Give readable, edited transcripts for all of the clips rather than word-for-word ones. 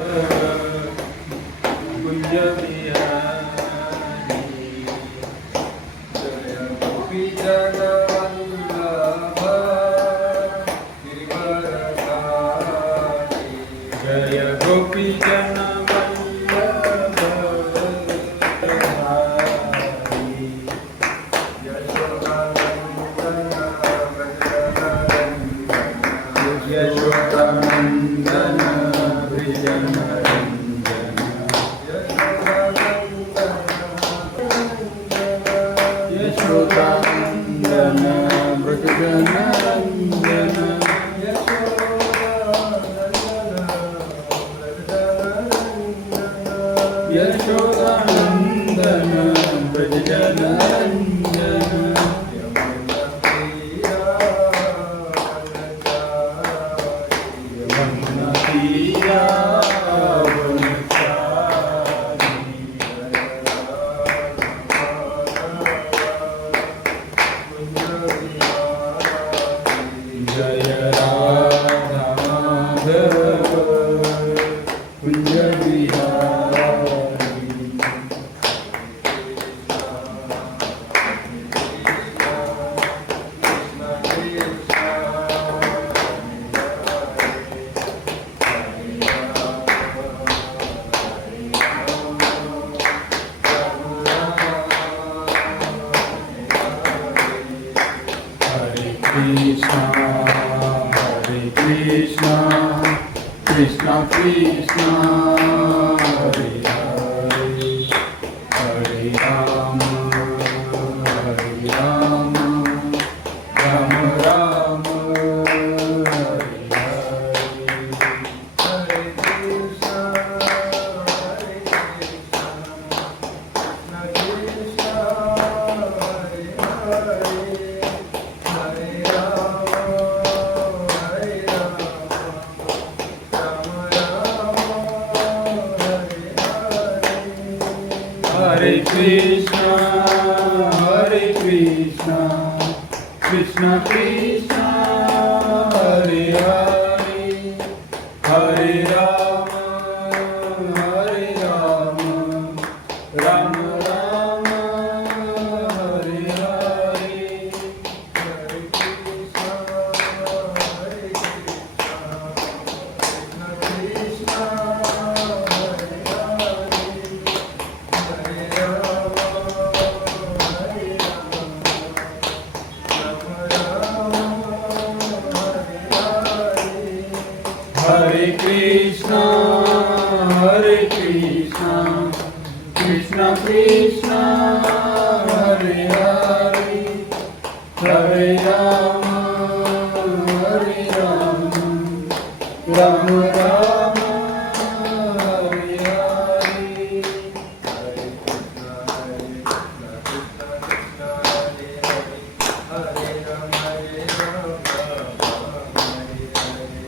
कुंज बिहारी जय गोपीजन वल्लभ गिरिवरधारी जय गोपीजन वल्लभ गिरिवरधारी यशोदानंदन ब्रजनंदन यशोदानंदन ब्रजनंदन यशोदानंदन ब्रजनंदन जय Radha Madhav Kunj Bihari Hare Krishna, Krishna Krishna, Hare Hare, Hare Rama, Hare Rama, Rama Rama, Hare Hare, Hare Krishna, Hare Krishna, Krishna Krishna, Hare Hare. Hare Krishna, Hare Krishna, Krishna Krishna, Hare Hare, Hare Rama, Hare Rama, Rama Rama, Hare Hare,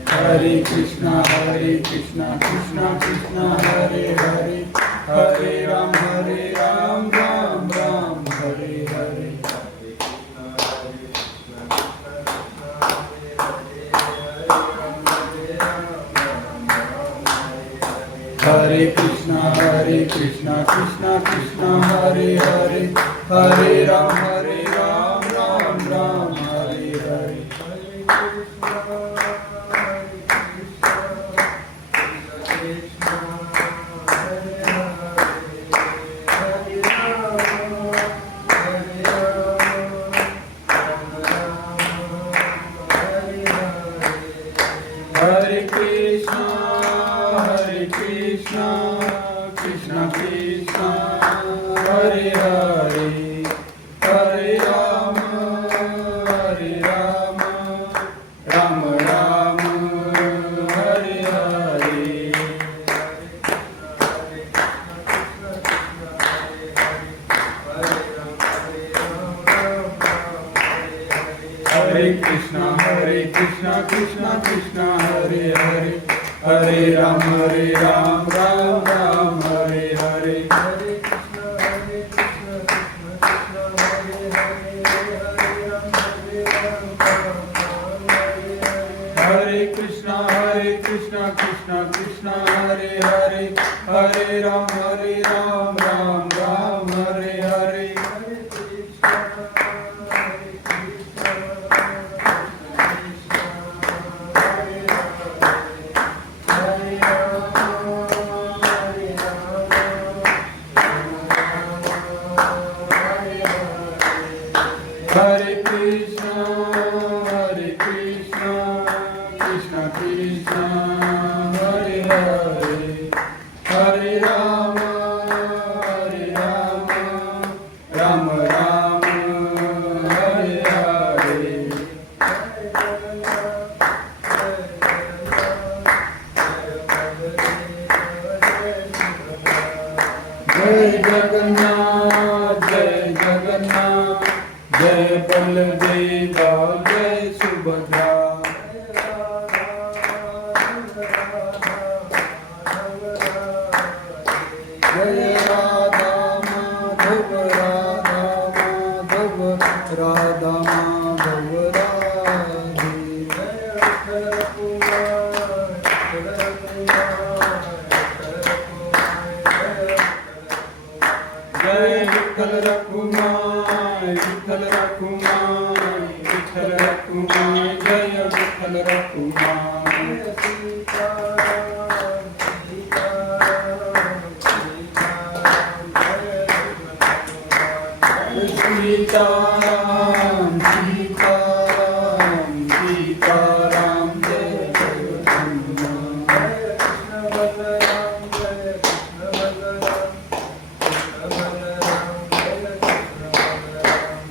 Hare Krishna, Hare Krishna, Krishna Krishna, Hare Hare. Hare Krishna, Hare Krishna, Krishna Krishna, Hare Hare, Hare Rama, Hare Rama, Rama Rama, Hare Hare, Hare Krishna, Krishna Krishna, Hare Hare, Hare Rama, Hare Krishna, Krishna Krishna, Hare Hare, Hare Ram, Ram Ram, Hare Hare. Hare Krishna, Krishna Krishna, Hare Hare, Hare Ram, Ram Ram, Hare Hare. Hare Krishna, Krishna Krishna, Hare Hare, Hare Rama, Rama Rama, Hare Hare. Hare Krishna, Krishna Krishna, Hare Hare, Hare Ram, Ram Ram, Hare Hare. Hare Krishna, Krishna Krishna, Hare Hare, Hare Ram, Ram Ram, Hare Hare. Hare Krishna, Krishna Krishna, Hare Hare, Hare Ram, Ram Ram, Hare Hare. Hare Krishna, Krishna Krishna, Hare Hare, Hare Rama, Rama Rama, Hare Hare. Jai Jagannath, Jai Jagannath, Jai Baladeva, Jai Subhadra. Jai Radha Madhav, Radha Madhav, Radha Madhav, Radhe. Jai Vitthala Rakhumai, Vitthala Rakhumai, Vitthala Rakhumai, Jai Vitthala Rakhumai. Sitaram, Sitaram, Sitaram,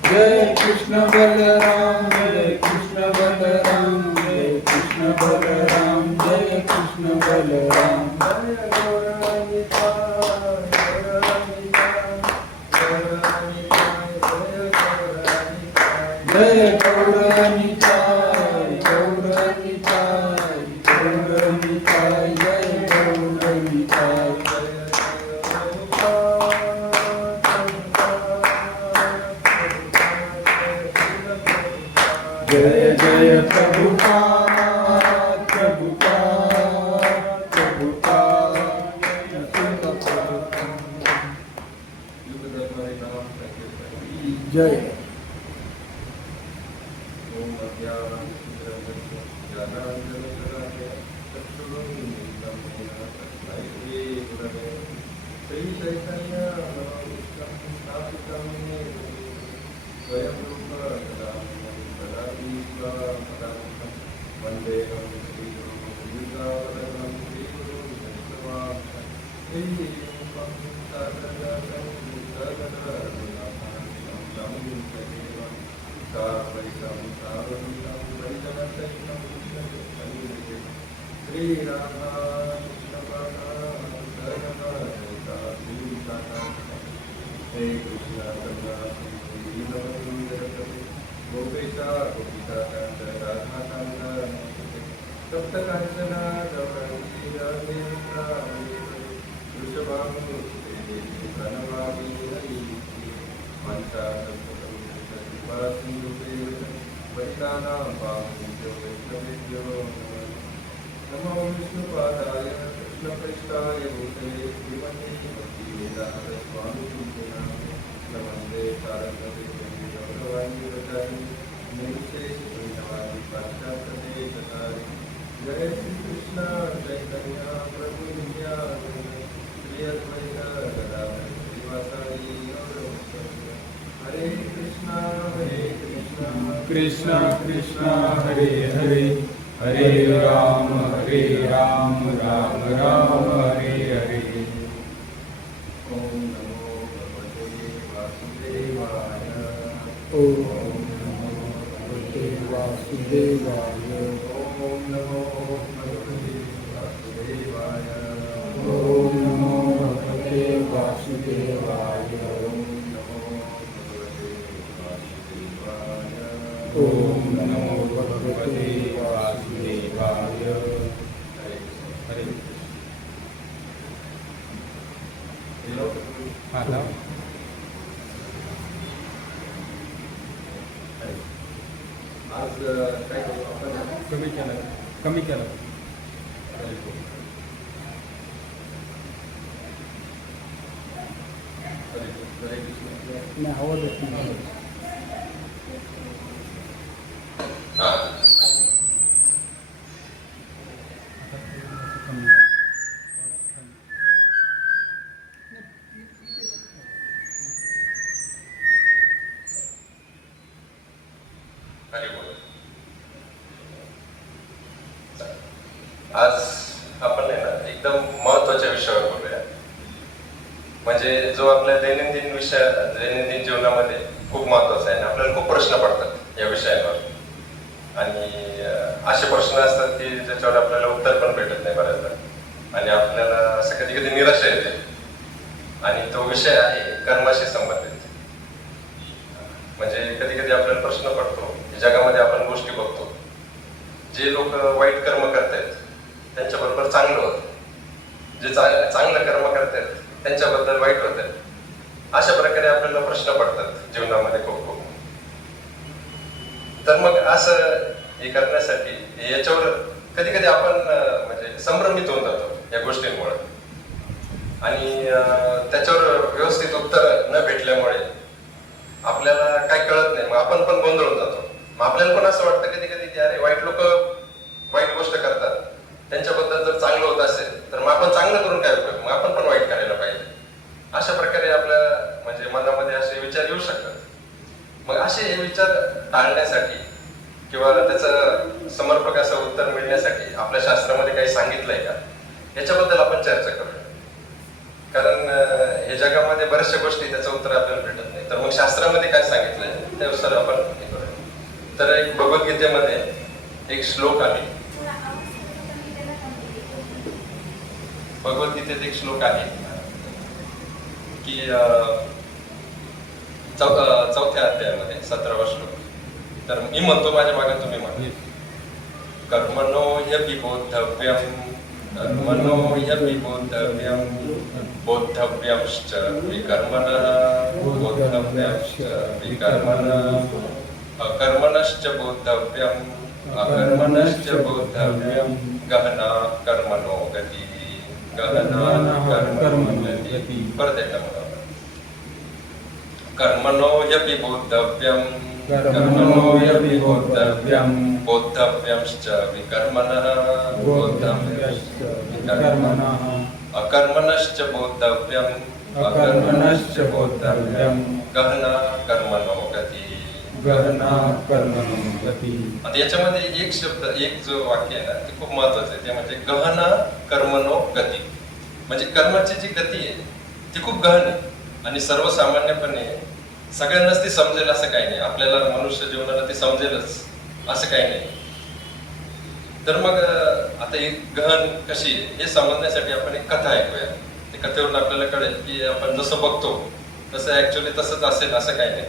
Jai Krishna Balaram, Jai Krishna Balaram, Jai Krishna Balaram, Jai Krishna Balaram. Jai Gauranitai, Gauranitai, Gauranitai, Jai Gauranitai. Jai Jai Prabhupada, Prabhupada, Prabhupada, Jai. Krishna Krishna Hare Hare, Hare Ram, Ram Ram, Hare Hare. Om Namo Bhagavate Vasudevaya. Om Namo Bhagavate Vasudevaya. Om Namo Bhagavate Vasudevaya. Om Namo Bhagavate Vasudevaya. Om Namo Bhagavate Vasudevaya. Hare Krishna. आज काय कमी केलं नाही हवा देत नाही. आज आपण आहे ना एकदम महत्वाच्या विषयावर बोलूया. म्हणजे जो आपल्या दैनंदिन जीवनामध्ये खूप महत्वाचा आहे. आपल्याला खूप प्रश्न पडतात या विषयावर, आणि असे प्रश्न असतात की ज्याच्यावर आपल्याला उत्तर पण भेटत नाही बऱ्याचदा, आणि आपल्याला असं कधी कधी निराशा येते. आणि तो विषय आहे कर्माशी संबंधित. म्हणजे कधी कधी आपल्याला प्रश्न पडतो, जगामध्ये आपण गोष्टी बघतो, जे लोक वाईट कर्म करतायत त्यांच्याबरोबर चांगलं होतं, जे चांगलं कर्म करतात त्यांच्याबद्दल वाईट होतं. अशा प्रकारे आपल्याला प्रश्न पडतात जीवनामध्ये खूप खूप. तर मग असं हे करण्यासाठी याच्यावर कधी कधी आपण म्हणजे संभ्रमित होऊन जातो या गोष्टींमुळे, आणि त्याच्यावर व्यवस्थित उत्तर न भेटल्यामुळे आपल्याला काय कळत नाही. मग आपण पण गोंधळून जातो. मग आपल्याला पण असं वाटतं कधी कधी की अरे वाईट लोक वाईट गोष्ट करतात, त्यांच्याबद्दल जर चांगलं होत असेल तर मग आपण चांगलं करून काय उपयोग, मग आपण पण वाईट करायला पाहिजे. अशा प्रकारे आपल्या म्हणजे मनामध्ये असे विचार येऊ शकतात. मग असे हे विचार टाळण्यासाठी किंवा त्याचं समर्पक असं उत्तर मिळण्यासाठी आपल्या शास्त्रामध्ये काही सांगितलंय का, याच्याबद्दल आपण चर्चा करूया. कारण हे जगामध्ये बऱ्याचशा गोष्टी त्याचं उत्तर आपल्याला भेटत नाही. तर मग शास्त्रामध्ये काय सांगितलंय त्यानुसार आपण हे करूया. तर एक भगवद्गीतेमध्ये एक श्लोक आहे, भगवद्गीतेत एक श्लोक आहे की चौथ्या अध्यायामध्ये 17वा श्लोक. तर मी म्हणतो, माझ्या मागे तुम्ही म्हणा. कर्मणो ह्यपि बोद्धव्यं, कर्मणो ह्यपि बोद्धव्यं, बोद्धव्यंश्च विकर्मणः, बोद्धव्यंश्च विकर्मणः, अकर्मणश्च बोद्धव्यं, अकर्मणश्च बोद्धव्यं, गहना कर्मणो गती, गहना कर्मणो गती. परत एकदा म्हणा. कर्मणो ह्यपि बोद्धव्यं, कर्मणो ह्यपि बोद्धव्यं, बोद्धव्यंश्च विकर्मणः, बोद्धव्यंश्च विकर्मणः, अकर्मणश्च बोद्धव्यं, अकर्मणश्च बोद्धव्यं, गहना कर्मणो गती, गहना कर्मणो गती. आता याच्यामध्ये एक शब्द, एक जो वाक्य आहे ना, ते खूप महत्वाचं आहे. ते म्हणजे गहना कर्मणो गती. म्हणजे कर्माची जी गती आहे ती खूप गहन आहे, आणि सर्वसामान्यपणे सगळ्यांनाच ती समजेल असं काही नाही. आपल्याला मनुष्य जीवनाला ती समजेलच असं काही नाही. तर मग आता ही गहन कशी आहे हे समजण्यासाठी आपण एक कथा ऐकूया. त्या कथेवरून आपल्याला कळेल की आपण जसं बघतो तसं ऍक्च्युअली तसंच असेल असं काही नाही.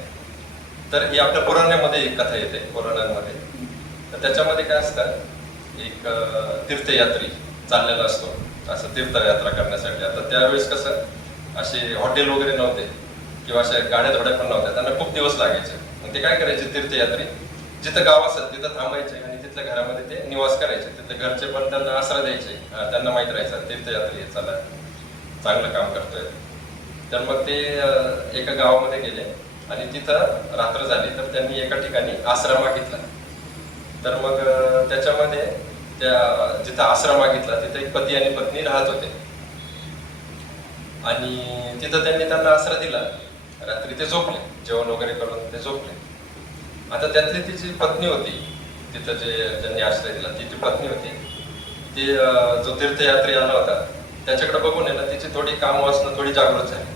तर ही आपल्या पुराणामध्ये एक कथा येते, पुराणांमध्ये. तर त्याच्यामध्ये काय असतं, एक तीर्थयात्री चाललेला असतो असं तीर्थयात्रा करण्यासाठी. आता त्यावेळेस कसं असे हॉटेल वगैरे नव्हते किंवा अशा गाड्या धोड्या पण नव्हत्या, त्यांना खूप दिवस लागायचे. मग ते काय करायचे, तीर्थयात्री जिथं गाव असत तिथं थांबायचे आणि तिथल्या घरामध्ये ते निवास करायचे. तिथे घरचे पण त्यांना आसरा द्यायचे. त्यांना माहित राहायचं तीर्थयात्री चला चांगलं काम करतोय. तर मग ते एका गावामध्ये गेले आणि तिथं रात्र झाली. तर त्यांनी एका ठिकाणी आसरा मागितला. तर मग त्याच्यामध्ये त्या जिथं आसरा मागितला तिथे एक पती आणि पत्नी राहत होते, आणि तिथं त्यांना आसरा दिला. रात्री ते झोपले, जेवण वगैरे करून ते झोपले. आता त्यातली तिची पत्नी होती, तिथं ज्यांनी आश्रय दिला तिची पत्नी होती. ती जो तीर्थयात्री आला होता त्याच्याकडे बघून आहे ना, तिची थोडी काम वासना थोडी जागृत झाली,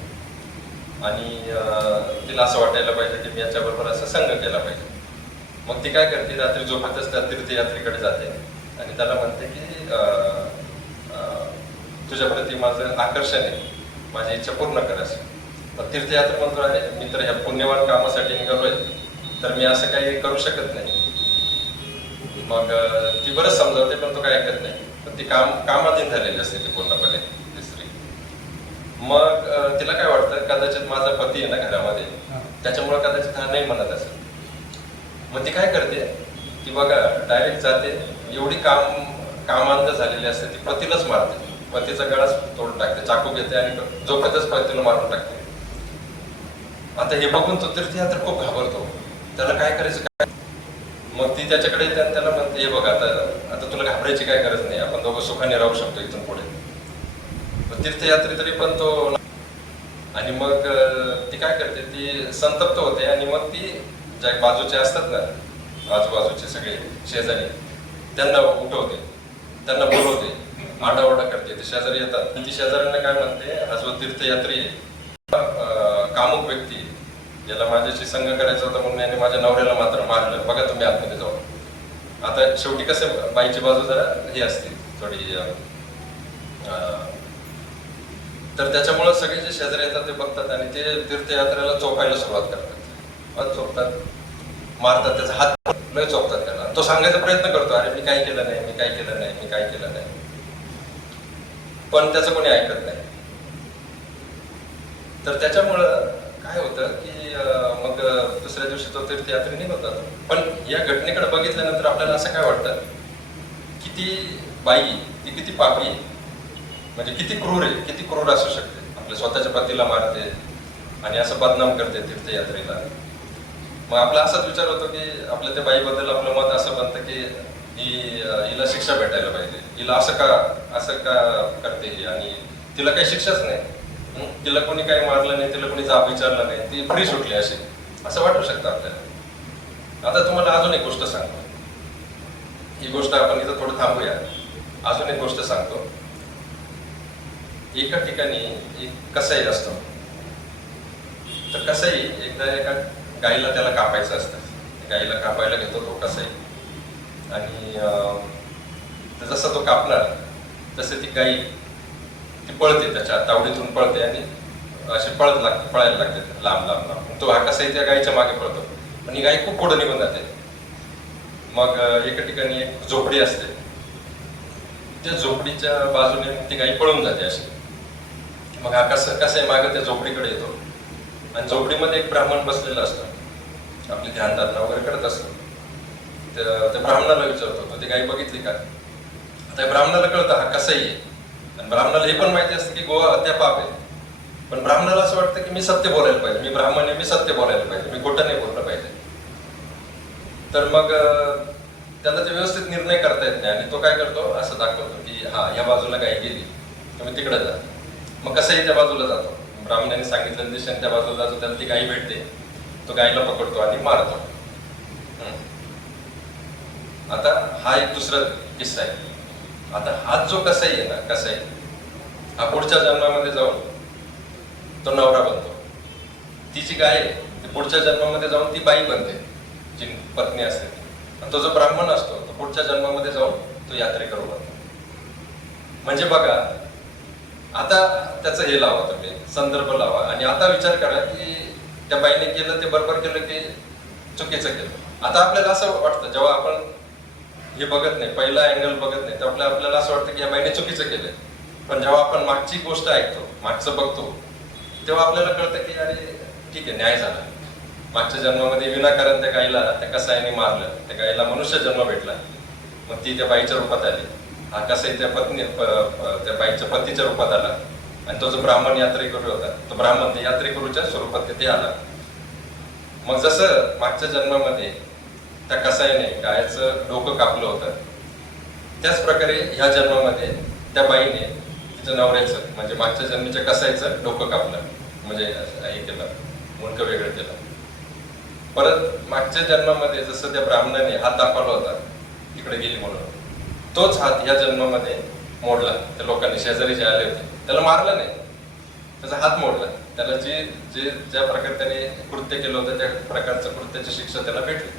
आणि तिला असं वाटायला पाहिजे की मी याच्याबरोबर असं संग केला पाहिजे. मग ती काय करते, रात्री झोपतच त्या तीर्थयात्रीकडे जाते आणि त्याला म्हणते की तुझ्याप्रती माझं आकर्षण आहे, माझी इच्छा पूर्ण कर. असं मग तीर्थयात्री म्हणतो, आहे मी तर ह्या पुण्यवान कामासाठी निघालोय, तर मी असं काही करू शकत नाही. मग ती बरंच समजावते पण तो काय ऐकत नाही. पण ती कामाधीन झालेली असते ती पूर्णपणे, ती स्त्री. मग तिला काय वाटतं, कदाचित माझा पती आहे ना घरामध्ये, त्याच्यामुळे कदाचित हा नाही म्हणत असेल. मग ती काय करते, ती बघा डायरेक्ट जाते, एवढी कामांध झालेली असते, ती पतीलाच मारते. पतीचा गळाच तोडून टाकते, चाकू घेते आणि झोपेतच पतीला मारून टाकते. आता हे बघून तो तीर्थयात्री खूप घाबरतो, त्याला काय करायचं काय. मग ती त्याच्याकडे त्याला म्हणते, हे बघ आता आता तुला घाबरायची काय गरज नाही, आपण दोघं सुखाने राहू शकतो इथून पुढे. तीर्थयात्री तरी पण तो, आणि मग ती काय करते, ती संतप्त होते आणि मग ती ज्या बाजूचे असतात ना, आजूबाजूचे सगळे शेजारी, त्यांना उठवते, त्यांना बोलवते, आरडाओरडा करते. ते शेजारी येतात, ती शेजाऱ्यांना काय म्हणते, हा जो तीर्थयात्री कामुक व्यक्ती, याला माझ्याशी संग करायचा होता म्हणून याने माझ्या नवऱ्याला मात्र मारलं, बघा तुम्ही आतमध्ये जाऊन. आता शेवटी कसं बाईची बाजू जरा ही असते थोडी, तर त्याच्यामुळे सगळे जे शेजारी येतात ते बघतात आणि ते तीर्थयात्रेला चोपायला सुरुवात करतात, चोपतात, मारतात, त्याचा हात लय चोपतात त्याला. तो सांगायचा प्रयत्न करतो, अरे मी काय केलं नाही, मी काय केलं नाही, मी काय केलं नाही, पण त्याचं कोणी ऐकत नाही. तर त्याच्यामुळं काय होतं की मग दुसऱ्या दिवशी तो तीर्थयात्री निघतात. पण या घटनेकडे बघितल्यानंतर आपल्याला असं काय वाटतं की ती बाई ती किती पापी आहे, म्हणजे किती क्रूर आहे, किती क्रूर असू शकते. आपल्या स्वतःच्या पतीला मारते आणि असं बदनाम करते तीर्थयात्रेला. मग आपला असाच विचार होतो की आपल्या त्या बाईबद्दल आपलं मत असं बनतं की हिला शिक्षा भेटायला पाहिजे, हिला असं का करते ही, आणि तिला काही शिक्षाच नाही, तिला कोणी काही मारलं नाही, तिला कोणी जाब विचारलं नाही, ती फ्री सुटली अशी, असं वाटू शकतं आपल्याला. आता तुम्हाला अजून एक गोष्ट सांगतो, ही गोष्ट आपण इथं थोडं थांबूया. अजून एक गोष्ट सांगतो. एका ठिकाणी एक कसाई असतो, तर कसाई एकदा एका गाईला त्याला कापायचं असतं, गाईला कापायला घेतो तो कसाई, आणि जसा तो कापणार तसे ती गाई ती पळते, त्याच्या तावडीतून पळते आणि अशी पळायला लागते लांब लांब लांब. तो हा कसाई त्या गाईच्या मागे पळतो, पण ही गाई खूप पुढे निघून जाते. मग एका ठिकाणी एक झोपडी असते, त्या झोपडीच्या बाजूने ती गाई पळून जाते अशी. मग हा कसाई मागे त्या झोपडीकडे येतो आणि झोपडीमध्ये एक ब्राह्मण बसलेला असतो, आपली ध्यानधारणा वगैरे करत असतो. त्या ब्राह्मणाला विचारतो, तो ती गाई बघितली का. त्या ब्राह्मणाला कळतं हा कसाई आहे, आणि ब्राह्मणाला हे पण माहिती असतं की गोवा हत्या पाप आहे, पण ब्राह्मणाला असं वाटतं की मी सत्य बोलायला पाहिजे, मी ब्राह्मण आहे, मी सत्य बोलायला पाहिजे, मी खोटं नाही बोललं पाहिजे. तर मग त्याला ते व्यवस्थित निर्णय करता येत नाही, आणि तो काय करतो, असं दाखवतो की हा या बाजूला गाई गेली, तुम्ही तिकडे जा. मग कसाई त्या बाजूला जातो, ब्राह्मणाने सांगितलेल्या दिशेने त्या बाजूला जातो, त्याला ती गाई भेटते, तो गाईला पकडतो आणि मारतो. आता हा एक दुसरा किस्सा आहे. आता हा जो कसाई आहे ना, कसाई हा पुढच्या जन्मामध्ये जाऊन तो नवरा बनतो, ती जी गाय आहे ती पुढच्या जन्मामध्ये जाऊन ती बाई बनते, जी पत्नी असते. आणि तो जो ब्राह्मण असतो तो पुढच्या जन्मामध्ये जाऊन तो यात्रेकरू बनतो. म्हणजे बघा, आता त्याचं हे लावा, तुम्ही संदर्भ लावा, आणि आता विचार करा की त्या बाईने केलं ते बरोबर केलं की चुकीचं केलं. आता आपल्याला असं वाटतं, जेव्हा आपण हे बघत नाही, पहिला अँगल बघत नाही, तर आपल्याला असं वाटतं की या बाईने चुकीचं केलंय. पण जेव्हा आपण मागची गोष्ट ऐकतो, मागचं बघतो, तेव्हा आपल्याला कळतं की अरे ठीक आहे, न्याय झाला. मागच्या जन्मामध्ये विनाकारण त्या गाईला त्या कसाईने मारलं, त्या गाईला मनुष्य जन्म भेटला, मग ती त्या बाईच्या रूपात आली. हा कसाई त्या त्या बाईच्या पतीच्या रूपात आला, आणि तो जो ब्राह्मण यात्रेकरू होता तो ब्राह्मण ते यात्रेकरूच्या स्वरूपात तिथे आला. मग जसं मागच्या जन्मामध्ये त्या कसाईने गायचं डोकं कापलं होतं, त्याच प्रकारे ह्या जन्मामध्ये त्या बाईने तिच्या नवऱ्याचं म्हणजे मागच्या जन्मीच्या कसाईचं डोकं कापलं, म्हणजे हे केलं, मुंडकं वेगळं केलं. परत मागच्या जन्मामध्ये जसं त्या ब्राह्मणाने हात दाखवला होता तिकडे गेली म्हणून, तोच हात या जन्मामध्ये मोडला. त्या लोकांनी शेजारी जे आले होते त्याला मारलं नाही, त्याचा हात मोडला. त्याला ज्या प्रकारे त्याने कृत्य केलं होतं त्या प्रकारचं कृत्याची शिक्षा त्याला भेटली.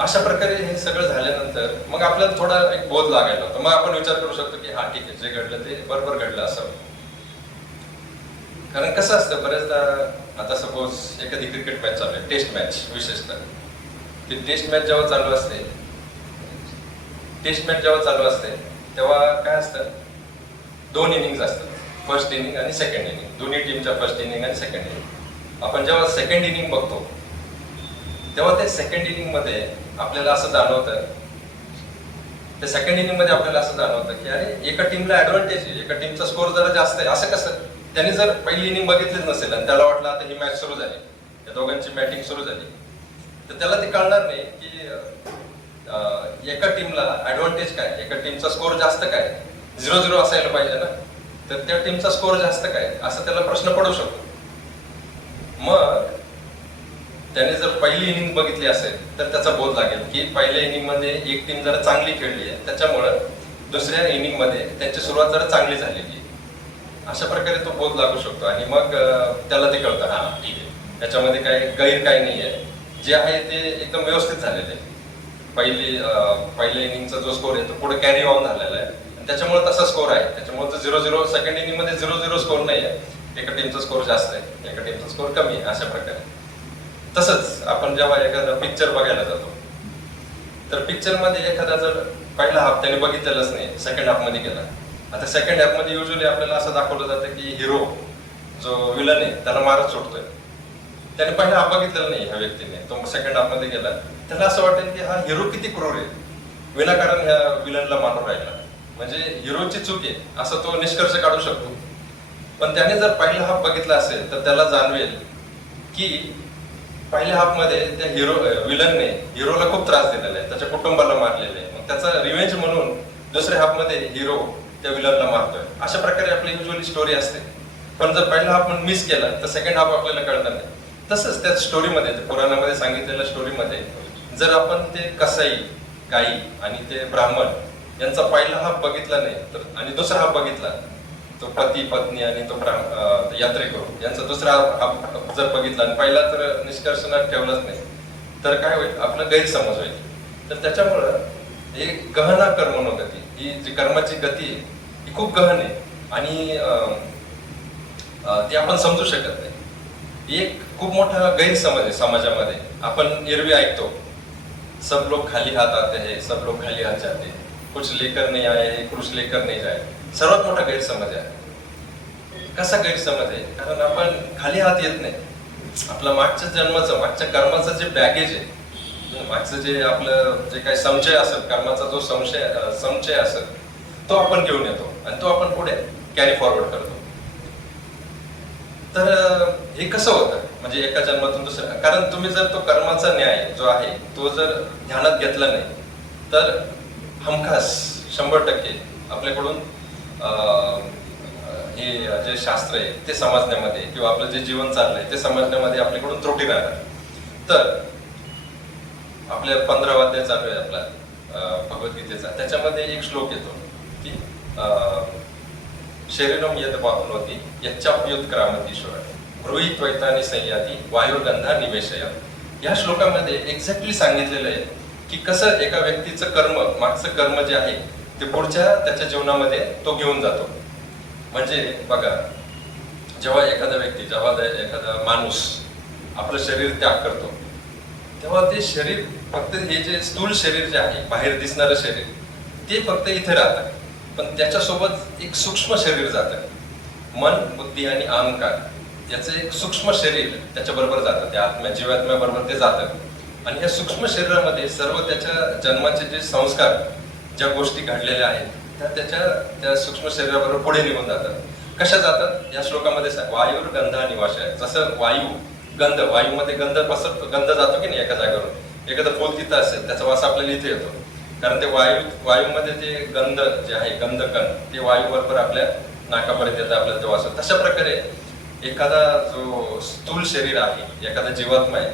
अशा प्रकारे हे सगळं झाल्यानंतर मग आपल्याला थोडा एक बोध लागायला होता. मग आपण विचार करू शकतो की हा ठीक आहे, जे घडलं ते बरोबर घडलं असावं. कारण कसं असतं, बरेचदा आता सपोज एखादी क्रिकेट मॅच चालू आहे, टेस्ट मॅच विशेषतः, ती टेस्ट मॅच जेव्हा चालू असते तेव्हा काय असतं, 2 इनिंग्स असतात, फर्स्ट इनिंग आणि सेकंड इनिंग. दोन्ही टीमच्या फर्स्ट इनिंग आणि सेकंड इनिंग. आपण जेव्हा सेकंड इनिंग बघतो तेव्हा त्या सेकंड इनिंग मध्ये आपल्याला असं जाणवतं, तर सेकंड इनिंग मध्ये आपल्याला असं जाणवतं की अरे एका टीमला ऍडव्हान्टेज आहे, एका टीमचा स्कोर जरा जास्त आहे. असं कसं? त्याने जर पहिली इनिंग बघितलीच नसेल आणि त्याला वाटलं आता ही मॅच सुरू झाली, या दोघांची बॅटिंग सुरू झाली, तर त्याला ते कळणार नाही की एका टीमला ऍडव्हान्टेज काय, एका टीमचा स्कोर जास्त काय, 0-0 असायला पाहिजे ना, तर त्या टीमचा स्कोर जास्त काय असं त्याला प्रश्न पडू शकतो. मग त्याने जर पहिली इनिंग बघितली असेल तर त्याचा बोध लागेल की पहिल्या इनिंग मध्ये एक टीम जरा चांगली खेळली आहे, त्याच्यामुळं दुसऱ्या इनिंग मध्ये त्यांची सुरुवात जरा चांगली झालेली आहे. अशा प्रकारे तो बोध लागू शकतो आणि मग त्याला ते कळतं हा ठीक आहे, त्याच्यामध्ये काय नाही आहे, जे आहे ते एकदम व्यवस्थित झालेलं आहे. पहिल्या इनिंगचा जो स्कोर आहे तो पुढे कॅरी ऑन झालेला आहे आणि त्याच्यामुळे तसा स्कोर आहे. त्याच्यामुळे तो 0-0 सेकंड इनिंग मध्ये 0-0 स्कोर नाही आहे, एका टीमचा स्कोर जास्त आहे, एका टीमचा स्कोर कमी आहे. अशा प्रकारे तसंच आपण जेव्हा एखादा पिक्चर बघायला जातो तर पिक्चर मध्ये एखादा जर पहिला हाफ त्याने बघितलेलाच नाही, सेकंड हाफ मध्ये गेला. आता सेकंड हाफ मध्ये युजली आपल्याला असं दाखवलं जातं की हिरो जो विलन आहे त्याला मारत सुटतोय, त्याने पहिला हाफ बघितलेला नाही ह्या व्यक्तीने, तो सेकंड हाफ मध्ये गेला, त्याला असं वाटेल की हा हिरो किती क्रूर आहे, विनाकारण ह्या विलनला मारून राहिला, म्हणजे हिरोची चूक आहे असं तो निष्कर्ष काढू शकतो. पण त्याने जर पहिला हाफ बघितला असेल तर त्याला जाणवेल की पहिल्या हाफ मध्ये त्या विलनने हिरोला खूप त्रास दिलेला आहे, त्याच्या कुटुंबाला मारलेलं आहे, मग त्याचा रिव्हेंज म्हणून दुसऱ्या हाफ मध्ये हिरो त्या विलनला मारतोय. अशा प्रकारे आपली युजली स्टोरी असते. पण जर पहिला हाफ आपण मिस केला तर सेकंड हाफ आपल्याला कळणार नाही. तसंच त्या स्टोरीमध्ये, पुराणामध्ये सांगितलेल्या स्टोरीमध्ये जर आपण ते कसाई, गाई आणि ते ब्राह्मण यांचा पहिला हाफ बघितला नाही तर आणि दुसरा हाफ बघितला, तो पती पत्नी आणि तो यात्रेकरू यांचा दुसरा हाफ जर बघितला आणि पहिला तर निष्कर्षणात ठेवलाच नाही तर काय होईल, आपलं गैरसमज होईल. तर त्याच्यामुळं हे गहना कर्मणोगती, ही जी कर्माची गती आहे ही खूप गहन आहे आणि ती आपण समजू शकत नाही. एक खूप मोठा गैरसमज आहे समाजामध्ये. आपण एरवी ऐकतो सब लोग खाली हाथ आते हैं, सब लोग खाली हाथ जाते हैं, कुछ लेकर नहीं आए, कुछ लेकर नहीं जाए. सर्वात मोठा गैरसमज आहे. कसा गैरसमज आहे? कारण आपण खाली हात येत नाही. आपलं मागच्या जन्माचं, मागच्या कर्माचं जे बॅगेज आहे, मागचं जे आपलं जे काही संचय असेल, कर्माचा जो संचय असेल तो आपण घेऊन येतो आणि तो आपण पुढे कॅरी फॉरवर्ड करतो. तर हे कसं होतं म्हणजे एका जन्मातून दुसऱ्या, कारण तुम्ही जर तो कर्माचा न्याय जो आहे तो जर ध्यानात घेतला नाही तर हमखास 100% आपल्याकडून हे जे शास्त्र आहे ते समजण्यामध्ये किंवा आपलं जे जीवन चाललंय ते समजण्यामध्ये आपल्याकडून त्रुटी राहणार. तर आपल्या 15वा अध्याय चालू आहे आपला भगवद्गीतेचा, त्याच्यामध्ये एक श्लोक येतो की शरीरम यद वापनोती यच्चाप्युत्क्रामतीश्वर ब्रूहि त्वैतानि संयाती वायुर्गंधा निवेशय. या श्लोकामध्ये एक्झॅक्टली सांगितलेलं आहे की कसं एका व्यक्तीचं कर्म, मागचं कर्म जे आहे ते पुढच्या त्याच्या जीवनामध्ये तो घेऊन जातो. म्हणजे बघा, जेव्हा एखादा व्यक्ती, जेव्हा एखादा माणूस आपलं शरीर त्याग करतो तेव्हा ते शरीर फक्त हे जे स्थूल शरीर जे आहे, बाहेर दिसणारं शरीर, ते फक्त इथे राहतं. पण त्याच्यासोबत एक सूक्ष्म शरीर जातं. मन, बुद्धी आणि अहंकार याचं एक सूक्ष्म शरीर त्याच्याबरोबर जातं, त्या आत्म्या, जीवात्म्याबरोबर ते जातं. आणि या सूक्ष्म शरीरामध्ये सर्व त्याच्या जन्माचे जे संस्कार, ज्या गोष्टी घडलेल्या आहेत त्या सूक्ष्म शरीराबरोबर पुढे निघून जातात. कशा जातात? या श्लोकामध्ये वायूर गंधा निवाशय. जसं वायू, गंध, वायूमध्ये गंध गंध जातो की नाही एका जागेवरून, एखादं फूल तिथं असेल त्याचा वास आपल्याला इथे येतो, कारण ते वायूमध्ये ते गंध जे आहे, गंधकण, ते वायू बरोबर आपल्या नाकापर्यंत येतं, आपल्याला ते वास. तशा प्रकारे एखादा जो स्थूल शरीर आहे, एखादा जीवात्मा आहे,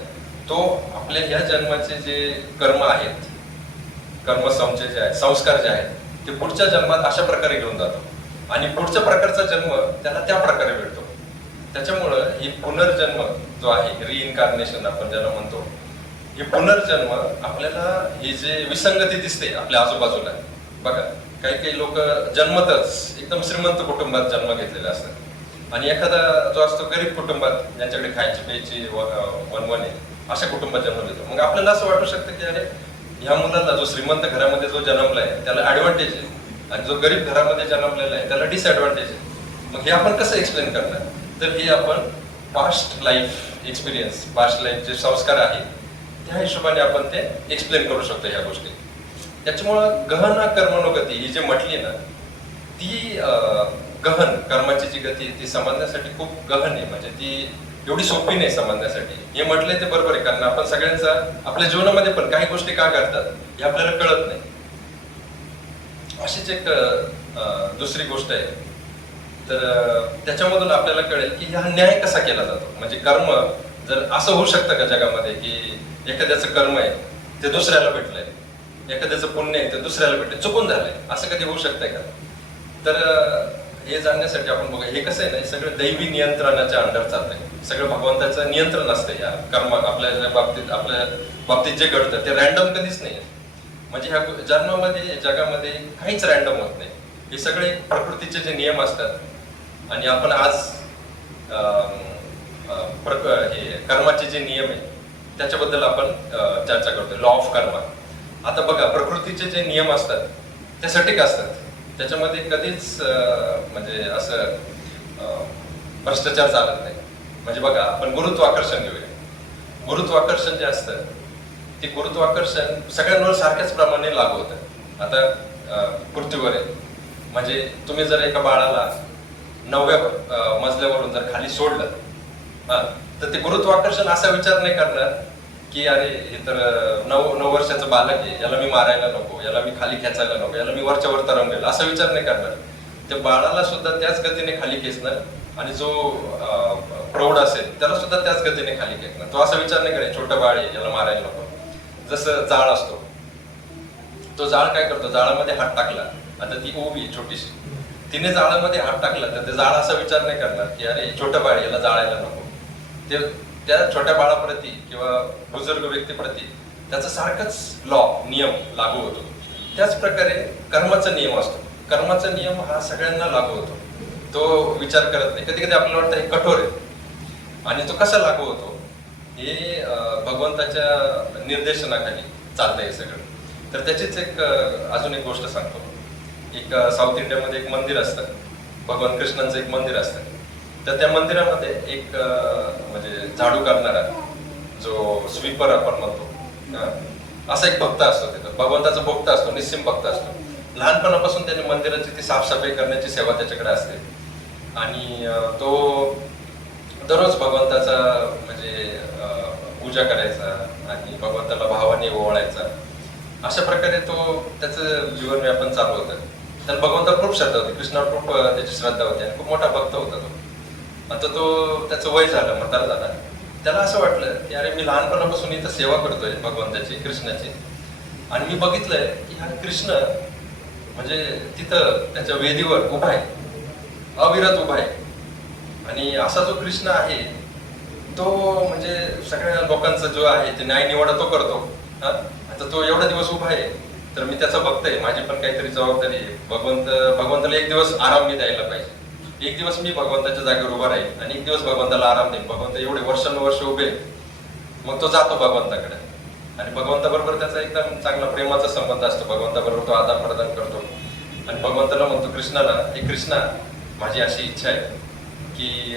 तो आपल्या ह्या जन्माचे जे कर्म आहेत, कर्मसंचय जे आहे, संस्कार जे आहेत, ते पुढच्या जन्मात अशा प्रकारे घेऊन जातो आणि पुढच्या प्रकारचा जन्म त्याला त्या प्रकारे मिळतो. त्याच्यामुळं ही पुनर्जन्म जो आहे, रिइन्कार्नेशन आपण ज्याला म्हणतो, हे पुनर्जन्म आपल्याला ही जे विसंगती दिसते आपल्या आजूबाजूला. बघा, काही लोक जन्मतच एकदम श्रीमंत कुटुंबात जन्म घेतलेले असतात आणि एखादा जो असतो गरीब कुटुंबात, ज्यांच्याकडे खायची प्यायची वनवन आहे, अशा कुटुंबात जन्म घेतो. मग आपल्याला असं वाटू शकतं की अरे, ह्या मुलाला जो श्रीमंत घरामध्ये जो जन्मलाय त्याला ऍडव्हान्टेज आहे आणि जो गरीब घरामध्ये जन्मलेला आहे त्याला डिसएडव्हान्टेज आहे. मग हे आपण कसं एक्सप्लेन करणार? तर हे आपण past life experience, past life जे संस्कार आहेत त्या हिशोबाने आपण ते एक्सप्लेन करू शकतो ह्या गोष्टी. त्याच्यामुळं गहन कर्मणो गती ही जी म्हटली ना, ती गहन कर्माची जी गती ती समजण्यासाठी खूप गहन आहे. म्हणजे ती एवढी सोपी नाही समजण्यासाठी. हे म्हटलंय ते बरोबर आहे, कारण आपण सगळ्यांचा आपल्या जीवनामध्ये पण काही गोष्टी का करतात हे आपल्याला कळत नाही. अशीच एक दुसरी गोष्ट आहे. तर त्याच्यामधून आपल्याला कळेल की हा न्याय कसा केला जातो. म्हणजे कर्म जर असं होऊ शकतं का जगामध्ये की एखाद्याचं कर्म आहे ते दुसऱ्याला भेटलंय, एखाद्याचं पुण्य आहे ते दुसऱ्याला भेटलंय, चुकून झालंय, असं कधी होऊ शकतंय का? तर हे जाणण्यासाठी आपण बघा, हे कसं आहे ना, सगळं दैवी नियंत्रणाच्या अंडर चाललंय. सगळं भगवंताचं नियंत्रण असतं या कर्म. आपल्या बाबतीत जे घडतं ते रॅन्डम कधीच नाही. म्हणजे ह्या जन्मामध्ये जगामध्ये काहीच रॅन्डम होत नाही. हे सगळे प्रकृतीचे जे नियम असतात आणि आपण आज हे कर्माचे जे नियम आहे त्याच्याबद्दल आपण चर्चा करतोय. लॉ ऑफ कर्मा. आता बघा, प्रकृतीचे जे नियम असतात ते सटीक असतात. त्याच्यामध्ये कधीच म्हणजे असं भ्रष्टाचार चालत नाही. म्हणजे बघा, आपण गुरुत्वाकर्षण घेऊया. गुरुत्वाकर्षण जे असतं ते गुरुत्वाकर्षण सगळ्यांवर सारख्याच प्रमाणे लागू होतं. आता पृथ्वीवर आहे, म्हणजे तुम्ही जर एका बाळाला 9व्या मजल्यावरून जर खाली सोडलं तर ते गुरुत्वाकर्षण असा विचार नाही करणार की अरे हे तर 9 वर्षाचं बालक आहे, याला मी मारायला नको, याला मी खाली खेचायला नको, याला मी वरच्या वर तरंगेल, असा विचार नाही करणार. त्या बाळाला सुद्धा त्याच गतीने खाली खेचणार आणि जो प्रौढ असेल त्याला सुद्धा त्याच गतीने खाली खेचणार. तो असा विचार नाही करेल छोटं बाळ आहे, याला मारायला नको. जसं जाळ असतो, तो जाळ काय करतो, जाळामध्ये हात टाकला, आता ती ओवी छोटीशी, तिने जाळामध्ये हात टाकला तर ते जाळ असा विचार नाही करणार की अरे छोटं बाळ, याला जाळायला नको. ते त्या छोट्या बाळाप्रती किंवा बुजुर्ग व्यक्तीप्रती त्याचा सारखंच लॉ नियम लागू होतो. त्याच प्रकारे कर्माचा नियम असतो. कर्माचा नियम हा सगळ्यांना लागू होतो. तो विचार करत नाही. कधी कधी आपल्याला वाटतं हे कठोर आहे, आणि तो कसा लागू होतो हे भगवंताच्या निर्देशनाखाली चालतंय हे सगळं. तर त्याचीच एक अजून एक गोष्ट सांगतो. एक साऊथ इंडियामध्ये एक मंदिर असतं, भगवान कृष्णांचं एक मंदिर असतं. तर त्या मंदिरामध्ये एक म्हणजे झाडू करणारा जो स्वीपर आपण म्हणतो असा एक भक्त असतो. तिथं भगवंताचा भक्त असतो, निस्सिम भक्त असतो. लहानपणापासून त्याने मंदिराची ती साफसफाई करण्याची सेवा त्याच्याकडे असते आणि तो दररोज भगवंताचा म्हणजे पूजा करायचा आणि भगवंताला भावाने ओवाळायचा. अशा प्रकारे तो त्याचं जीवन व्यापन चालू होतं. त्याला भगवंतावर खूप श्रद्धा होती, कृष्णावर खूप त्याची श्रद्धा होती आणि खूप मोठा भक्त होता तो. आता तो त्याचं वय झालं, म्हातारा झाला. त्याला असं वाटलं की अरे मी लहानपणापासून इथं सेवा करतोय भगवंताची, कृष्णाची, आणि मी बघितलंय की हा कृष्ण म्हणजे तिथं त्याच्या वेदीवर उभा आहे, अविरत उभा आहे. आणि असा जो कृष्ण आहे तो म्हणजे सगळ्या लोकांचा जो आहे ते न्याय निवाडा तो करतो. आता तो एवढा दिवस उभा आहे तर मी त्याचा भक्त आहे, माझी पण काहीतरी जबाबदारी आहे. भगवंताला एक दिवस आराम मी द्यायला पाहिजे. एक दिवस मी भगवंताच्या जागेवर उभा राहील आणि एक दिवस भगवंताला आराम देईल. भगवंत एवढे वर्षानुवर्ष उभे, मग तो जातो भगवंताकडे आणि भगवंताबरोबर त्याचा एकदम चांगला प्रेमाचा संबंध असतो. भगवंताबरोबर तो आदान प्रदान करतो आणि भगवंताला म्हणतो कृष्णाला, हे कृष्णा, माझी अशी इच्छा आहे की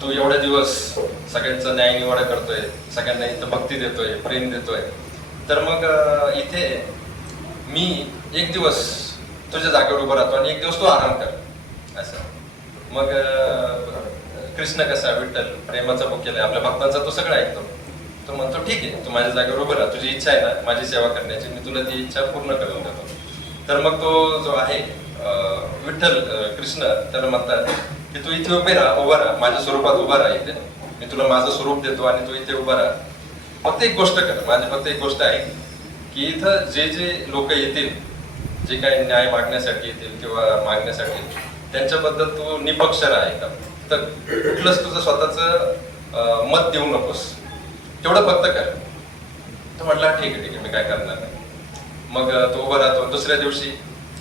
तू एवढे दिवस सगळ्यांचा न्याय निवाडा करतोय, सगळ्यांना इथं भक्ती देतोय, प्रेम देतोय, तर मग इथे मी एक दिवस तुझ्या जागेवर उभं राहतो आणि एक दिवस तू आराम कर. असं मग कृष्ण कसा विठ्ठल प्रेमाचा भुकेला आहे, आपल्या भक्तांचा तो सगळं ऐकतो. तो म्हणतो ठीक आहे, तू माझ्या जागेवर उभं राहा, तुझी इच्छा आहे ना माझी सेवा करण्याची, मी तुला ती इच्छा पूर्ण करून देतो. तर मग तो जो आहे विठ्ठल कृष्ण त्याला म्हणतात की तू इथे उभा राहा, माझ्या स्वरूपात उभा राहा, इथे मी तुला माझं स्वरूप देतो आणि तू इथे उभा राहा. फक्त एक गोष्ट कर, माझी फक्त एक गोष्ट आहे की इथं जे जे लोक येतील, जे काही न्याय मागण्यासाठी येतील किंवा मागण्यासाठी, त्यांच्याबद्दल तू निपक्ष राहा. का तर कुठलंच तुझं स्वतःच मत देऊ नकोस, तेवढं फक्त कर. तो म्हटला ठीक आहे मी काय करणार नाही. मग तो उभा राहतो. दुसऱ्या दिवशी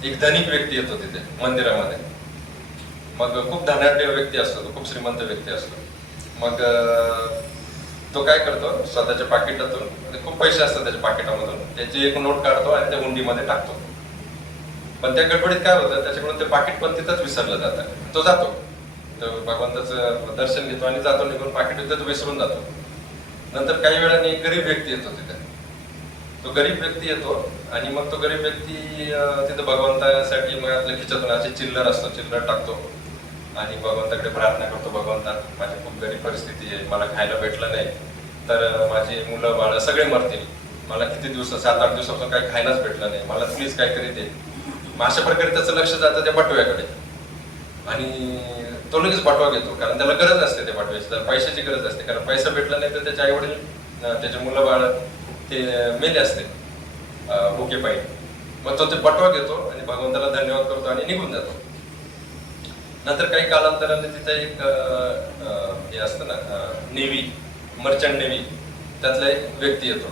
एक धनिक व्यक्ती येतो तिथे मंदिरामध्ये. मग खूप धनाढ्य व्यक्ती असतो, तो खूप श्रीमंत व्यक्ती असतो. मग तो काय करतो, स्वतःच्या पाकिटातून, खूप पैसे असतात त्याच्या पाकिटामधून, त्याची एक नोट काढतो आणि त्या हुंडीमध्ये टाकतो. पण त्या गडबडीत काय होतं, त्याच्याकडून ते पाकिट पण तिथंच विसरलं जातं. तो जातो, तो भगवंताचं दर्शन घेतो आणि जातो निघून, पाकिट तिथं विसरून जातो. नंतर काही वेळाने एक गरीब व्यक्ती येतो तिथे. तो गरीब व्यक्ती येतो आणि मग तो गरीब व्यक्ती तिथं भगवंतासाठी मग आपल्या खिच्यातून असे चिल्लर असतो, चिल्लर टाकतो आणि भगवंताकडे प्रार्थना करतो, भगवंता माझी खूप गरीब परिस्थिती आहे, मला खायला भेटलं नाही तर माझी मुलं बाळ सगळे मरतील, मला किती दिवस 7-8 दिवसापासून काही खायलाच भेटलं नाही, मला प्लीज काहीतरी दे. मग अशा प्रकारे त्याचं लक्ष जातं त्या बटव्याकडे आणि तो लगेच बटवा घेतो, कारण त्याला गरज असते त्या बटव्याची, त्याला पैशाची गरज असते, कारण पैसा भेटला नाही तर त्याचे आई वडील त्याचे मुलं बाळ ते मेले असते भुके पायी. मग तो ते बटवा घेतो आणि भगवंताला धन्यवाद करतो आणि निघून जातो. नंतर काही कालांतराने तिथे एक हे असतं ना नेव्ही, मर्चंट नेव्ही, त्यातला एक व्यक्ती येतो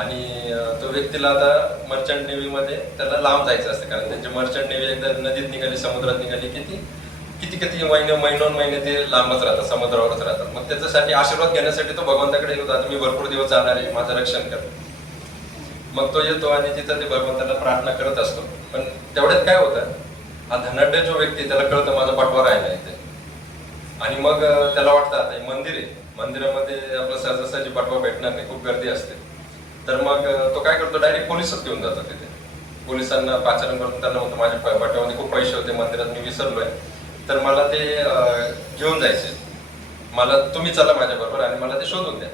आणि तो व्यक्तीला आता मर्चंट नेव्हीमध्ये त्याला लांब जायचं असतं, कारण त्यांची मर्चंट नेव्ही एकदा नदीत निघाली, समुद्रात निघाली की ती किती महिने ते लांबच राहतात, समुद्रावरच राहतात. मग त्याच्यासाठी आशीर्वाद घेण्यासाठी तो भगवंताकडे येतो, आता मी भरपूर दिवस जाणार आहे, माझं रक्षण कर. मग तो येतो आणि तिथं ते भगवंताला प्रार्थना करत असतो. पण तेवढ्यात काय होतं, हा धनाढ्य जो व्यक्ती त्याला कळतं माझा बटवा राहिला इथे आणि मग त्याला वाटतं आता हे मंदिर आहे, मंदिरामध्ये आपलं सहजासहजी बटवा भेटणार नाही, खूप गर्दी असते. तर मग तो काय करतो, डायरेक्ट पोलिसच घेऊन जातो तिथे. पोलिसांना पाचारण करून त्यांना म्हणतो माझ्या बटव्यामध्ये खूप पैसे होते मंदिरात, मी विसरलोय, तर मला ते घेऊन जायचे, मला तुम्ही चला माझ्या बरोबर आणि मला ते शोधून द्या.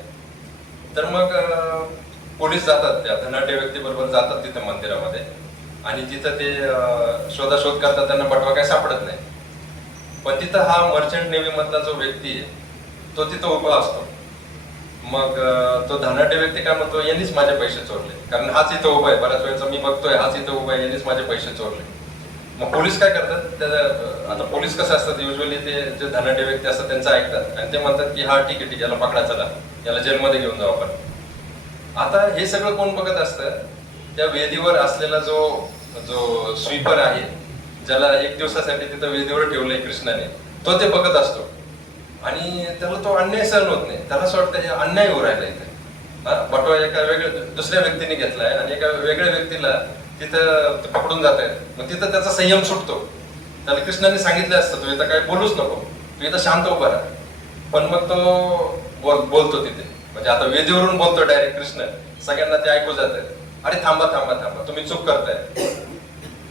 तर मग पोलीस जातात, त्या धनाढ्य व्यक्ती बरोबर जातात तिथं मंदिरामध्ये आणि तिथं ते शोधाशोध करतात, त्यांना बटवा काय सापडत नाही. पण तिथं हा मर्चंट नेव्ही मधला जो व्यक्ती आहे तो तिथं उभा असतो. मग तो धनाढ्य व्यक्ती काय म्हणतो, यांनीच माझे पैसे चोरले, कारण हाच इथं उभा आहे, बऱ्याच वेळेचा मी बघतोय हाच इथं उभा आहे, यांनीच माझे पैसे चोरले. मग पोलीस काय करतात, आता पोलीस कसं असतात, युजली ते जे धनाढ्य व्यक्ती असतात त्यांचं ऐकतात आणि ते म्हणतात की हा ठीक आहे, याला पकडा, चला याला जेलमध्ये घेऊन जाऊ आपण. आता हे सगळं कोण बघत असतं, त्या वेदीवर असलेला जो स्वीपर आहे, ज्याला 1 दिवसासाठी तिथं वेदीवर ठेवलंय कृष्णाने, तो ते बघत असतो आणि त्याला तो अन्याय सहन होत नाही. त्याला असं वाटतं हे अन्याय होऊ राहिला इथे, बटवा एका दुसऱ्या व्यक्तीने घेतलाय आणि एका वेगळ्या व्यक्तीला तिथं पकडून जात आहेत. मग तिथं त्याचा संयम सुटतो. त्याला कृष्णाने सांगितलं असतं तू इथं काय बोलूच नको, तू इथं शांत उभा राहा. पण मग तो बोलतो तिथे, म्हणजे आता वेदीवरून बोलतो डायरेक्ट कृष्ण, सगळ्यांना ते ऐकू जात आहे, अरे थांबा थांबा थांबा, तुम्ही चूक करताय,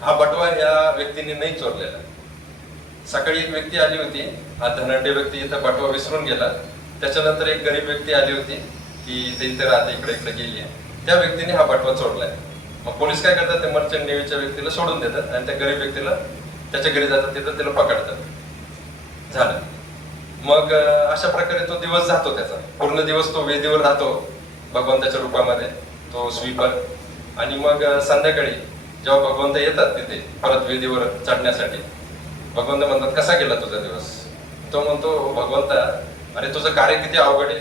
हा बटवा या व्यक्तीने नाही चोरलेला. सकाळी एक व्यक्ती आली होती, हा धनाढ्य व्यक्ती इथं बटवा विसरून गेला, त्याच्यानंतर एक गरीब व्यक्ती आली होती, ती इथे राहते, इकडे इकडे गेली, त्या व्यक्तीने हा बटवा चोरलाय. मग पोलीस काय करतात, ते मर्चंट नेव्हीच्या व्यक्तीला सोडून देतात आणि त्या गरीब व्यक्तीला त्याच्या घरी जातात, तिथं त्याला पकडतात. झालं. मग अशा प्रकारे तो दिवस जातो, त्याचा पूर्ण दिवस तो वेदीवर राहतो भगवंताच्या रूपामध्ये, तो स्वीपर. आणि मग संध्याकाळी जेव्हा भगवंत येतात तिथे परत वेदीवर चढण्यासाठी, भगवंत म्हणतात कसा गेला तुझा दिवस. तो म्हणतो भगवंता, अरे तुझं कार्य किती अवघड आहे,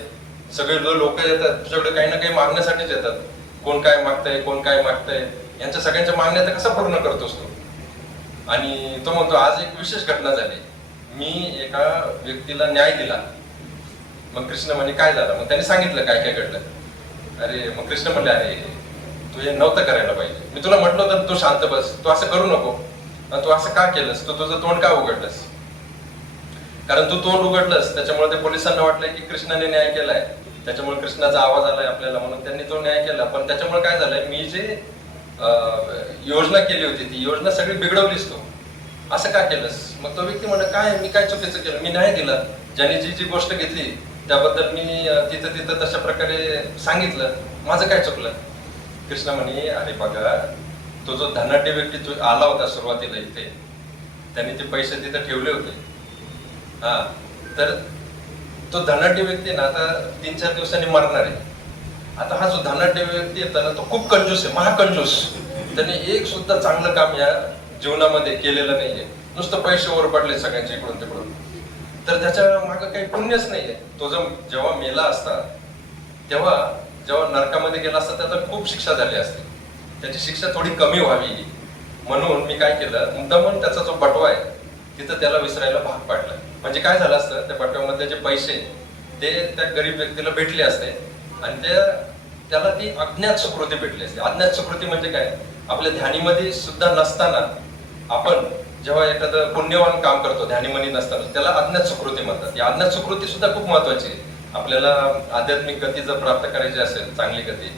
सगळे लोक येतात तुझ्याकडे काही ना काही मागण्यासाठीच येतात, कोण काय मागतंय कोण काय मागतंय, यांच्या सगळ्यांच्या मागण्या तर कसा पूर्ण करतोस तू. आणि तो म्हणतो आज एक विशेष घटना झाली, मी एका व्यक्तीला न्याय दिला. मग कृष्ण म्हणे काय झालं, मग त्यांनी सांगितलं काय काय घडलं. अरे मग कृष्ण म्हणले, अरे तू हे नव्हतं करायला पाहिजे, मी तुला म्हटलं होतं तू शांत बस, तू असं करू नको, तू असं का केलंस, तू तुझं तोंड का उघडलंस. कारण तू तोंड उघडलंस त्याच्यामुळे ते पोलिसांना वाटलंय की कृष्णाने न्याय केलाय, त्याच्यामुळे कृष्णाचा आवाज आलाय आपल्याला, म्हणून त्यांनी तो न्याय केला. पण त्याच्यामुळे काय झालंय, मी जे योजना केली होती ती योजना सगळी बिघडवलीस तू, असं का केलंस. मग तो व्यक्ती म्हणा काय मी काय चुकीचं केलं, मी न्याय दिला, ज्याने जी गोष्ट घेतली त्याबद्दल मी तिथं तशा प्रकारे सांगितलं, माझं काय चुकलं. कृष्ण म्हणे अरे बघा, तो जो धनाढ्य व्यक्ती आला होता सुरुवातीला इथे, त्यांनी ते पैसे तिथे ठेवले होते, हा, तर तो धनाढ्य व्यक्ती ना आता 3-4 दिवसांनी मरणार आहे. आता हा जो धनाढ्य व्यक्ती येतो ना, तो खूप कंजूस आहे, महाकंजूस. त्याने एक सुद्धा चांगलं काम या जीवनामध्ये केलेलं नाहीये, नुसतं पैसे ओरपडले सगळ्यांचे इकडून तिकडून. तर त्याच्या मागे काही पुण्यच नाहीये. तो जेव्हा मेला असता, तेव्हा जेव्हा नरकामध्ये गेला असता, त्याला खूप शिक्षा झाली असते, त्याची शिक्षा थोडी कमी व्हावी म्हणून मी काय केलं, मुद्दामून त्याचा जो बटवा आहे तिथं त्याला विसरायला भाग पाडला. म्हणजे काय झालं असतं, त्या बटव्यामधले जे पैसे ते त्या गरीब व्यक्तीला भेटले असते आणि त्याला ती अज्ञात सुकृती भेटली असते. अज्ञात सुकृती म्हणजे काय, आपल्या ध्यानीमध्ये सुद्धा नसताना आपण जेव्हा एखादं पुण्यवान काम करतो ध्यानीमध्ये नसताना, त्याला अज्ञात सुकृती म्हणतात. ही अज्ञात सुकृती सुद्धा खूप महत्वाची आहे. आपल्याला आध्यात्मिक गती जर प्राप्त करायची असेल, चांगली गती,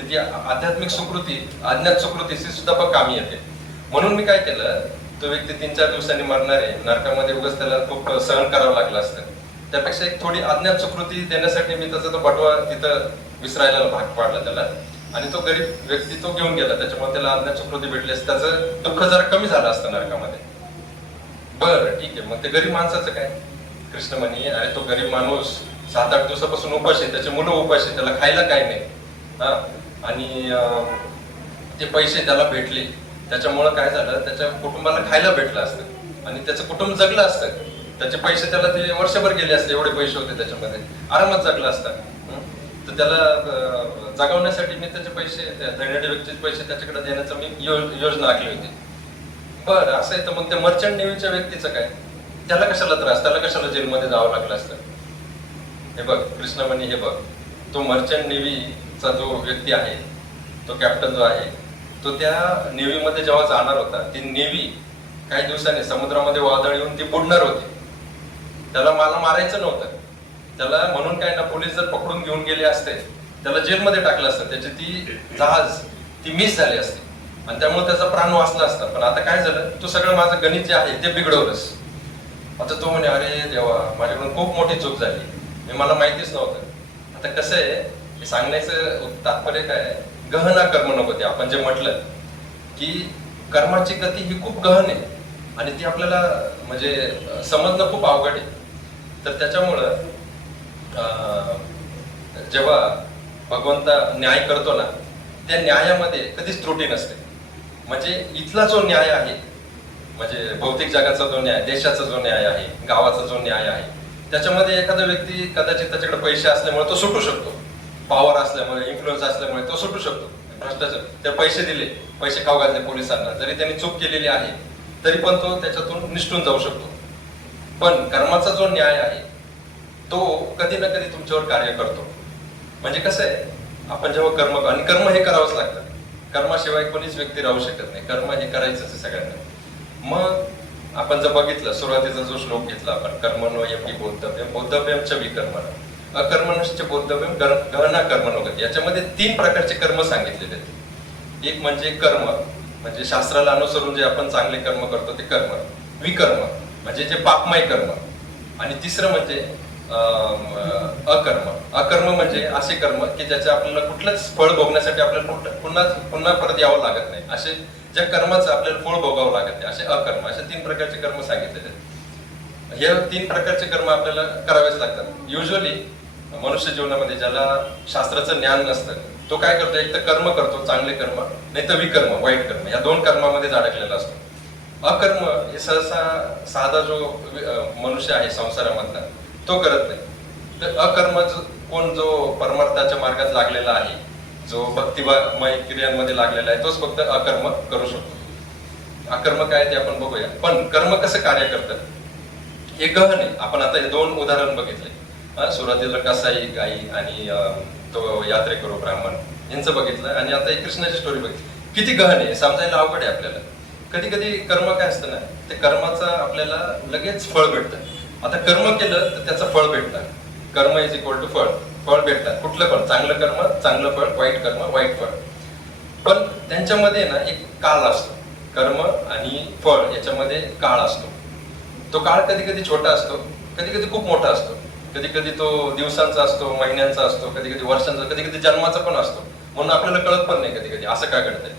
की ती आध्यात्मिक सुकृती अज्ञात सुकृतीची सुद्धा पण कामी येते. म्हणून मी काय केलं, तो व्यक्ती 3-4 दिवसांनी मरणार आहे, नरकामध्ये उगाच त्याला खूप सहन करावं लागलं असतं, त्यापेक्षा एक थोडी अज्ञात सुकृती देण्यासाठी मी त्याचा तो बटवा तिथं विसरायला भाग पाडला त्याला, आणि तो गरीब व्यक्ती तो घेऊन गेला. त्याच्यामुळे त्याला अज्ञात सुकृती भेटली असते, त्याचं दुःख जरा कमी झालं असतं नरकामध्ये. बरं ठीक आहे, मग ते गरीब माणसाचं काय? कृष्ण म्हणे अरे तो गरीब माणूस 7-8 दिवसापासून उपाशी आहे, त्याचे मुलं उपाशी, त्याला खायला काय नाही हा, आणि ते पैसे त्याला भेटले, त्याच्यामुळं काय झालं, त्याच्या कुटुंबाला खायला भेटलं असतं आणि त्याचं कुटुंब जगलं असतं. त्याचे पैसे त्याला ते वर्षभर गेले असते, एवढे पैसे होते त्याच्यामध्ये, आरामात जगलं असतं. तर त्याला जगवण्यासाठी मी त्याचे पैसे, धनाढ्य व्यक्तीचे पैसे त्याच्याकडे देण्याचं मी योजना आखली होती. बरं असं आहे, तर मग त्या मर्चंट नेव्हीच्या व्यक्तीचं काय? त्याला कशाला त्रास, त्याला कशाला जेलमध्ये जावं लागलं असतं? हे बघ कृष्ण म्हणे, हे बघ तो मर्चंट नेव्हीचा जो व्यक्ती आहे, तो कॅप्टन जो आहे, तो त्या नेव्हीमध्ये जेव्हा जाणार होता, ती नेव्ही काही दिवसांनी समुद्रामध्ये वादळ येऊन ती बुडणार होती. त्याला मला मारायचं नव्हतं, त्याला म्हणून काय ना, पोलीस जर पकडून घेऊन गेले असते, त्याला जेलमध्ये टाकलं असतं, त्याची ती जहाज ती मिस झाली असती आणि त्यामुळे त्याचा प्राण वाचला असता. पण आता काय झालं, तू सगळं माझं गणित जे आहे ते बिघडवलंस. आता तो म्हणे अरे देवा, माझ्याकडून खूप मोठी चूक झाली, हे मला माहितीच नव्हतं. आता कसं आहे, हे सांगण्याचं तात्पर्य काय, गहना कर्म नको. ते आपण जे म्हटलं की कर्माची गती ही खूप गहन आहे आणि ती आपल्याला म्हणजे समजणं खूप अवघड आहे. तर त्याच्यामुळं जेव्हा भगवंता न्याय करतो ना, त्या न्यायामध्ये कधीच त्रुटी नसते. म्हणजे इथला जो न्याय आहे, म्हणजे भौतिक जगाचा जो न्याय, देशाचा जो न्याय आहे, गावाचा जो न्याय आहे, त्याच्यामध्ये एखादा व्यक्ती कदाचित त्याच्याकडे पैसे असल्यामुळे तो सुटू शकतो, पॉवर असल्यामुळे, इन्फ्लुएन्स असल्यामुळे तो सुटू शकतो. भ्रष्टाचार, ते पैसे दिले, पैसे खाऊ घातले पोलिसांना, जरी त्यांनी चूक केलेली आहे तरी पण तो त्याच्यातून निष्ठून जाऊ शकतो. पण कर्माचा जो न्याय आहे तो कधी ना कधी तुमच्यावर कार्य करतो. म्हणजे कसं आहे, आपण जेव्हा कर्म, आणि कर्म हे करावंच लागतं, कर्माशिवाय कोणीच व्यक्ती राहू शकत नाही, कर्म हे करायचंच आहे सगळ्यांना. मग आपण जर बघितलं, सुरुवातीचा जो श्लोक घेतला आपण, कर्मणो यपि बोद्धव्यम बोद्धव्यम च विकर्मणः अकर्मणश्च बोद्धव्यम गहना कर्मणोगती. याच्यामध्ये 3 प्रकारचे कर्म सांगितलेले आहेत. एक म्हणजे कर्म, म्हणजे शास्त्राला अनुसरून जे आपण चांगले कर्म करतो ते कर्म. विकर्म म्हणजे जे पापमय कर्म. आणि तिसरं म्हणजे अकर्म. अकर्म म्हणजे असे कर्म की ज्याचे आपल्याला कुठलंच फळ भोगण्यासाठी आपल्याला पुन्हा परत यावं लागत नाही, असे ज्या कर्माचं आपल्याला फळ भोगावं लागत नाही, असे अकर्म. असे 3 प्रकारचे कर्म सांगितलेले आहेत. हे 3 प्रकारचे कर्म आपल्याला करावेच लागतात. युजली मनुष्य जीवनामध्ये ज्याला शास्त्राचं ज्ञान नसतं तो काय करतो, एक तर कर्म करतो चांगले कर्म, नाही तर विकर्म वाईट कर्म, या 2 कर्मामध्ये अडकलेला असतो. अकर्म हे सहसा साधा जो मनुष्य आहे संसारामधला तो करत नाही. तर अकर्म कोण जो परमार्थाच्या मार्गात लागलेला आहे, जो भक्तिमय क्रियांमध्ये लागलेला आहे, तोच फक्त अकर्म करू शकतो. अकर्म काय ते आपण बघूया. पण कर्म कसं कार्य करतं हे गहन आहे. आपण आता हे 2 उदाहरण बघितले. सुरुवातीला कसाई गाई आणि तो यात्रेकरू ब्राह्मण यांचं बघितलं, आणि आता एक कृष्णाची स्टोरी बघितली. किती गहन आहे, समजायला अवघड आहे आपल्याला. कधी कधी कर्म काय असतं ना, ते कर्माचं आपल्याला लगेच फळ भेटतं. आता कर्म केलं तर त्याचं फळ भेटणार. कर्म इज इक्वल टू फळ. फळ भेटणार. कुठलं पण, चांगलं कर्म चांगलं फळ, वाईट कर्म वाईट फळ. पण त्यांच्यामध्ये ना एक काळ असतो. कर्म आणि फळ याच्यामध्ये काळ असतो. तो काळ कधी कधी छोटा असतो, कधी कधी खूप मोठा असतो. कधी कधी तो दिवसांचा असतो, महिन्यांचा असतो, कधी कधी वर्षांचा, कधी कधी जन्माचा पण असतो. म्हणून आपल्याला कळत पण नाही कधी कधी असं काय घडतंय.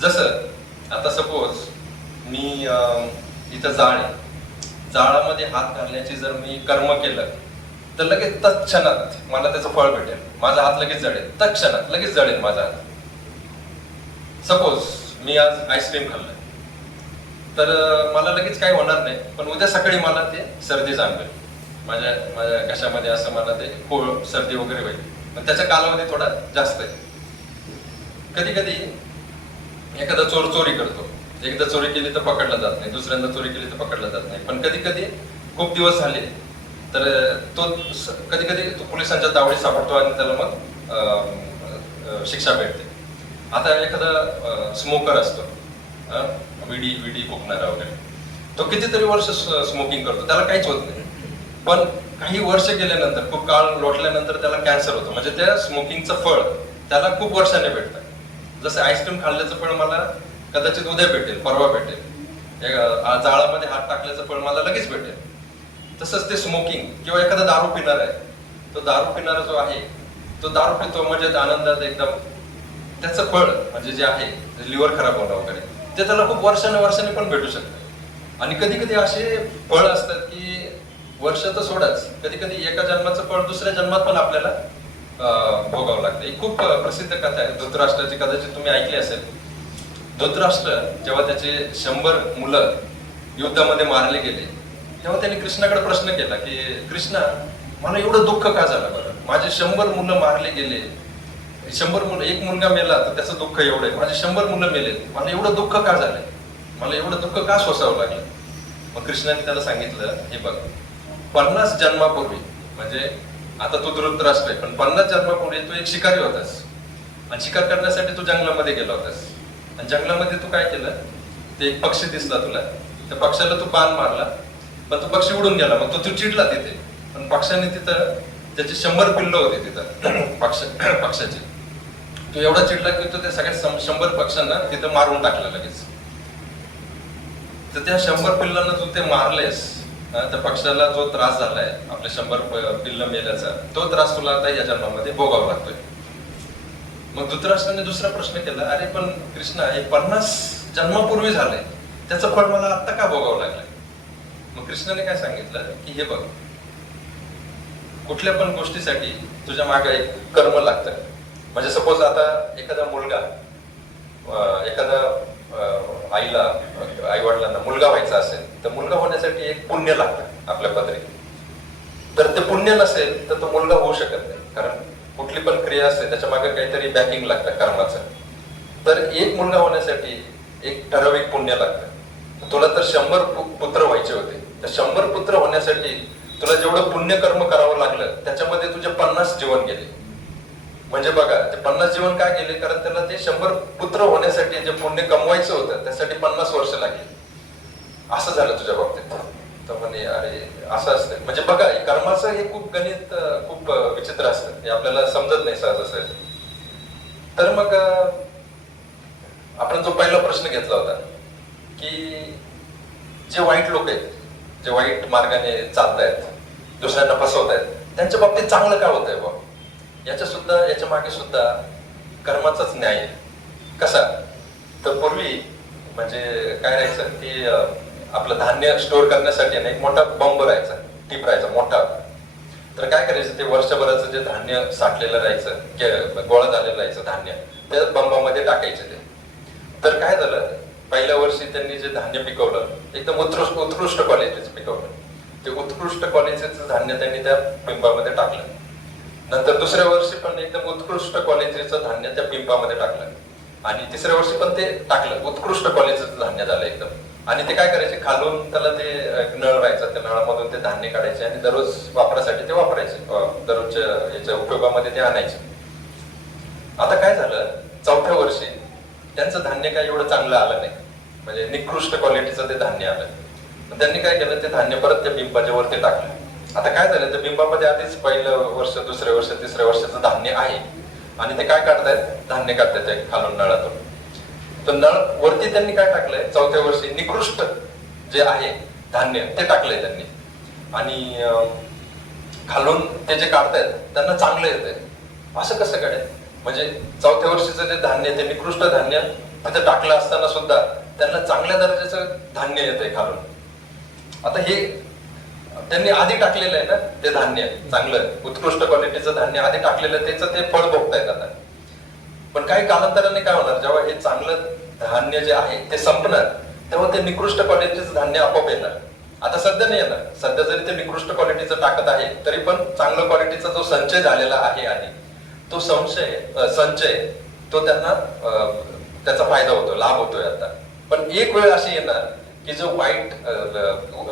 जसं आता सपोज मी इथं जाळ आहे, जाळामध्ये हात घालण्याची जर मी कर्म केलं तर लगेच तत्क्षणात मला त्याचं फळ भेटेल. माझा हात लगेच जळेल, तत्क्षणात लगेच जळेल माझा हात. सपोज मी आज आईस्क्रीम खाल्लं तर मला लगेच काही होणार नाही, पण उद्या सकाळी मला ते सर्दी जाणवेल. माझ्या घशामध्ये असं मला ते खोळ सर्दी वगैरे होईल. पण त्याचा कालावधी थोडा जास्त आहे. कधी कधी एखादा चोर चोरी करतो, एकदा चोरी केली तर पकडला जात नाही, दुसऱ्यांदा चोरी केली तर पकडला जात नाही. पण कधी कधी खूप दिवस झाले तर तो कधी कधी तो पोलिसांच्या तावडीत सापडतो आणि त्याला मग शिक्षा भेटते. आता एखादा स्मोकर असतो, विडी फुकणारा वगैरे, तो कितीतरी वर्ष स्मोकिंग करतो, त्याला काहीच होत नाही. पण काही वर्ष गेल्यानंतर, खूप काळ लोटल्यानंतर त्याला कॅन्सर होतो. म्हणजे त्या स्मोकिंगचं फळ त्याला खूप वर्षाने भेटतं. जसं आईस्क्रीम खाल्ल्याचं फळ मला कदाचित उद्या भेटेल, परवा भेटेल. जाळामध्ये हात टाकल्याचं फळ मला लगेच भेटेल. तसंच ते स्मोकिंग किंवा एखादा दारू पिणार आहे, तो दारू पिणारा जो आहे तो दारू पितो म्हणजे आनंदात एकदम, त्याचं फळ म्हणजे जे आहे लिव्हर खराब होणं वगैरे, ते त्याला खूप वर्षाने पण भेटू शकतं. आणि कधी कधी असे फळ असतात की वर्ष तर सोडाच, कधी कधी एका जन्माचं फळ दुसऱ्या जन्मात पण आपल्याला भोगावं लागतं. ही खूप प्रसिद्ध कथा आहे धृतराष्ट्राची, कदाचित तुम्ही ऐकली असेल. धृतराष्ट्र जेव्हा त्याचे 100 मुलं युद्धामध्ये मारले गेले, तेव्हा त्यांनी कृष्णाकडे प्रश्न केला की कृष्णा, मला एवढं दुःख का झालं बरं? माझे 100 मुलं मारले गेले, 100 मुलं, एक मुलगा मेला तर त्याचं दुःख एवढं आहे, माझे 100 मुलं मेले, मला एवढं दुःख का झालंय? मला एवढं दुःख का सोसावं लागलं? मग कृष्णाने त्याला सांगितलं, हे बघ, 50 जन्मापूर्वी, म्हणजे आता तू धृतराष्ट्र आहे, पण 50 जन्मापूर्वी तू एक शिकारी होतास आणि शिकार करण्यासाठी तू जंगलामध्ये गेला होतास. आणि जंगलामध्ये तू काय केलं, ते एक पक्षी दिसला तुला, त्या पक्षाला तू बाण मारला, पण तो पक्षी उडून गेला. मग तो चिडला तिथे, पण पक्षाने तिथं त्याची 100 पिल्लं होती तिथं पक्षाची. तो एवढा चिडला की तो त्या सगळ्या 100 पक्ष्यांना तिथं मारून टाकलं लगेच. तर त्या 100 पिल्लांना तू ते मारलेस, त्या पक्षाला जो त्रास झालाय आपल्या 100 पिल्ल मेल्याचा, तो त्रास तुला आता या जन्मामध्ये भोगावा लागतोय. मग धृतराष्ट्राने दुसरा प्रश्न केला, अरे पण कृष्णा, हे 50 जन्मापूर्वी झालंय, त्याचं फळ मला आता का भोगावं लागलंय? मग कृष्णाने काय सांगितलं की हे बघ, कुठल्या पण गोष्टीसाठी तुझ्या मागे एक कर्म लागतं. म्हणजे सपोज आता एखादा मुलगा, एखादा आईला, आई वडिलांना मुलगा व्हायचा असेल, तर मुलगा होण्यासाठी एक पुण्य लागतं आपल्या पदरी. तर ते पुण्य नसेल तर तो मुलगा होऊ शकत नाही, कारण कुठली पण क्रिया असते त्याच्या मागे काहीतरी बॅकिंग लागतं कर्माचं. तर एक मुलगा होण्यासाठी एक ठराविक पुण्य लागतं. तुला तर 100 पुत्र व्हायचे होते, तर 100 पुत्र होण्यासाठी तुला जेवढं पुण्य कर्म करावं लागलं त्याच्यामध्ये तुझे 50 जीवन गेले. म्हणजे बघा, ते 50 जीवन काय गेले, कारण त्याला ते 100 पुत्र होण्यासाठी जे पुण्य कमवायचं होतं त्यासाठी 50 वर्ष लागली. असं झालं तुझ्या बाबतीत. तर म्हणे अरे असं असतं. म्हणजे बघा, कर्माचं हे खूप गणित खूप विचित्र असतं, हे आपल्याला समजत नाही सहज. तर मग आपण जो पहिला प्रश्न घेतला होता की जे वाईट लोक आहेत, जे वाईट मार्गाने चालतायत, दुसऱ्यांना फसवतायत, त्यांच्या बाबतीत चांगलं काय होतंय बा? याच्या मागे सुद्धा कर्माचाच न्याय आहे. कसा? तर पूर्वी म्हणजे काय राहायचं की आपलं धान्य स्टोअर करण्यासाठी एक मोठा बंब राहायचा, टीप राहायचा मोठा. तर काय करायचं, ते वर्षभराचं जे धान्य साठलेलं राहायचं, गोळा झालेलं राहायचं धान्य, त्या बंबामध्ये टाकायचे ते. तर काय झालं, पहिल्या वर्षी त्यांनी जे धान्य पिकवलं एकदम उत्कृष्ट क्वालिटीचं पिकवलं. ते उत्कृष्ट क्वालिटीचं धान्य त्यांनी त्या पिंपामध्ये टाकलं. नंतर दुसऱ्या वर्षी पण एकदम उत्कृष्ट क्वालिटीचं धान्य त्या पिंपामध्ये टाकलं. आणि तिसऱ्या वर्षी पण ते टाकलं, उत्कृष्ट क्वालिटीचं धान्य झालं एकदम. आणि ते काय करायचे, खालून त्याला ते नळ राहायचा, त्या नळामधून ते धान्य काढायचे आणि दररोज वापरासाठी ते वापरायचे, दररोजच्या याच्या उपयोगामध्ये ते आणायचे. आता काय झालं, चौथ्या वर्षी त्यांचं धान्य काय एवढं चांगलं आलं नाही, म्हणजे निकृष्ट क्वालिटीचं ते धान्य आलं. त्यांनी काय केलं, ते धान्य परत त्या बिंबाच्या वरती टाकलं. आता काय झालं, त्या बिंबामध्ये आधीच पहिलं वर्ष, दुसऱ्या वर्ष, तिसऱ्या वर्षाचं धान्य आहे आणि ते काय काढतायत, धान्य काढतायत खालून नळातून. तर नळ वरती त्यांनी काय टाकलंय, चौथ्या वर्षी निकृष्ट जे आहे धान्य ते टाकलंय त्यांनी. आणि खालून ते जे काढतायत त्यांना चांगलं येतंय. असं कसं काढेल? म्हणजे चौथ्या वर्षीचं जे धान्य, ते निकृष्ट धान्य तिथे टाकलं असताना सुद्धा त्यांना चांगल्या दर्जाचं धान्य येतंय खालून. आता हे त्यांनी आधी टाकलेलं आहे ना, ते धान्य चांगलं उत्कृष्ट क्वालिटीचं धान्य आधी टाकलेलं, त्याचं ते फळ भोगतायत आता. पण काही कालांतराने काय होणार, जेव्हा हे चांगलं धान्य जे आहे ते संपणार, तेव्हा ते निकृष्ट क्वालिटीचं धान्य आपोआप येणार. आता सध्या नाही येणार. सध्या जरी ते निकृष्ट क्वालिटीचं टाकत आहे तरी पण चांगल्या क्वालिटीचा जो संचय झालेला आहे आधी, तो संचय तो त्यांना त्याचा फायदा होतो, लाभ होतोय आता. पण एक वेळ अशी येणार की जो वाईट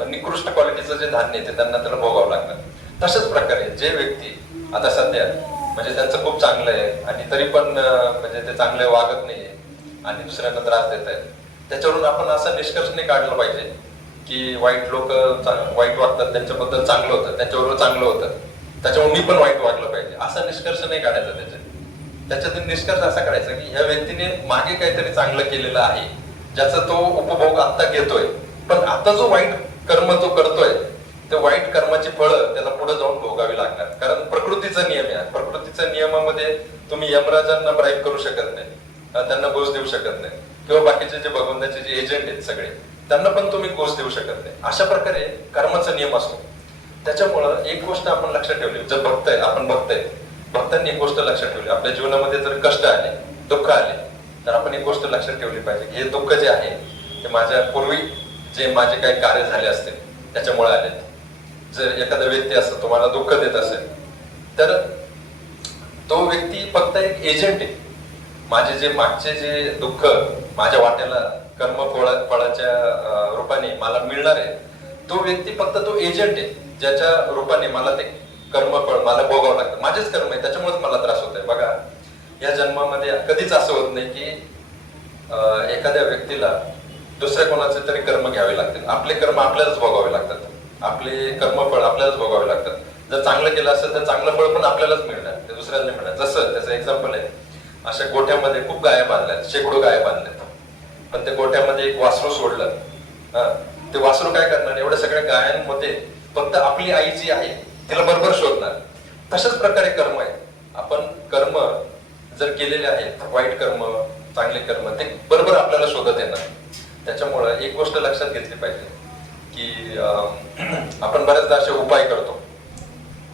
निकृष्ट क्वालिटीचं जे धान्य ते त्यांना त्याला भोगावं लागणार. तशाच प्रकारे जे व्यक्ती आता सध्या म्हणजे त्यांचं खूप चांगलं आहे आणि तरी पण म्हणजे ते चांगले वागत नाहीये आणि दुसऱ्यांना त्रास देत आहेत, त्याच्यावरून आपण असा निष्कर्ष नाही काढला पाहिजे की वाईट लोक वाईट वागतात, त्यांच्याबद्दल चांगलं होतं, त्यांच्याबरोबर चांगलं होतं, त्याच्यामुळे मी पण वाईट वागलं पाहिजे, असा निष्कर्ष नाही काढायचा त्याच्यात. त्याच्यातून निष्कर्ष असा काढायचा की ह्या व्यक्तीने मागे काहीतरी चांगलं केलेलं आहे, ज्याचा तो उपभोग आता घेतोय, पण आता जो वाईट कर्म जो करतोय ते वाईट कर्माची फळं त्याला पुढे जाऊन भोगावी लागणार. कारण प्रकृतीचा नियम आहे. प्रकृतीच्या नियमामध्ये तुम्ही यमराजांना ब्राईब करू शकत नाही, त्यांना घोष देऊ शकत नाही, किंवा बाकीचे जे भगवंताचे जे एजंट आहेत सगळे त्यांना पण तुम्ही घोष देऊ शकत नाही. अशा प्रकारे कर्माचा नियम असतो. त्याच्यामुळं एक गोष्ट आपण लक्षात ठेवली, जर भक्त आहे, आपण भक्त आहे, भक्तांनी एक गोष्ट लक्षात ठेवली, आपल्या जीवनामध्ये जर कष्ट आले, दुःख आले, तर आपण एक गोष्ट लक्षात ठेवली पाहिजे की हे दुःख जे आहे ते माझ्या पूर्वी जे माझे काही कार्य झाले असतील त्याच्यामुळे आले. जर एखादा व्यक्ती असतो तुम्हाला दुःख देत असेल तर तो व्यक्ती फक्त एक एजंट आहे. माझे जे मागचे जे दुःख माझ्या वाट्याला कर्म फळाच्या रूपाने मला मिळणार आहे, तो व्यक्ती फक्त तो एजंट आहे ज्याच्या रूपाने मला ते कर्मफळ मला भोगावं लागतं. माझेच कर्म आहे, त्याच्यामुळेच मला त्रास होतोय. बघा, या जन्मामध्ये कधीच असं होत नाही की एखाद्या व्यक्तीला दुसऱ्या कोणाचे तरी कर्म घ्यावे लागतील. आपले कर्म आपल्यालाच भोगावे लागतात, आपले कर्मफळ आपल्यालाच भोगावे लागतात. जर चांगलं केलं असेल तर चांगलं फळ पण आपल्यालाच मिळणार, ते दुसऱ्याला नाही मिळणार. जसं त्याचं एक्झाम्पल आहे, अशा गोठ्यामध्ये खूप गाया बांधल्यात, शेकडो गाया बांधल्यात, पण त्या गोठ्यामध्ये एक वासरू सोडलं, ते वासरू काय करणार? एवढ्या सगळ्या गायांमध्ये फक्त आपली आई जी आहे तिला बरोबर शोधणार. तशाच प्रकारे कर्म आहे. आपण कर्म जर केलेले आहेत, वाईट कर्म चांगले कर्म, ते बरोबर आपल्याला शोधत येणार. त्याच्यामुळं एक गोष्ट लक्षात घेतली पाहिजे की आपण बऱ्याचदा असे उपाय करतो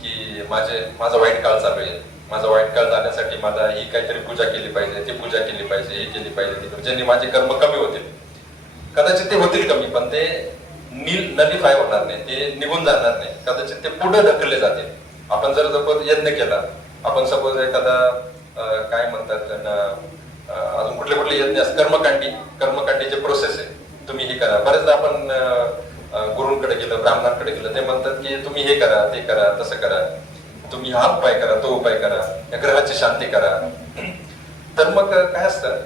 की माझा वाईट काळ चालू आहे, माझा वाईट काळ जाण्यासाठी माझा ही काहीतरी पूजा केली पाहिजे, ती पूजा केली पाहिजे, हे केली पाहिजे, ज्यांनी माझे कर्म कमी होतील. कदाचित ते होतील कमी, पण ते नलिफाय होणार नाही, ते निघून जाणार नाही, कदाचित ते पुढे ढकलले जातील. आपण जर सपोज यज्ञ केला, आपण सपोज एखादा काय म्हणतात त्यांना, अजून कुठले कुठले यज्ञ असतात, कर्मकांडीचे प्रोसेस आहे, तुम्ही हे करा. बरेचदा आपण गुरूंकडे गेलं, ब्राह्मणांकडे गेलं, ते म्हणतात की तुम्ही हे करा, ते करा, तसं करा, तुम्ही हा उपाय करा, तो उपाय करा, या ग्रहाची शांती करा. तर मग काय असतं,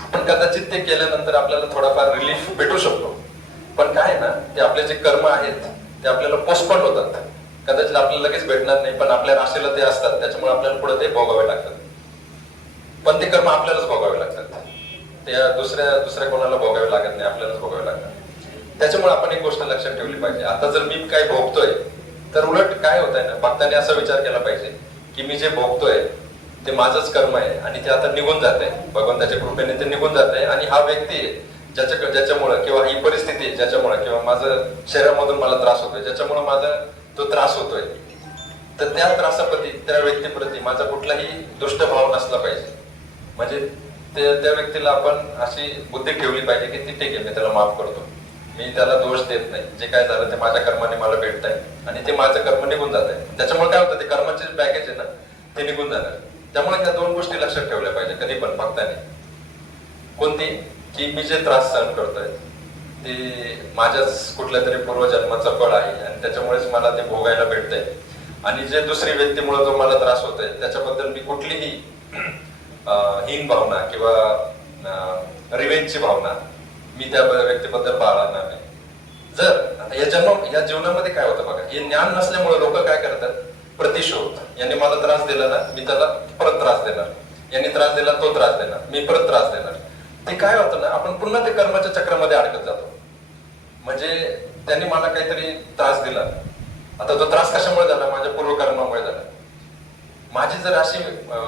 आपण कदाचित ते केल्यानंतर आपल्याला थोडाफार रिलीफ भेटू शकतो, पण काय ना, ते आपले जे कर्म आहेत ते आपल्याला पोस्टपोन होतात. कदाचित आपल्याला लगेच भेटणार नाही, पण आपल्या राशीला ते असतात, त्याच्यामुळे आपल्याला पुढे ते भोगावे लागतात. पण ते कर्म आपल्यालाच भोगावे लागतात, ते दुसऱ्या कोणाला भोगावे लागत नाही, आपल्यालाच भोगावे लागतात. त्याच्यामुळे आपण एक गोष्ट लक्षात ठेवली पाहिजे, आता जर मी काय भोगतोय तर उलट काय होत आहे ना, भक्तांनी असा विचार केला पाहिजे की मी जे भोगतोय ते माझंच कर्म आहे आणि ते आता निघून जात आहे, भगवंताच्या कृपेने ते निघून जात आहे. आणि हा व्यक्ती ज्याच्यामुळे किंवा ही परिस्थिती ज्याच्यामुळे किंवा माझं शरीरामधून मला त्रास होतोय, ज्याच्यामुळे माझा तो त्रास होतोय, तर त्या त्रासाप्रती, त्या व्यक्तीप्रती माझा कुठलाही दुष्ट भाव नसला पाहिजे. म्हणजे त्या व्यक्तीला आपण अशी बुद्धी ठेवली पाहिजे की ती ठीक आहे, मी त्याला माफ करतो, मी त्याला दोष देत नाही, जे काय झालं ते माझ्या कर्माने मला भेटत आहे आणि ते माझं कर्म निघून जात आहे. त्याच्यामुळे काय होतं, ते कर्माचे बॅगेज आहे ना, ते निघून जाणार. त्यामुळे त्या दोन गोष्टी लक्षात ठेवल्या पाहिजे कधी पण भक्ताने. कोणती? की मी जे त्रास सहन करतोय ते माझ्याच कुठल्या तरी पूर्वजन्माचं फळ आहे आणि त्याच्यामुळेच मला ते भोगायला भेटतंय. आणि जे दुसरी व्यक्तीमुळे जो मला त्रास होतोय त्याच्याबद्दल मी कुठलीही हीन भावना किंवा रिवेंजची भावना मी त्या व्यक्तीबद्दल बाळगणार नाही. जर या जीवनामध्ये काय होतं बघा, हे ज्ञान नसल्यामुळे लोक काय करतात, प्रतिशोध. यांनी मला त्रास दिला ना, मी त्याला परत त्रास देणार, यांनी त्रास दिला, तो त्रास देणार, मी परत त्रास देणार. ते काय होतं ना, आपण पुन्हा ते कर्माच्या चक्रामध्ये अडकत जातो. म्हणजे त्यांनी मला काहीतरी त्रास दिला, आता तो त्रास कशामुळे झाला, माझ्या पूर्वकर्मामुळे झाला. माझी जर अशी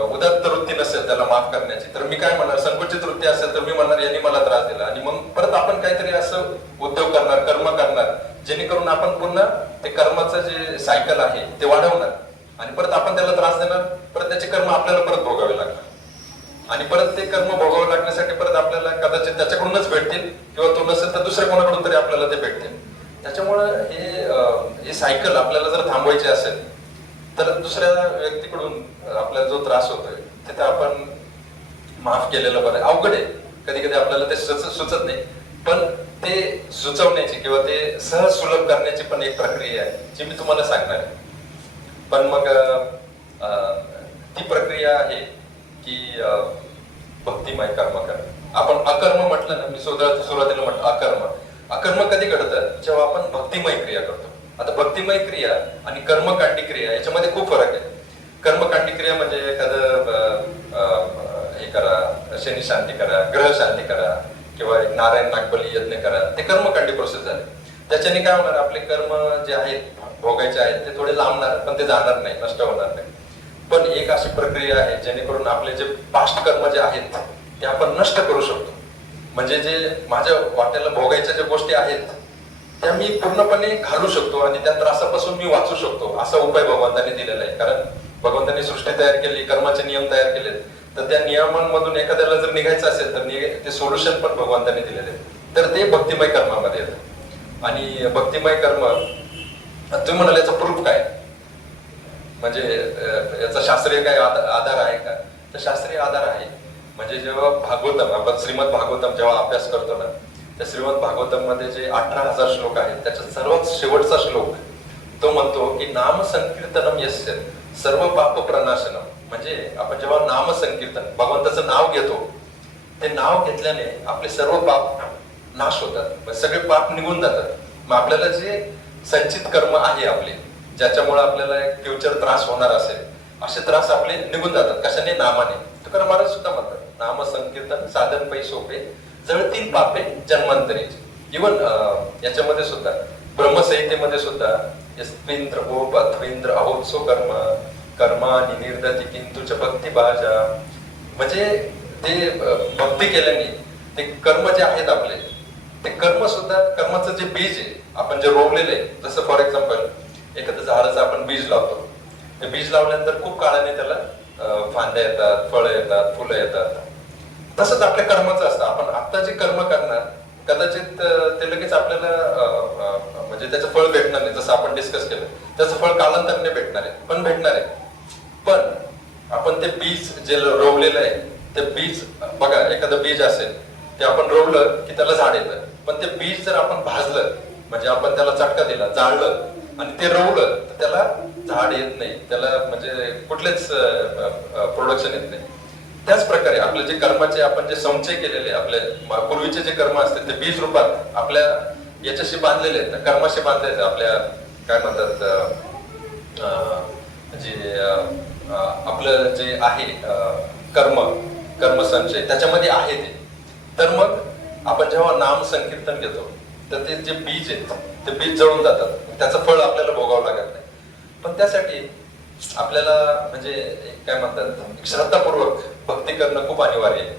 उदात्त वृत्ती नसेल त्याला माफ करण्याची, तर मी काय म्हणणार, संकुचित वृत्ती असेल तर मी म्हणणार यांनी मला त्रास दिला, आणि मग परत आपण काहीतरी असं उद्योग करणार, कर्म करणार, जेणेकरून आपण पुन्हा ते कर्माचं जे सायकल आहे ते वाढवणार आणि परत आपण त्याला त्रास देणार, परत त्याचे कर्म आपल्याला परत भोगावे लागणार आणि परत ते कर्म भोगावे लागण्यासाठी परत आपल्याला कदाचित त्याच्याकडूनच भेटतील किंवा तो नसेल तर दुसऱ्या कोणाकडून तरी आपल्याला ते भेटतील. त्याच्यामुळं हे सायकल आपल्याला जर थांबवायची असेल तर दुसऱ्या व्यक्तीकडून आपल्याला जो त्रास होतोय तिथे आपण माफ केलेलं बरं. अवघड आहे, कधी कधी आपल्याला ते सुचत नाही, पण ते सुचवण्याची किंवा ते सहज सुलभ करण्याची पण एक प्रक्रिया आहे जी मी तुम्हाला सांगणार आहे. पण मग ती प्रक्रिया आहे की भक्तिमय कर्म करणं. आपण अकर्म म्हटलं ना, मी सुरुवातीला म्हटलं अकर्म कधी घडतं, जेव्हा आपण भक्तिमय क्रिया करतो. आता भक्तिमय क्रिया आणि कर्मकांडी क्रिया याच्यामध्ये खूप फरक आहे. कर्मकांडी क्रिया म्हणजे एखादं शनी शांती करा, ग्रह शांती करा किंवा एक नारायण नागबली यज्ञ करा, ते कर्मकांडी प्रोसेस झाले. त्याच्याने काय होणार, आपले कर्म जे आहेत भोगायचे आहेत ते थोडे लांबणार, पण ते जाणार नाही, नष्ट होणार नाही. पण एक अशी प्रक्रिया आहे जेणेकरून आपले जे पास्ट कर्म जे आहेत ते आपण नष्ट करू शकतो. म्हणजे जे माझ्या वाट्याला भोगायच्या ज्या गोष्टी आहेत त्या मी पूर्णपणे घालू शकतो आणि त्या त्रासापासून मी वाचू शकतो, असा उपाय भगवंतांनी दिलेला आहे. कारण भगवंतांनी सृष्टी तयार केली, कर्माचे नियम तयार केले, तर त्या नियमांमधून एखाद्याला जर निघायचं असेल तर ते सोल्युशन पण भगवंतांनी दिलेले आहे. तर ते भक्तिमय कर्मामध्ये येतं. आणि भक्तिमय कर्म तुम्ही म्हणाल याचा प्रूफ काय, म्हणजे याचा शास्त्रीय काय आधार आहे का, तर शास्त्रीय आधार आहे. म्हणजे जेव्हा भागवतम, आपण श्रीमद भागवतम जेव्हा अभ्यास करतो ना, त्या श्रीमद भागवतम मध्ये जे 18,000 श्लोक आहेत त्याच्यात सर्वात शेवटचा श्लोक तो म्हणतो की नाम संकीर्तनम यस्य सर्व पाप प्रनाशनम. म्हणजे आपण जेव्हा नाम संकीर्तन भगवंताचं नाव घेतो, ते नाव घेतल्याने आपले सर्व पाप नाश होतात, सगळे पाप निघून जातात. मग आपल्याला जे संचित कर्म आहे आपले, ज्याच्यामुळे आपल्याला फ्युचर त्रास होणार असेल, असे त्रास आपले निघून जातात. कशाने? नामाने. तुकाराम महाराज सुद्धा म्हणतात नाम संकीर्तन साधन पै सोपे जळतील पापे जन्मांतरीची. इव्हन याच्यामध्ये सुद्धा ब्रह्मसंहितेमध्ये सुद्धा यस्त्वेंद्र गोप अथवेंद्र अहोत्सो कर्म कर्मानि निर्दती किंतुच भक्ती बाजा. म्हणजे ते भक्ती केल्याने ते कर्म जे आहेत आपले, ते कर्म सुद्धा, कर्माचं जे बीज आहे आपण जे रोवलेलं आहे, जसं फॉर एक्झाम्पल एखाद्या झाडाचं आपण बीज लावतो, ते बीज लावल्यानंतर खूप काळाने त्याला फांद्या येतात, फळं येतात, फुलं येतात. तसंच आपल्या कर्माचं असतं. आपण आता जे कर्म करणार कदाचित ते लगेच आपल्याला म्हणजे त्याचं फळ भेटणार नाही. जसं आपण डिस्कस केलं, त्याचं फळ कालांतराने भेटणार आहे, पण भेटणार आहे. पण आपण ते बीज जे रोवलेलं आहे, ते बीज बघा, एखादं बीज असेल ते आपण रोवलं की त्याला झाड येतं. पण ते बीज जर आपण भाजलं, म्हणजे आपण त्याला चटका दिला, जाळलं आणि ते रोवलं, तर त्याला झाड येत नाही, त्याला म्हणजे कुठलेच प्रोडक्शन येत नाही. त्याच प्रकारे आपले जे कर्माचे आपण जे संचय केलेले, आपले पूर्वीचे जे कर्म असतील ते बीज रूपात आपल्या याच्याशी बांधलेले आहेत, कर्माशी बांधलेले आहेत. आपल्या काय म्हणतात, जे आपलं जे आहे कर्म संचय त्याच्यामध्ये आहे ते. तर मग आपण जेव्हा नाम संकीर्तन घेतो तर ते जे बीज आहेत ते बीज जळून जातात, त्याचं फळ आपल्याला भोगावं लागत नाही. पण त्यासाठी आपल्याला म्हणजे काय म्हणतात, श्रद्धापूर्वक भक्ती करणं खूप अनिवार्य आहे.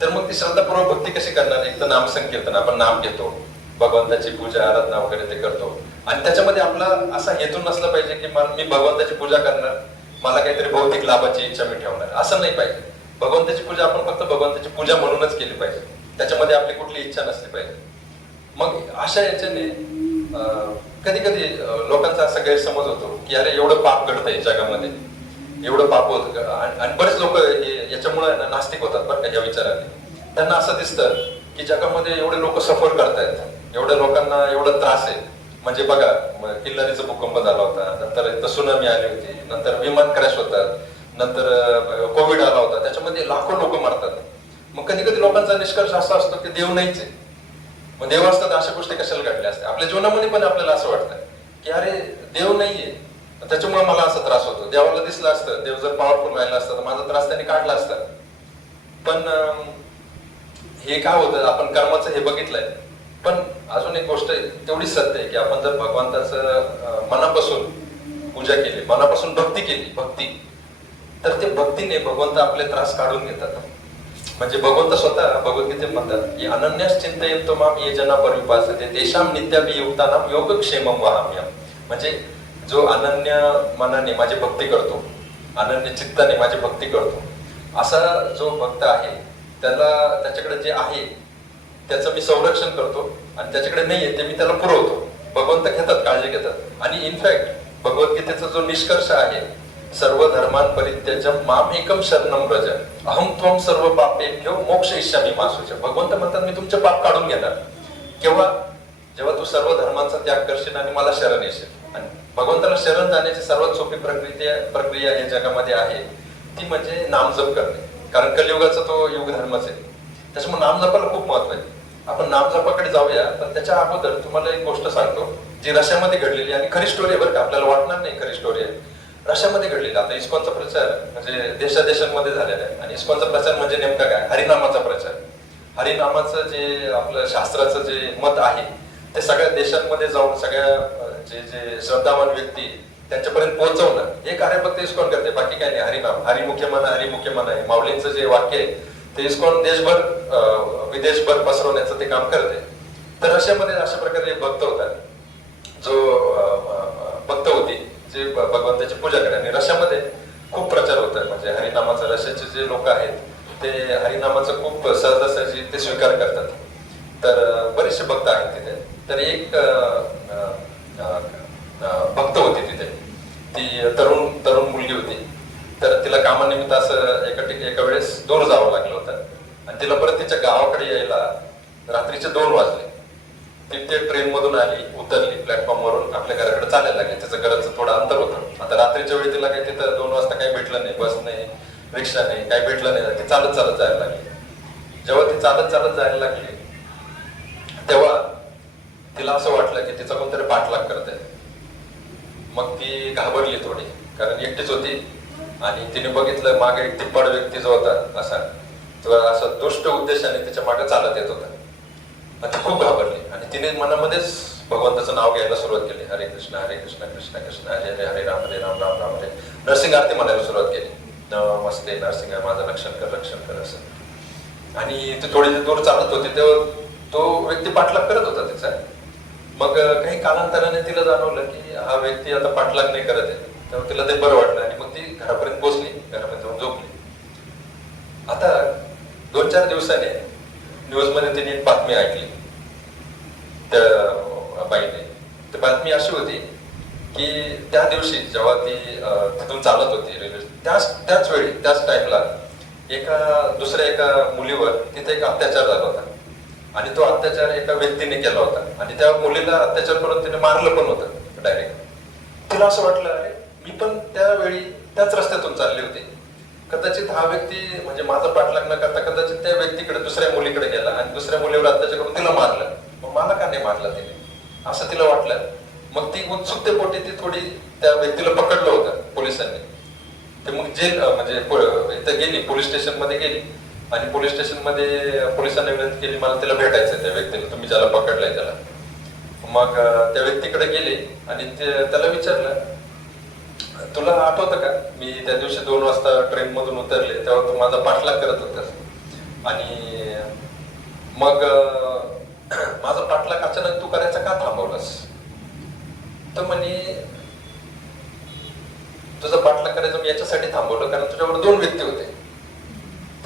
तर मग ती श्रद्धापूर्वक भक्ती कशी करणार? एक तर नाम संकीर्तन, आपण नाम घेतो, भगवंताची पूजा आराधना वगैरे ते करतो. आणि त्याच्यामध्ये आपला असा हेतू नसला पाहिजे की मी भगवंताची पूजा करणार, मला काहीतरी भौतिक लाभाची इच्छा मी ठेवणार, असं नाही पाहिजे. भगवंताची पूजा आपण फक्त भगवंताची पूजा म्हणूनच केली पाहिजे, त्याच्यामध्ये आपली कुठली इच्छा नसली पाहिजे. मग अशा याच्याने कधी कधी लोकांचा असा गैरसमज होतो की अरे एवढं पाप घडतंय जगामध्ये, एवढं पाप होत, आणि बरेच लोक याच्यामुळे नास्तिक होतात बरं का या विचाराने. त्यांना असं दिसतं की जगामध्ये एवढे लोक सफर करतायत, एवढ्या लोकांना एवढा त्रास आहे. म्हणजे बघा, किल्लारीचा भूकंप झाला होता, नंतर सुनामी आली होती, नंतर विमान क्रॅश होतात, नंतर कोविड आला होता, त्याच्यामध्ये लाखो लोक मरतात. मग कधी कधी लोकांचा निष्कर्ष असा असतो की देव नाहीच आहे. मग देव असतात अशा गोष्टी कशाला घडल्या असतात? आपल्या जीवनामध्ये पण आपल्याला असं वाटतं की अरे देव नाहीये, त्याच्यामुळे मला असा त्रास होतो. देवाला दिसलं असतं, देव जर पॉवरफुल राहिला असतं तर माझा त्रास त्यांनी काढला असता. पण हे काय होतं, आपण कर्माचं हे बघितलंय. पण अजून एक गोष्ट तेवढीच सत्य आहे की आपण जर भगवंताचं मनापासून पूजा केली, मनापासून भक्ती केली, तर ते भक्तीने भगवंत आपले त्रास काढून घेतात. म्हणजे भगवंत स्वतः भगवद्गीतेत म्हणतात की अनन्यास चिंतयन्तो माम ये जना पर्युपासते तेषां नित्याभियुक्तानां योगक्षेमं वहाम्यहम्. म्हणजे जो अनन्य मनाने माझी भक्ती करतो, अनन्य चित्ताने माझी भक्ती करतो, असा जो भक्त आहे त्याच्याकडे जे आहे त्याचं मी संरक्षण करतो, आणि त्याच्याकडे नाहीये ते मी त्याला पुरवतो. भगवंत घेतात, काळजी घेतात. आणि इनफॅक्ट भगवद्गीतेचा जो निष्कर्ष आहे, सर्व धर्मान परित्यज्य माम एकम शरणम व्रज अहम त्वम सर्व पापेभ्यो मोक्षयिष्यामि मा शुचः. भगवंत म्हणतात मी तुमचे पाप काढून घेणार. केव्हा? जेव्हा तू सर्व धर्मांचा त्याग करशील आणि मला शरण येशील. आणि भगवंताला शरण जाण्याची सर्वात सोपी प्रक्रिया या जगामध्ये आहे ती म्हणजे नामजप करणे. कारण कलियुगाचा तो युग धर्मच आहे, त्याच्यामुळे नामजपाला खूप महत्व आहे. आपण नामजपाकडे जाऊया. पण त्याच्या अगोदर तुम्हाला एक गोष्ट सांगतो जी रशियामध्ये घडलेली आणि खरी स्टोरी आहे बरं का, आपल्याला वाटणार नाही खरी स्टोरी आहे. रशियामध्ये घडलेला. आता इस्कॉनचा प्रचार म्हणजे देशादेशांमध्ये झालेला आहे. आणि इस्कॉनचा प्रचार म्हणजे नेमका काय? हरिनामाचा प्रचार. हरिनामाचं जे आपलं शास्त्राचं जे मत आहे ते सगळ्या देशांमध्ये जाऊन सगळ्या जे जे श्रद्धावान व्यक्ती त्यांच्यापर्यंत पोहोचवणं हे कार्य फक्त इस्कॉन करते. बाकी काय नाही. हरिनाम, हरिमुखे म्हणा, हरिमुखे म्हणा आहे माऊलींचं जे वाक्य आहे ते इस्कॉन देशभर विदेशभर पसरवण्याचं ते काम करते. तर रशियामध्ये अशा प्रकारे एक भक्त होता, जो भक्त होती जे भगवंताची पूजा करते. आणि रशियामध्ये खूप प्रचार होत आहे म्हणजे हरिनामाचा. रशियाचे जे लोक आहेत ते हरिनामाचं खूप सहजासहजी ते स्वीकार करतात. तर बरेचसे भक्त आहेत तिथे. तर एक भक्त होती तिथे, ती तरुण मुलगी होती. तर तिला कामानिमित्त असं एका वेळेस दूर जावं लागलं होतं आणि तिला परत तिच्या गावाकडे यायला रात्रीचे 2 वाजले. ती ते ट्रेन मधून आली, उतरली प्लॅटफॉर्म वरून, आपल्या घराकडे चालायला लागली. त्याचं घराचं थोडं अंतर होतं. आता रात्रीच्या वेळी तिला काही तिथं 2 वाजता काही भेटलं नाही, बस नाही, रिक्षा नाही, काही भेटलं नाही. ती चालत जायला लागली. जेव्हा ती चालत जायला लागली तेव्हा तिला असं वाटलं की तिचा कोणतरी पाठलाग करत आहे. मग ती घाबरली थोडी, कारण एकटीच होती आणि तिने बघितलं मागे एक तिप्पड व्यक्ती जो होता असा, तो असं दुष्ट उद्देशाने तिच्या मागे चालत येत होता. ती खूप घाबरली आणि तिने मनामध्येच भगवंताचं नाव घ्यायला सुरुवात केली. हरे कृष्ण कृष्ण कृष्ण हरे हरे, हरे राम राम राम हरे. नरसिंह आरती म्हणायला सुरुवात केली. नमस्ते नरसिंह, माझं रक्षण कर असं. आणि ती थोडी दूर चालत होती तेव्हा तो व्यक्ती पाठलाग करत होता तिचा. मग काही कालांतराने तिला जाणवलं की हा व्यक्ती आता पाठलाग नाही करत आहे. तेव्हा तिला ते बरं वाटलं आणि मग ती घरापर्यंत पोहोचली, घरामध्ये जाऊन झोपली. आता 2-4 दिवसाने न्यूज मध्ये तिने एक बातमी ऐकली त्या बाईने. ती बातमी अशी होती की त्या दिवशी जेव्हा ती तिथून चालत होती रेल्वे, त्याच वेळी त्याच टाइमला दुसऱ्या एका मुलीवर तिथे एक अत्याचार झाला होता. आणि तो अत्याचार एका व्यक्तीने केला होता आणि त्या मुलीला अत्याचार करून तिने मारलं पण होतं डायरेक्ट. तिला असं वाटलं अरे मी पण त्यावेळी त्याच रस्त्यातून चालली होती, कदाचित हा व्यक्ती म्हणजे माझा पाठलाग न करता कदाचित त्या व्यक्तीकडे दुसऱ्या मुलीकडे गेला आणि दुसऱ्या मुलीवर अत्याचार करून तिला मारलं. मग मला का नाही मारलं तिने, असं तिला वाटलं. मग ती उत्सुकतेपोटी ती थोडी त्या व्यक्तीला पकडलं होतं पोलिसांनी. ते मग जेल म्हणजे इथं गेली, पोलीस स्टेशन मध्ये गेली आणि पोलीस स्टेशन मध्ये पोलिसांनी विनंती केली मला तिला भेटायचंय त्या व्यक्तीला, तुम्ही ज्याला पकडलंय त्याला. मग त्या व्यक्तीकडे गेले आणि त्याला विचारलं तुला आठवतं का मी त्या दिवशी 2 वाजता ट्रेन मधून उतरले तेव्हा तू माझा पाठलाग करत होतास आणि मग माझा पाठलाग अचानक तू करायचा का थांबवलास? तर म्हणे तुझा पाठलाग करायचं मी याच्यासाठी थांबवलं कारण तुझ्यावर 2 व्यक्ती होते.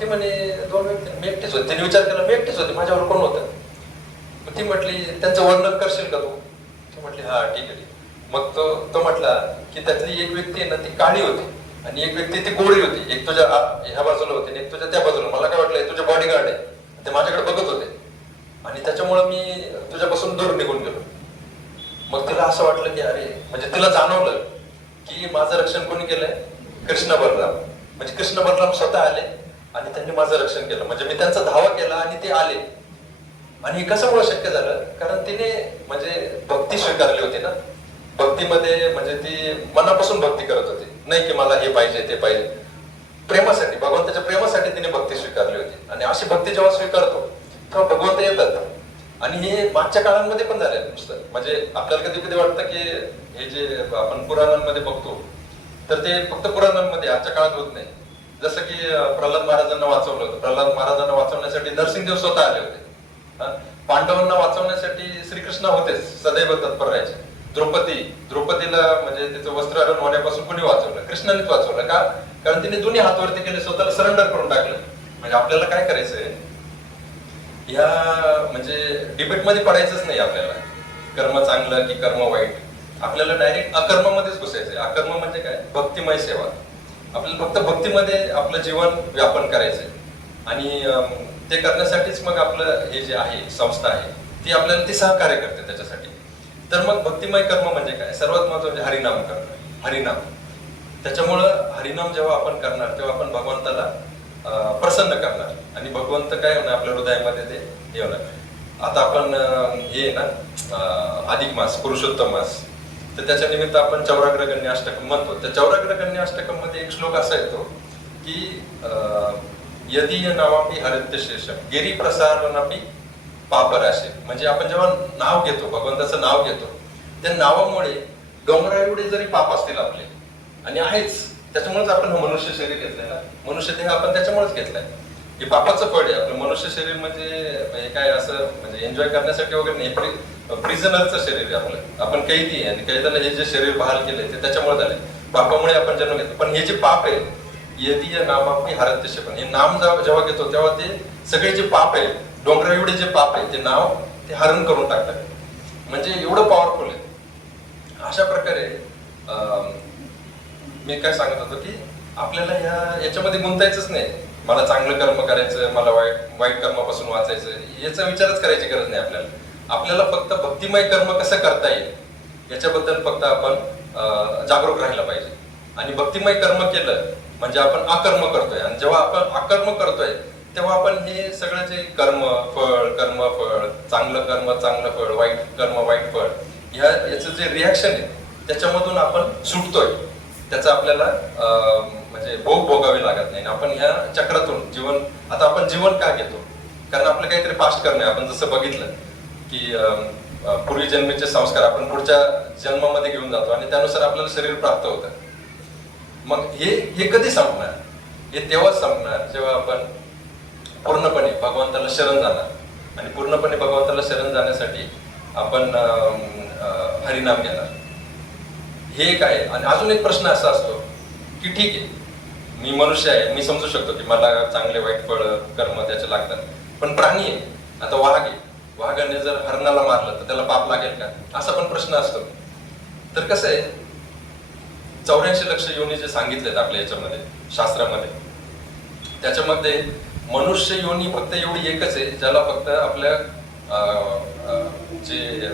ते म्हणे 2 व्यक्ती मी एकटीच होते. तिने विचार केला मी एकटीच होते, माझ्यावर कोण होतं? ती म्हटली त्यांचं वर्णन करशील का तू? ती म्हटली हा ठीक आहे. मग तो म्हटला की त्यातली एक व्यक्ती आहे ना ती काळी होती आणि एक व्यक्ती ती गोरी होती. एक तुझ्या ह्या बाजूला होती आणि एक तुझ्या त्या बाजूला. मला काय वाटलं तुझे बॉडीगार्ड आहे, ते माझ्याकडे बघत होते आणि त्याच्यामुळे मी तुझ्यापासून दूर निघून गेलो. मग तिला असं वाटलं की अरे म्हणजे तिला जाणवलं की माझं रक्षण कोणी केलंय? कृष्ण बलराम. म्हणजे कृष्ण बलराम स्वतः आले आणि त्यांनी माझं रक्षण केलं. म्हणजे मी त्यांचा धावा केला आणि ते आले. आणि कशामुळे शक्य झालं? कारण तिने म्हणजे भक्ती स्वीकारली होती ना. भक्तीमध्ये म्हणजे ती मनापासून भक्ती करत होती, नाही की मला हे पाहिजे ते पाहिजे. प्रेमासाठी, भगवंताच्या प्रेमासाठी तिने भक्ती स्वीकारली होती. आणि अशी भक्ती जेव्हा स्वीकारतो तेव्हा भगवंत येतात. आणि हे मागच्या काळांमध्ये पण झालेलं नुसतं. म्हणजे आपल्याला कधी कधी वाटतं की हे जे आपण पुराणांमध्ये बघतो तर ते फक्त पुराणांमध्ये, आजच्या काळात होत नाही. जसं की प्रल्हाद महाराजांना वाचवलं होतं. प्रल्हाद महाराजांना वाचवण्यासाठी नरसिंहदेव स्वतः आले होते. पांडवांना वाचवण्यासाठी श्रीकृष्ण होतेच, सदैव तत्पर राहायचे. द्रौपदीला म्हणजे तिचं वस्त्रहरण होण्यापासून कोणी वाचवलं? कृष्णानेच वाचवलं. का? कारण तिने दोन्ही हात वरती केले, स्वतःला सरेंडर करून टाकलं. म्हणजे आपल्याला काय करायचंय या म्हणजे डिबेट मध्ये पडायचंच नाही आपल्याला, कर्म चांगलं की कर्म वाईट. आपल्याला डायरेक्ट अकर्मामध्येच घुसायचंय. अकर्म म्हणजे काय? भक्तिमय सेवा. आपल्याला फक्त भक्तीमध्ये आपलं जीवन व्यापन करायचंय आणि ते करण्यासाठीच मग आपलं हे जे आहे संस्था आहे ती आपल्याला ती सहकार्य करते त्याच्यासाठी. तर मग भक्तिमय कर्म म्हणजे काय? सर्वात महत्त्वाचे हरिनाम करणं. हरिनाम. त्याच्यामुळं हरिनाम जेव्हा आपण करणार तेव्हा आपण भगवंताला प्रसन्न करणार आणि भगवंत काय होणार आपल्या हृदयामध्ये ते हे होणार. आता आपण हे ना अधिक मास, पुरुषोत्तम मास, तर त्याच्या निमित्त आपण चौराग्रगण्य अष्टकम म्हणतो. त्या चौराग्रगण्य अष्टकम मध्ये एक श्लोक असा येतो की यदीय नावापी हरित्य शेषम गिरी प्रसारणापी पापराशे. म्हणजे आपण जेव्हा नाव घेतो, भगवंताचं नाव घेतो, त्या नावामुळे डोंगरा एवढे जरी पाप असतील आपले, आणि आहेच, त्याच्यामुळेच आपण मनुष्य शरीर घेतलंय ना, मनुष्य देह आपण त्याच्यामुळेच घेतलाय. हे पापाचं फळ आहे. आपलं मनुष्य शरीर म्हणजे काय असं म्हणजे एन्जॉय करण्यासाठी वगैरे नाही, प्रिझनरचं शरीर आहे आपलं. आपण कैदी आहे, आणि कैद्याला हे जे शरीर बहाल केलंय ते त्याच्यामुळे झाले, पापामुळे आपण जन्म घेतो. पण हे जे पाप आहे, यदीय नामापी हरत्यशे, पण हे नाम जेव्हा घेतो तेव्हा ते सगळे जे पाप आहे, डोंगरा एवढे जे पाप आहे, ते नाव ते हरण करून टाकतात. म्हणजे एवढं पॉवरफुल आहे. अशा प्रकारे मी काय सांगत होतो की आपल्याला याच्यामध्ये गुंतायचंच नाही. मला चांगलं कर्म करायचं, मला वाईट कर्मापासून वाचायचं, याचा विचारच करायची गरज नाही आपल्याला. आपल्याला फक्त भक्तिमय कर्म कसं करता येईल याच्याबद्दल फक्त आपण जागरूक राहायला पाहिजे. आणि भक्तिमय कर्म केलं म्हणजे आपण अकर्म करतोय, आणि जेव्हा आपण अकर्म करतोय तेव्हा आपण हे सगळं जे कर्म फळ, चांगलं कर्म चांगलं फळ, वाईट कर्म वाईट फळ, याचं जे रिॲक्शन आहे त्याच्यामधून आपण सुटतोय. त्याचा आपल्याला म्हणजे भोग भोगावे लागत नाही. आपण ह्या चक्रातून जीवन, आता आपण जीवन का घेतो? कारण आपलं काहीतरी पास्ट करणं. आपण जसं बघितलं की पूर्वी जन्मीचे संस्कार आपण पुढच्या जन्मामध्ये घेऊन जातो, आणि त्यानुसार आपल्याला शरीर प्राप्त होतं. मग हे कधी संपणार? हे तेव्हाच संपणार जेव्हा आपण पूर्णपणे भगवंताला शरण जाणार. आणि पूर्णपणे भगवंताला शरण जाण्यासाठी आपण हरिनाम घेणार. हे काय? आणि अजून एक प्रश्न असा असतो की ठीक आहे, मी मनुष्य आहे, मी समजू शकतो की मला चांगले वाईट फळ कर्म त्याचे लागतात, पण प्राणी आहे, आता वाघ आहे, वाघाने जर हरणाला मारलं तर त्याला पाप लागेल का? असा पण प्रश्न असतो. तर कसं आहे, 84 लक्ष योनी जे सांगितलेत आपल्या याच्यामध्ये शास्त्रामध्ये, त्याच्यामध्ये मनुष्य योनी फक्त एवढी एकच आहे ज्याला फक्त आपल्या जे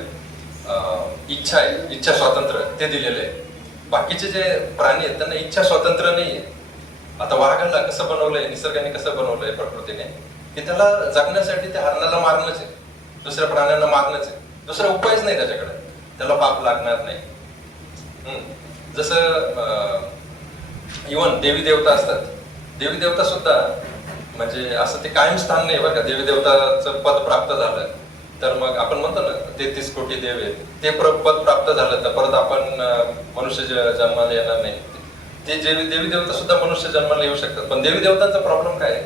इच्छा आहे, इच्छा स्वातंत्र्य ते दिलेले आहे. बाकीचे जे प्राणी आहेत त्यांना इच्छा स्वातंत्र्य नाही आहे. आता वाघाला कसं बनवलंय, निसर्गाने कसं बनवलंय, प्रकृतीने, की त्याला जगण्यासाठी त्या हरणाला मारणंच आहे, दुसऱ्या प्राण्यांना मारणंच आहे, दुसरा उपायच नाही त्याच्याकडे, त्याला पाप लागणार नाही. जसं इव्हन देवी देवता असतात, देवी देवता सुद्धा म्हणजे असं ते कायम स्थान नाही बरं का. देवी देवताचं पद प्राप्त झालं तर मग आपण म्हणतो ना 33 कोटी देव आहेत, ते पद प्राप्त झालं तर परत आपण मनुष्य जन्माला येणार नाही. ते देवी देवता सुद्धा मनुष्य जन्माला येऊ शकतात. पण देवी देवतांचा प्रॉब्लेम काय आहे,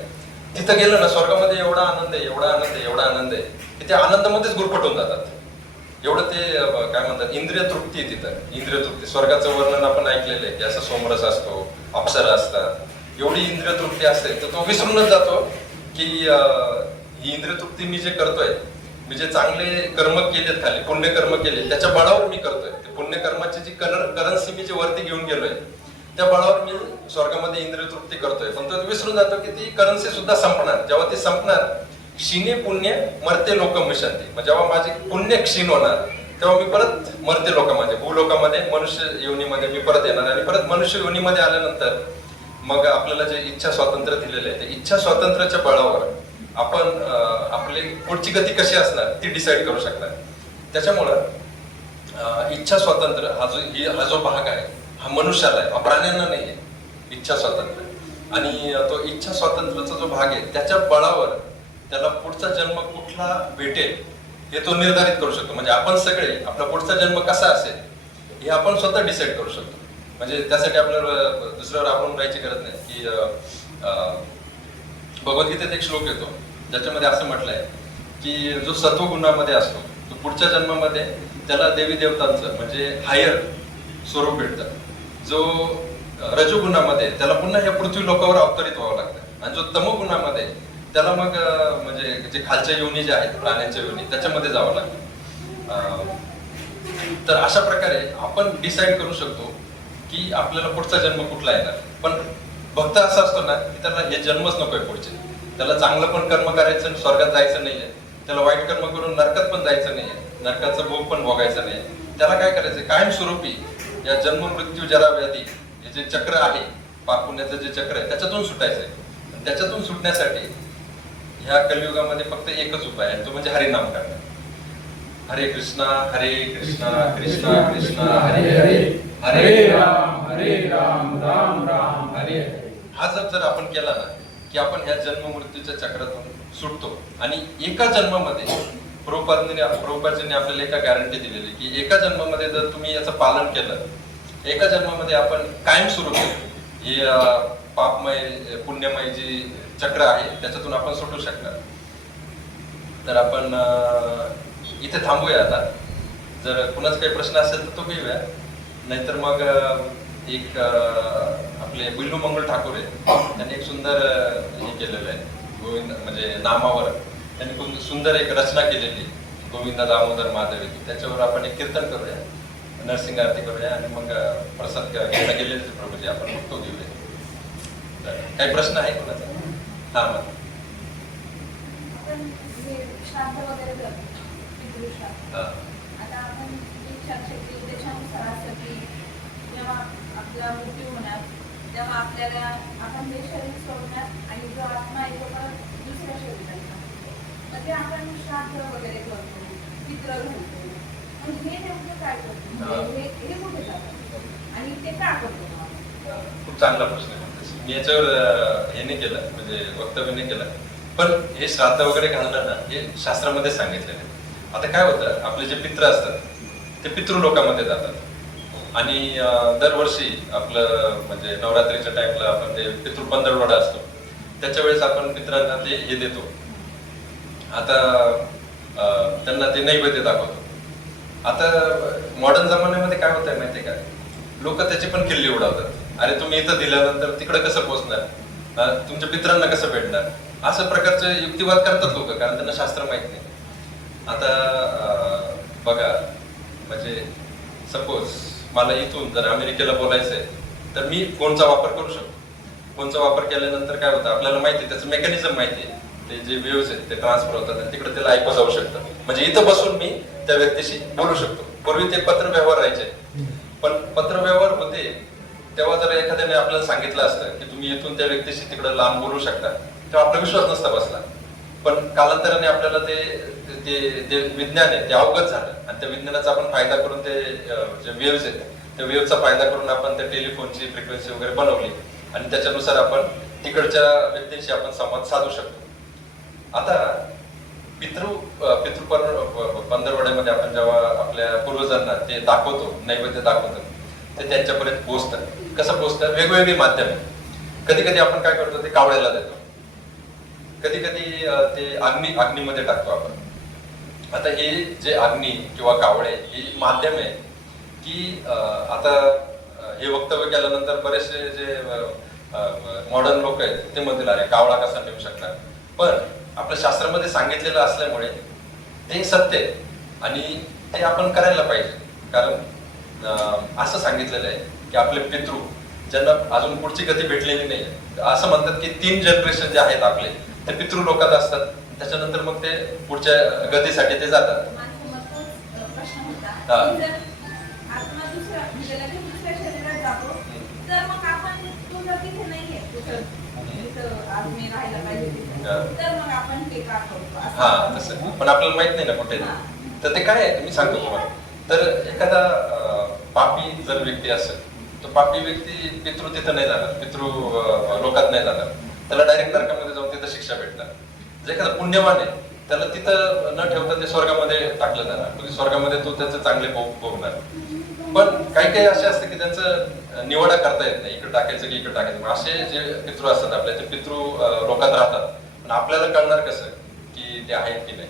तिथं गेलं ना स्वर्गामध्ये एवढा आनंद आहे, एवढा आनंद आहे, एवढा आनंद आहे की ते आनंदामध्येच गुरफटून जातात. एवढं ते काय म्हणतात, इंद्रिय तृप्ती आहे तिथं. इंद्रिय तृप्ती, स्वर्गाचं वर्णन आपण ऐकलेलं आहे की असं सोमरस असतो, अप्सरा असतात, एवढी इंद्रिय तृप्ती असते. तर तो विसरूनच जातो की ही इंद्रिय तृप्ती मी जे करतोय, मी जे चांगले कर्म केलेत, खाली पुण्य कर्म केले, त्याच्या बळावर मी करतोय. ते पुण्य कर्माची जी करन्सी मी जे वरती घेऊन गेलोय त्या बळावर मी स्वर्गामध्ये इंद्रिय तृप्ती करतोय. पण तो विसरून जातो की ती करन्सी सुद्धा संपणार. जेव्हा ती संपणार, क्षीणे पुण्य मर्त्य लोक मिशंती, म्हणजे जेव्हा माझे पुण्य क्षीण होणार तेव्हा मी परत मर्त्य लोकांमध्ये, भूलोकामध्ये, मनुष्य योनीमध्ये मी परत येणार. आणि परत मनुष्य योनीमध्ये आल्यानंतर मग आपल्याला जे इच्छा स्वातंत्र्य दिलेलं आहे, ते इच्छा स्वातंत्र्याच्या बळावर आपण आपली पुढची गती कशी असणार ती डिसाईड करू शकणार. त्याच्यामुळं इच्छा स्वातंत्र्य हा जो भाग आहे हा मनुष्याला आहे, प्राण्यांना नाही आहे इच्छा स्वातंत्र्य. आणि तो इच्छा स्वातंत्र्याचा जो भाग आहे त्याच्या बळावर त्याला पुढचा जन्म कुठला भेटेल हे तो निर्धारित करू शकतो. म्हणजे आपण सगळे आपला पुढचा जन्म कसा असेल हे आपण स्वतः डिसाईड करू शकतो. म्हणजे त्यासाठी आपल्याला दुसऱ्यावर आपण राहायची गरज नाही. की भगवद्गीतेत एक श्लोक येतो ज्याच्यामध्ये असं म्हटलंय की जो सत्वगुणामध्ये असतो तो पुढच्या जन्मामध्ये त्याला देवी देवतांचं म्हणजे हायर स्वरूप भेटतं. जो रजोगुणामध्ये त्याला पुन्हा या पृथ्वी लोकावर अवतरित व्हावं लागतं. आणि जो तमोगुणामध्ये त्याला मग म्हणजे जे खालच्या योनी ज्या आहेत, प्राण्यांच्या योनी, त्याच्यामध्ये जावं लागतं. तर अशा प्रकारे आपण डिसाईड करू शकतो की आपल्याला पुढचा जन्म कुठला येणार. पण भक्त असा असतो ना की त्याला हे जन्मच नकोय पुढचे, त्याला चांगलं पण कर्म करायचं, स्वर्गात जायचं नाहीये, त्याला वाईट कर्म करून नरकात पण जायचं नाहीये, नरकाचं भोग पण भोगायचं नाही. त्याला काय करायचं, कायमस्वरूपी या जन्म मृत्यू जरा व्याधी हे जे चक्र आहे, पाप पुण्याचं जे चक्र आहे त्याच्यातून सुटायचंय. त्याच्यातून सुटण्यासाठी ह्या कलियुगामध्ये फक्त एकच उपाय आहे, तो म्हणजे हरिनाम करणं. हरे कृष्णा कृष्णा कृष्णा हरे हरे हरे राम राम राम हरे हरे. हा जर आपण केला ना की आपण ह्या जन्म मृत्यूच्या चक्रातून सुटतो. आणि एका जन्मामध्ये प्रभुपादांनी आपल्याला एका गॅरंटी दिलेली की एका जन्मामध्ये जर तुम्ही याचं पालन केलं, एका जन्मामध्ये आपण कायम सुरू केलं, हे पापमय पुण्यमय जी चक्र आहे त्याच्यातून आपण सुटू शकणार. तर आपण इथे थांबूया आता. जर कुणाचा काही प्रश्न असेल तर तो घेऊया, नाहीतर मग एक आपले बिल्लू मंगल ठाकूर आहे, त्यांनी एक सुंदर हे केलेलं आहे गोविंद म्हणजे नामावर. त्यांनी खूप सुंदर एक रचना केलेली गोविंद दामोदर माधवी. त्याच्यावर आपण एक कीर्तन करूया, नरसिंग आरती करूया आणि मग प्रसाद घेणं गेलेले प्रभूजी आपण तो घेऊया. तर काही प्रश्न आहे कोणाचा? हा मग श्राद्ध वगैरे करतो, पितृश्राद्ध. आता आपण इच्छाशक्ती त्याच्यानुसार असं की जेव्हा आपला मृत्यू होणार तेव्हा आपल्याला आपण हे शरीर सोडणार आणि जो आत्मा आहे तो परत दुसऱ्या शरीरात जातो. मग ते आपण श्राद्ध वगैरे करतो, पित्र घालतो. मग हे नेमकं काय करतो? हे कुठे जातं आणि ते का करतो? खूप चांगला प्रश्न आहे. मी याच्यावर हे नाही केलं, म्हणजे वक्तव्य नाही केलं. पण हे श्राद्ध वगैरे घालणं ना हे शास्त्रामध्ये सांगितलेलं आहे. आता काय होतं, आपले जे पित्र असतात ते पितृलोकामध्ये जातात आणि दरवर्षी आपलं म्हणजे नवरात्रीच्या टाइमला आपण ते पितृ पंधरवडा असतो, त्याच्या वेळेस आपण पित्रांना ते हे देतो. आता त्यांना ते नैवेद्य दाखवतो. आता मॉडर्न जमान्यामध्ये काय होत आहे माहितीये का, लोक त्याची पण खिल्ली उडवतात. अरे तुम्ही इथं दिल्यानंतर तिकडे कसं पोहोचणार, तुमच्या पित्रांना कसं भेटणार, असं प्रकारचे युक्तिवाद करतात लोक, कारण त्यांना शास्त्र माहित नाही. आता बघा, म्हणजे सपोज मला इथून जर अमेरिकेला बोलायचंय तर मी फोनचा वापर करू शकतो. फोनचा वापर केल्यानंतर काय होतं आपल्याला माहिती, त्याचं मेकॅनिझम माहिती आहे, ते जे वेव्हज आहेत ते ट्रान्सफर होतात आणि तिकडे त्याला ऐकू जाऊ शकतं. म्हणजे इथं बसून मी त्या व्यक्तीशी बोलू शकतो. पूर्वी ते पत्र व्यवहार राहायचे, पण पत्र व्यवहार होते तेव्हा जर एखाद्याने आपल्याला सांगितलं असतं की तुम्ही इथून त्या व्यक्तीशी तिकडे लांब बोलू शकता, तेव्हा आपला विश्वास नसता बसला. पण कालांतराने आपल्याला ते विज्ञान आहे ते अवगत झालं आणि त्या विज्ञानाचा आपण फायदा करून ते जे वेव्हज आहेत त्या वेव्हचा फायदा करून आपण त्या टेलिफोनची फ्रिक्वेन्सी वगैरे बनवली आणि त्याच्यानुसार आपण तिकडच्या व्यक्तींशी आपण संवाद साधू शकतो. आता पितृ पंधरवड्यामध्ये आपण जेव्हा आपल्या पूर्वजांना ते दाखवतो, नैवेद्य दाखवतो, ते त्यांच्यापर्यंत पोहोचतं. कसं पोहोचतं? वेगवेगळी माध्यम. कधी कधी आपण काय करतो, ते कावळ्याला देतो, कधी कधी ते अग्नीमध्ये टाकतो आपण. आता हे जे अग्नी किंवा कावळे ही माध्यम आहे की आता हे वक्तव्य केल्यानंतर बरेचसे जे मॉडर्न लोक आहेत ते म्हणतील अरे कावळा कसा नेऊ शकणार, पण आपल्या शास्त्रामध्ये सांगितलेलं असल्यामुळे ते सत्य आहे आणि ते आपण करायला पाहिजे. कारण असं सांगितलेलं आहे की आपले पितृ ज्यांना अजून पुढची गती भेटलेली नाही, असं म्हणतात की 3 जनरेशन जे आहेत आपले ते पितृ लोकात असतात, त्याच्यानंतर मग ते पुढच्या गतीसाठी ते जातात. प्रश्न होता आत्मा दुसऱ्या शरीरात जातो तर मग आपण तो जर तिथे नाहीये आत्मे राहायला पाहिजे तर मग आपण ते का करतो? हा तसं, पण आपल्याला माहित नाही ना कुठे. तर ते काय आहे मी सांगतो तुम्हाला. तर एखादा पापी जर व्यक्ती असेल तर पापी व्यक्ती पितृ तिथं नाही जाणार, पितृ लोकात नाही जाणार, त्याला डायरेक्ट नरकामध्ये जाऊन तिथं शिक्षा भेटणार. जे एखादा पुण्यवान आहे त्याला तिथं न ठेवता ते स्वर्गामध्ये टाकलं जाणार, म्हणजे स्वर्गामध्ये तो त्याचे चांगले भोगणार. पण काही काही असे असते की त्यांचं निवडा करता येत नाही, इकडे टाकायचं की इकडे टाकायचं. असे जे पितृ असतात आपल्या ते पितृ लोकात राहतात, पण आपल्याला कळणार कसं की ते आहेत की नाही.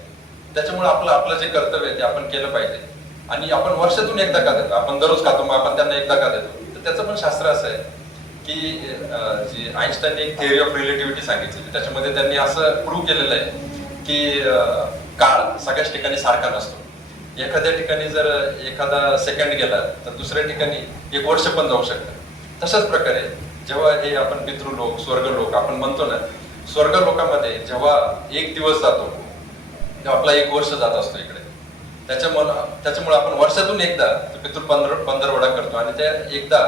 त्याच्यामुळे आपलं जे कर्तव्य आहे ते आपण केलं पाहिजे. आणि आपण वर्षातून एकदा का देतो, आपण दररोज खातो मग आपण त्यांना एकदा का देतो. तर त्याचं पण शास्त्र असं आहे की जी आईन्स्टाईनने एक थिअरी ऑफ रिलेटिव्हिटी सांगितली, त्याच्यामध्ये त्यांनी असं प्रूव्ह केलेलं आहे की काळ सगळ्याच ठिकाणी सारखा नसतो. एखाद्या ठिकाणी जर एखादा सेकंड गेला तर दुसऱ्या ठिकाणी 1 वर्ष पण जाऊ शकतं. तशाच प्रकारे जेव्हा हे आपण पितृलोक स्वर्गलोक आपण म्हणतो ना, स्वर्गलोकामध्ये जेव्हा 1 दिवस जातो तेव्हा आपला 1 वर्ष जात असतो इकडे. त्याच्यामुळे आपण वर्षातून एकदा पितृ पंधरवडा करतो आणि त्या एकदा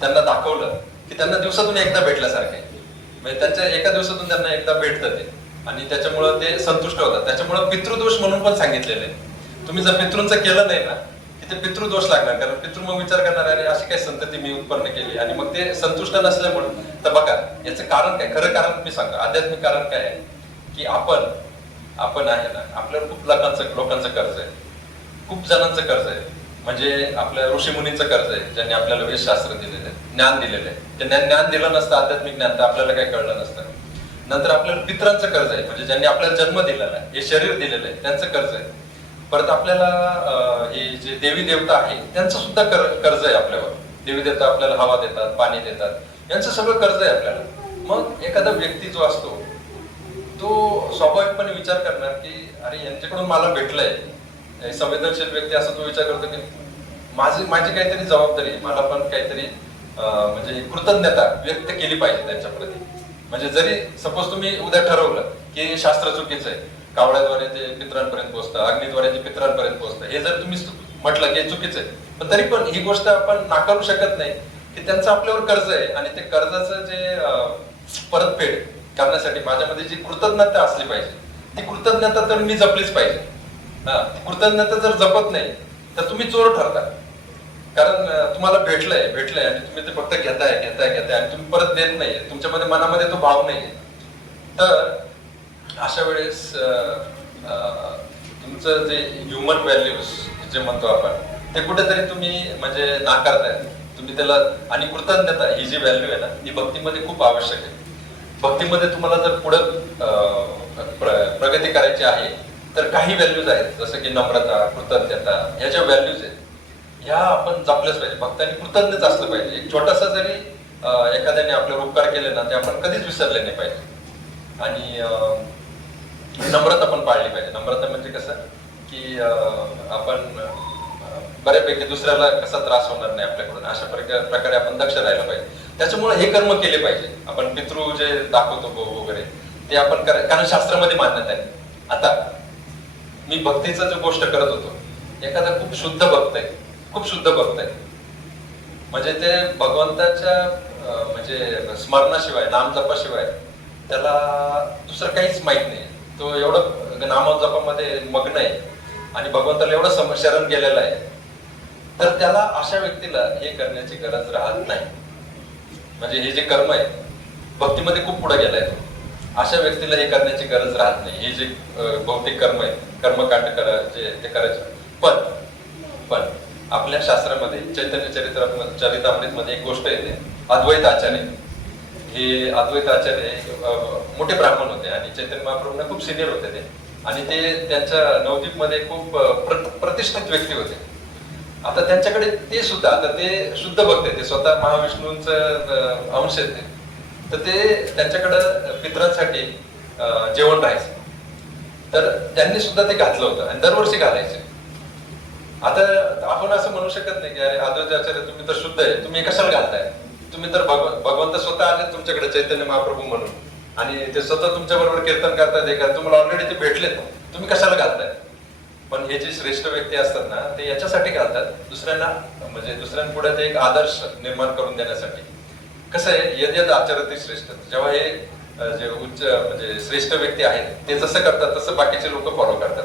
त्यांना दाखवलं की त्यांना दिवसातून एकदा भेटल्यासारखं आहे. म्हणजे त्यांच्या एका दिवसातून त्यांना एकदा भेटतं ते आणि त्याच्यामुळं ते संतुष्ट होतात. त्याच्यामुळं पितृदोष म्हणून पण सांगितलेलं आहे. तुम्ही जर पितृंचं केलं नाही ना की ते पितृदोष लागणार, कारण पितृ मग विचार करणार अरे अशी काही संतती मी उत्पन्न केली, आणि मग ते संतुष्ट नसल्यामुळे. तर बघा याचं कारण काय, खरं कारण मी सांगा, आध्यात्मिक कारण काय आहे की आपण आहे ना, आपल्याला खूप लोकांचं कर्ज आहे, खूप जणांचं कर्ज आहे. म्हणजे आपल्या ऋषीमुनींचं कर्ज आहे, ज्यांनी आपल्याला वेदशास्त्र दिलेलं आहे, ज्ञान दिलेलं आहे. ते ज्ञान दिलं नसतं, आध्यात्मिक ज्ञान, तर आपल्याला काही कळलं नसतं. नंतर आपल्याला पितरांचं कर्ज आहे, म्हणजे ज्यांनी आपल्याला जन्म दिलेला आहे, हे शरीर दिलेलं आहे, त्यांचं कर्ज आहे. परत आपल्याला हे जे देवी देवता आहे त्यांचं सुद्धा कर्ज आहे आपल्यावर. देवी देवता आपल्याला हवा देतात, पाणी देतात, यांचं सगळं कर्ज आहे आपल्याला. मग एखादा व्यक्ती जो असतो तो स्वाभाविकपणे विचार करणार की अरे यांच्याकडून मला भेटलंय. संवेदनशील व्यक्ती असं तो विचार करतो की माझी काहीतरी जबाबदारी आहे, मला पण काहीतरी म्हणजे कृतज्ञता व्यक्त केली पाहिजे त्यांच्याप्रती. म्हणजे जरी सपोज तुम्ही उद्या ठरवलं की शास्त्र चुकीचं आहे, कावड्याद्वारे ते पितरांपर्यंत पोहोचतं, अग्नीद्वारे ते पितरांपर्यंत पोहोचतं, हे जर तुम्ही म्हटलं की चुकीचं आहे, पण तरी पण ही गोष्ट आपण नाकारू शकत नाही की त्यांचं आपल्यावर कर्ज आहे, आणि ते कर्जाचं जे परतफेड करण्यासाठी माझ्यामध्ये जी कृतज्ञता असली पाहिजे, ती कृतज्ञता तर मी जपलीच पाहिजे. कृतज्ञता जर जपत नाही तर तुम्ही चोर ठरता, कारण तुम्हाला भेटलंय आणि तुम्ही ते फक्त घेताय आणि तुम्ही परत देत नाहीये, तुमच्यामध्ये मनामध्ये तो भाव नाहीये. तर अशा वेळेस तुमचं जे ह्युमन व्हॅल्यूज जे म्हणतो आपण, ते कुठेतरी तुम्ही म्हणजे नाकारताय तुम्ही त्याला. आणि कृतज्ञता ही जी व्हॅल्यू आहे ना, ही भक्तीमध्ये खूप आवश्यक आहे. भक्तीमध्ये तुम्हाला जर पुढं प्रगती करायची आहे तर काही व्हॅल्यूज आहेत, जसं की नम्रता, कृतज्ञता, ह्या ज्या व्हॅल्यूज आहेत ह्या आपण जपल्याच पाहिजे. भक्तांनी कृतज्ञच असलं पाहिजे. एक छोटासा जरी एखाद्याने आपल्यावर उपकार केले ना, ते आपण कधीच विसरले नाही पाहिजे. आणि नम्रता पण पाळली पाहिजे. नम्रता म्हणजे कसं की आपण बऱ्यापैकी दुसऱ्याला कसा त्रास होणार नाही आपल्याकडून, अशा प्रकारे आपण दक्ष राहायला पाहिजे. त्याच्यामुळे हे कर्म केले पाहिजे. आपण पितृ जे दाखवतो वगैरे ते आपण कारण शास्त्रामध्ये मान्यता आहे. आता मी भक्तीचं जो गोष्ट करत होतो, एखादा खूप शुद्ध भक्त आहे, म्हणजे ते भगवंताच्या म्हणजे स्मरणाशिवाय, नामजपाशिवाय त्याला दुसरं काहीच माहित नाही. तो एवढं नामजपामध्ये मग्न आहे आणि भगवंताला एवढं शरण गेलेलं आहे, तर त्याला अशा व्यक्तीला हे करण्याची गरज राहत नाही. म्हणजे हे जे कर्म आहे भक्तीमध्ये खूप पुढे गेलाय तो, अशा व्यक्तीला हे करण्याची गरज राहत नाही. हे जे भौतिक कर्म आहे, कर्मकांड जे ते करायचं. पण आपल्या शास्त्रामध्ये चैतन्य चरितामृत मध्ये एक गोष्ट येते, अद्वैत आचार्य. हे अद्वैत आचार्य मोठे ब्राह्मण होते आणि चैतन्य महाप्रभूंना खूप सिनियर होते ते, आणि ते त्यांच्या नवद्वीप मध्ये खूप प्रतिष्ठित व्यक्ती होते. आता त्यांच्याकडे ते सुद्धा, आता ते शुद्ध भक्त आहे, ते स्वतः महाविष्णूंचं अंश आहेत ते, तर ते त्यांच्याकडं पितरांसाठी जेवण राहायचं. तर त्यांनी सुद्धा ते घातलं होतं आणि दरवर्षी घालायचे. आता आपण असं म्हणू शकत नाही की अरे अद्वैत आचार्य तुम्ही तर शुद्ध आहे, तुम्ही कशाला घालताय? तुम्ही तर भगवंत स्वतः आले तुमच्याकडे चैतन्य महाप्रभू म्हणून, आणि ते स्वतः तुमच्या बरोबर कीर्तन करतात, हे करतात, तुम्हाला ऑलरेडी ते भेटलेत, तुम्ही कशाला घालताय? पण हे जे श्रेष्ठ व्यक्ती असतात ना, ते याच्यासाठी घालतात, दुसऱ्यांना म्हणजे दुसऱ्यांपुढे ते एक आदर्श निर्माण करून देण्यासाठी. कसं आहे, यद्यद आचरते श्रेष्ठ, जेव्हा हे जे उच्च म्हणजे श्रेष्ठ व्यक्ती आहेत ते जसं करतात तसं बाकीचे लोक फॉलो करतात.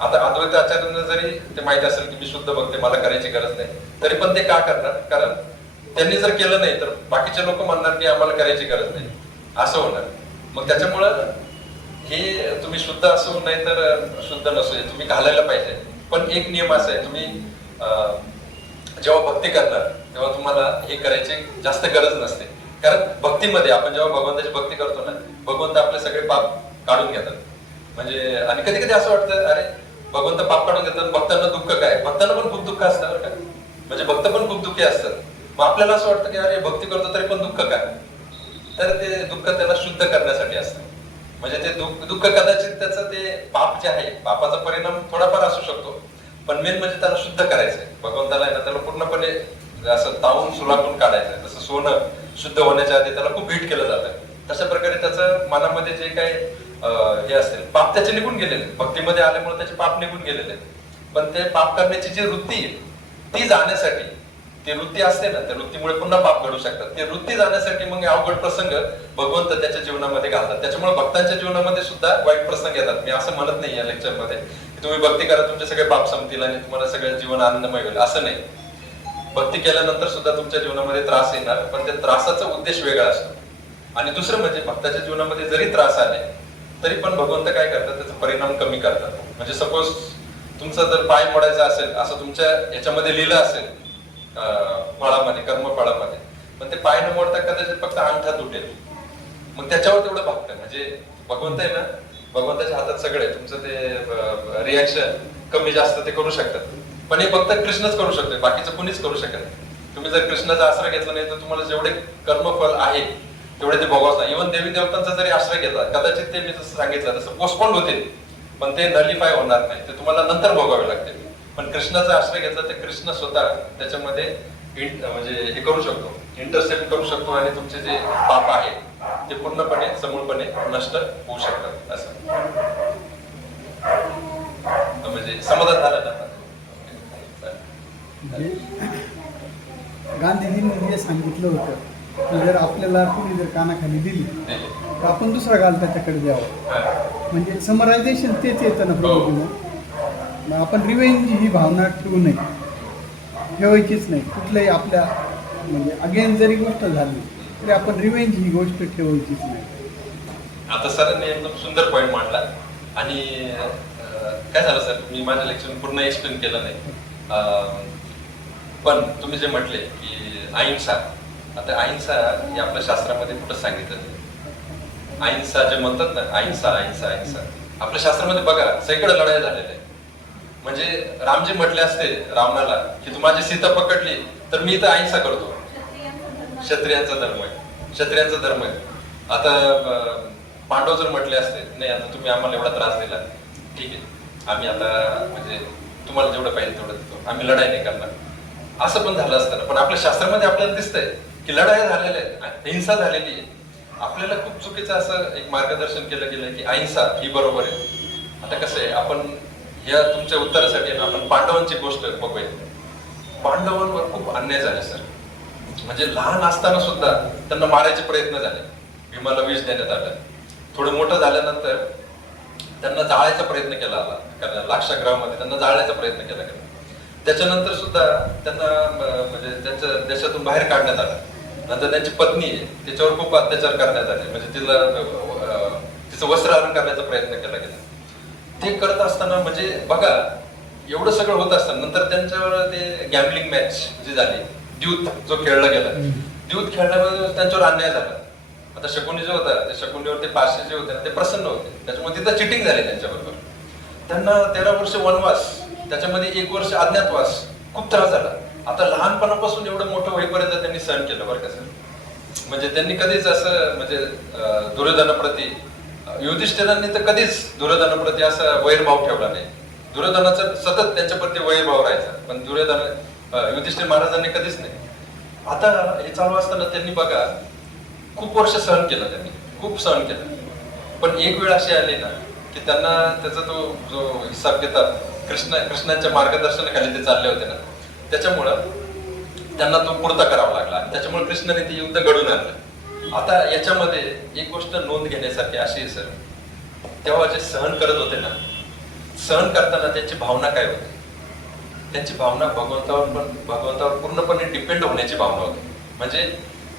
आता अद्वैत आचार्यांना जरी ते माहित असेल की मी शुद्ध भक्त, मला करायची गरज नाही, तरी पण ते का करणार? कारण त्यांनी जर केलं नाही तर बाकीचे लोक म्हणणार की आम्हाला करायची गरज नाही, असं होणार. मग त्याच्यामुळं हे तुम्ही शुद्ध असो नाही तर शुद्ध नसो, तुम्ही घालायला पाहिजे. पण एक नियम असा आहे, तुम्ही जेव्हा भक्ती करणार तेव्हा तुम्हाला हे करायची जास्त गरज नसते. कारण भक्तीमध्ये आपण जेव्हा भगवंताची भक्ती करतो ना, भगवंत आपले सगळे पाप काढून घेतात. म्हणजे आणि कधी कधी असं वाटतं अरे भगवंत पाप काढून घेतात, भक्तांना दुःख काय? भक्तांना पण खूप दुःख असतं बरं का, म्हणजे भक्त पण खूप दुःखी असतात. मग आपल्याला असं वाटतं की अरे भक्ती करतो तरी पण दुःख काय? तर ते दुःख त्याला शुद्ध करण्यासाठी असतं. म्हणजे ते दुःख कदाचित त्याचं ते पाप जे आहे, पापाचा परिणाम थोडाफार असू शकतो, पण मेन म्हणजे त्याला शुद्ध करायचंय. भगवंताला आहे ना, त्याला पूर्णपणे असं तावून सुलाखून काढायचंय. जसं सोनं शुद्ध होण्याच्या आधी त्याला खूप हिट केलं जातं, तशा प्रकारे त्याचं मनामध्ये जे काही हे असतील पाप त्याचे निघून गेलेले, भक्तीमध्ये आल्यामुळे त्याचे पाप निघून गेलेले. पण ते पाप करण्याची जी वृत्ती आहे ती जाण्यासाठी, ती वृत्ती असते ना, त्या वृत्तीमुळे पुन्हा पाप घडू शकतात. ते वृत्ती जाण्यासाठी मग अवघड प्रसंग भगवंत त्याच्या जीवनामध्ये घालतात. त्याच्यामुळे भक्तांच्या जीवनामध्ये सुद्धा वाईट प्रसंग येतात. मी असं म्हणत नाही या लेक्चरमध्ये तुम्ही भक्ती करा तुमचे सगळे पाप संपतील आणि तुम्हाला सगळं जीवन आनंदमय होईल, असं नाही. भक्ती केल्यानंतर सुद्धा तुमच्या जीवनामध्ये त्रास येणार, पण त्या त्रासाचा उद्देश वेगळा असतो. आणि दुसरं म्हणजे भक्ताच्या जीवनामध्ये जरी त्रास आले तरी पण भगवंत काय करतात, त्याचा परिणाम कमी करतात. म्हणजे सपोज तुमचा जर पाय मोडायचा असेल असं तुमच्या याच्यामध्ये लिहिलं असेल फळामध्ये, कर्मफळामध्ये, पण ते पाय न मोडता कदाचित फक्त अंगठा तुटेल, मग त्याच्यावर तेवढं भागतं. म्हणजे भगवंत आहे ना, भगवंताच्या हातात सगळे तुमचं ते रिॲक्शन कमी जास्त ते करू शकतात, पण हे फक्त कृष्णच करू शकतो, बाकीचं कोणीच करू शकत नाही. तुम्ही जर कृष्णाचा आश्रय घेतला नाही तर तुम्हाला जेवढे कर्मफल आहे तेवढे ते भोगावच नाही. इव्हन देवी देवतांचा जरी आश्रय घेतला कदाचित ते मी जसं सांगितलं तसं पोस्टपोन होतील, पण ते नलिफाय होणार नाही, ते तुम्हाला नंतर भोगावे लागतील. पण कृष्णाचा आश्रय घेतला तर कृष्ण स्वतः त्याच्यामध्ये म्हणजे हे करू शकतो, इंटरसेप्ट करू शकतो आणि तुमचे जे पाप आहे ते पूर्णपणे समूळपणे नष्ट होऊ शकतात. असं म्हणजे समाधान झालं ना. गांधीजींनी जे सांगितलं होतं की जर आपल्याला कुणी जर कानाखाली दिली तर आपण दुसरा गाल त्याच्याकडे द्यावं, म्हणजे समरायझेशन तेच येतं ना प्रभूजीनं. आपण रिवेंज ही भावना ठेवू नये, ठेवायचीच नाही कुठल्याही आपल्या, म्हणजे अगेन जरी गोष्ट झाली तरी आपण रिवेंज ही गोष्ट ठेवायचीच नाही. आता सरांनी एकदम सुंदर पॉईंट मांडला. आणि काय झालं सर, मी माझ्या लेक्चर पूर्ण एक्सप्लेन केलं नाही, पण तुम्ही जे म्हटले की अहिंसा, आता अहिंसा हे आपल्या शास्त्रामध्ये कुठं सांगितलं नाही. अहिंसा जे म्हणतात ना, अहिंसा अहिंसा अहिंसा, आपल्या शास्त्रामध्ये बघा सगळीकडे लढाई झालेल्या आहे. म्हणजे रामजी म्हटले असते रावणाला की तू माझी सीता पकडली तर मी इथं अहिंसा करतो, क्षत्रियांचा धर्म आहे, क्षत्रियांचा धर्म आहे. आता पांडव जर म्हटले असते नाही आता तुम्ही आम्हाला एवढा त्रास दिला, ठीक आहे आम्ही आता म्हणजे तुम्हाला जेवढं पाहिजे तेवढं देतो, आम्ही लढाई नाही करणार, असं पण झालं असतं. पण आपल्या शास्त्रामध्ये आपल्याला दिसतंय की लढाई झालेल्या आहेत, हिंसा झालेली आहे. आपल्याला खूप चुकीचं असं एक मार्गदर्शन केलं गेलं की अहिंसा ही बरोबर आहे. आता कसं आहे, आपण या तुमच्या उत्तरासाठी आपण पांडवांची गोष्ट बघूया. पांडवांवर खूप अन्याय झाले सर, म्हणजे लहान असताना सुद्धा त्यांना मारायचे प्रयत्न झाले, भीमाला विष देण्यात आलं. थोडं मोठं झाल्यानंतर त्यांना जाळायचा प्रयत्न केला आला, कारण लाक्षागृहामध्ये त्यांना जाळायचा प्रयत्न केला गेला. त्याच्यानंतर सुद्धा त्यांना म्हणजे त्यांच्या देशातून बाहेर काढण्यात आलं. नंतर त्यांची पत्नी आहे त्याच्यावर खूप अत्याचार करण्यात आले, म्हणजे तिचं वस्त्रहरण करण्याचा प्रयत्न केला गेला. ते करत असताना म्हणजे बघा एवढं सगळं होत असताना नंतर त्यांच्यावर ते गॅम्बलिंग मॅच जी झाली, द्यूत जो खेळला गेला, द्यूत खेळल्यामध्ये त्यांच्यावर अन्याय झाला. आता शकुनी जो होता त्या शकुनीवर ते पाचशे जे होते ना ते प्रसन्न होते, त्याच्यामुळे तिथं चिटिंग झाली त्यांच्याबरोबर. त्यांना 13 वर्ष वनवास, त्याच्यामध्ये 1 वर्ष अज्ञातवास, खूप त्रास झाला. आता लहानपणापासून एवढं मोठं होईपर्यंत त्यांनी सहन केलं बरं का सर. म्हणजे त्यांनी कधीच असं म्हणजे दुर्योधनाप्रती, युधिष्ठिरांनी तर कधीच दुर्योधनाप्रती असा वैरभाव ठेवला नाही. दुर्योधनाचा सतत त्यांच्याप्रती वैरभाव राहायचा, पण युधिष्ठिर महाराजांनी कधीच नाही. आता हे चालू असताना त्यांनी बघा खूप वर्ष सहन केलं, त्यांनी खूप सहन केलं. पण एक वेळ अशी आली ना की त्यांना त्याचा तो जो हिसाब किताब कृष्णाच्या मार्गदर्शनाखाली ते चालले होते ना, त्याच्यामुळं त्यांना तो पुरता करावा लागला आणि त्याच्यामुळे कृष्णाने ते युद्ध घडून आणलं. आता याच्यामध्ये एक गोष्ट नोंद घेण्यासारखी अशी आहे सर, तेव्हा जे सहन करत होते ना, सहन करताना त्यांची भावना काय होती, त्यांची भावना भगवंतावर पूर्णपणे डिपेंड होण्याची भावना होती. म्हणजे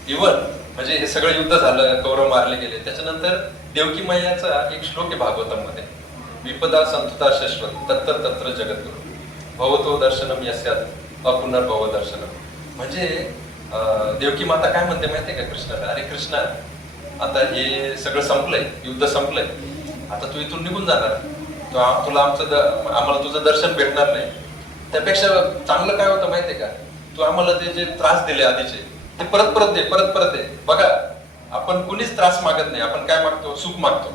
इव्हन म्हणजे हे सगळं युद्ध झालं, कौरव मारले गेले, त्याच्यानंतर देवकी मैयाचा एक श्लोक आहे भागवतामध्ये, विपदा संतुता शाश्वत तत्र तत्र जगद्गुरु भवतो दर्शनम यस्यात अपुनर्भव दर्शनम. म्हणजे देवकी माता काय म्हणते माहितीये का कृष्णाला, अरे कृष्णा आता हे सगळं संपलंय, युद्ध संपलंय, आता तू इथून निघून जाणार, तुला आम्हाला तुझं दर्शन भेटणार नाही. त्यापेक्षा चांगलं काय होतं माहितीये का, तू आम्हाला ते जे त्रास दिले आधीचे ते परत परत दे, परत परत दे. बघा आपण कुणीच त्रास मागत नाही, आपण काय मागतो, सुख मागतो,